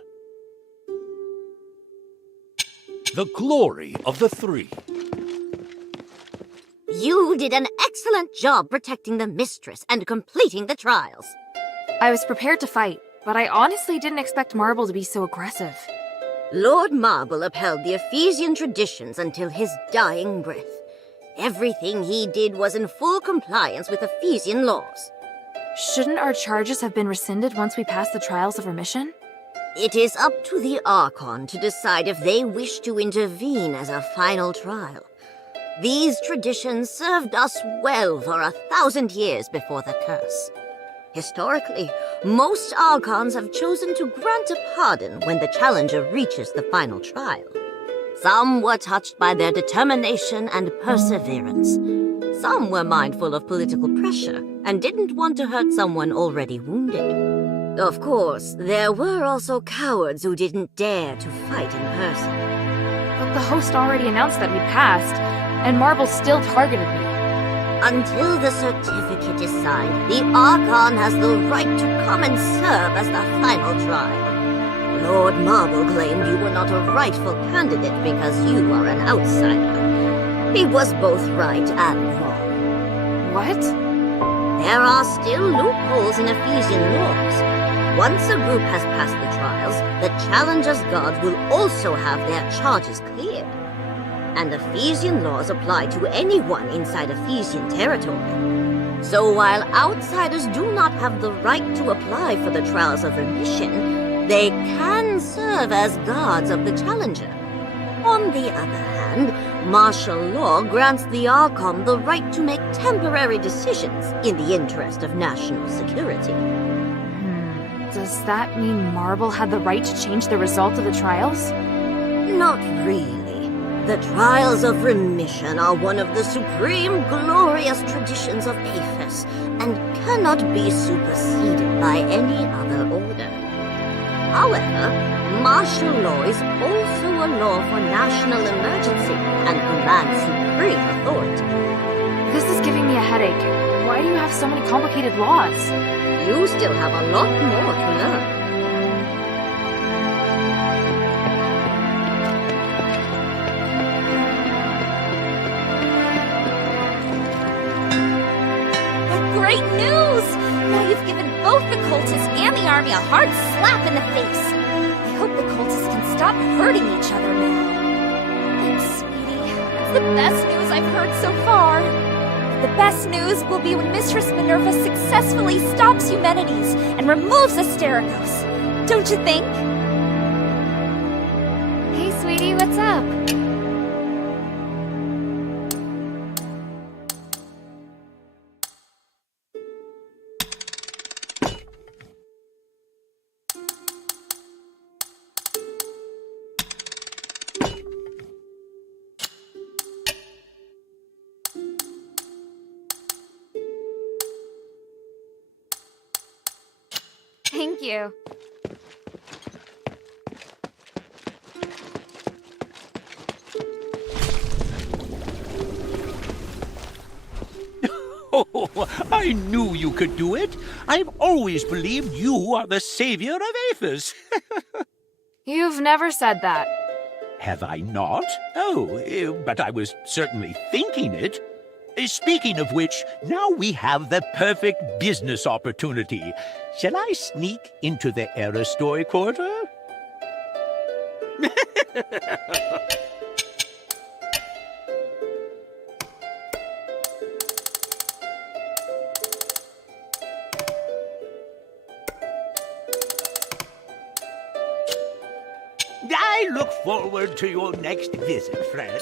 The glory of the Three. You did an excellent job protecting the Mistress and completing the trials. I was prepared to fight, but I honestly didn't expect Marble to be so aggressive. Lord Marble upheld the Ephesian traditions until his dying breath. Everything he did was in full compliance with Ephesian laws. Shouldn't our charges have been rescinded once we passed the trials of remission? It is up to the Archon to decide if they wish to intervene as a final trial. These traditions served us well for 1,000 years before the curse. Historically, most Archons have chosen to grant a pardon when the challenger reaches the final trial. Some were touched by their determination and perseverance. Some were mindful of political pressure and didn't want to hurt someone already wounded. Of course, there were also cowards who didn't dare to fight in person. But the host already announced that we passed, and Marble still targeted me. Until the certificate is signed, the Archon has the right to come and serve as the final trial. Lord Marble claimed you were not a rightful candidate because you are an outsider. He was both right and wrong. What? There are still loopholes in Ephesian laws. Once a group has passed the trials, the challenger's guards will also have their charges cleared. And Ephesian laws apply to anyone inside Ephesian territory. So while outsiders do not have the right to apply for the trials of remission, they can serve as guards of the challenger. On the other hand, martial law grants the Archon the right to make temporary decisions in the interest of national security. Does that mean Marble had the right to change the result of the trials? Not really. The trials of remission are one of the supreme glorious traditions of Aphis and cannot be superseded by any other order. However, martial law is also a law for national emergency and commands supreme authority. This is giving me a headache. Why do you have so many complicated laws? You still have a lot more to learn. Great news! Now you've given both the cultists and the army a hard slap in the face. I hope the cultists can stop hurting each other now. Thanks, sweetie. That's the best news I've heard so far. The best news will be when Mistress Minerva successfully stops Eumenides and removes Astericos. Don't you think? Hey, sweetie, what's up? Thank you. Oh, I knew you could do it. I've always believed you are the savior of Aphis. You've never said that. Have I not? Oh, but I was certainly thinking it. Speaking of which, now we have the perfect business opportunity. Shall I sneak into the Aristoy quarter? I look forward to your next visit, friend.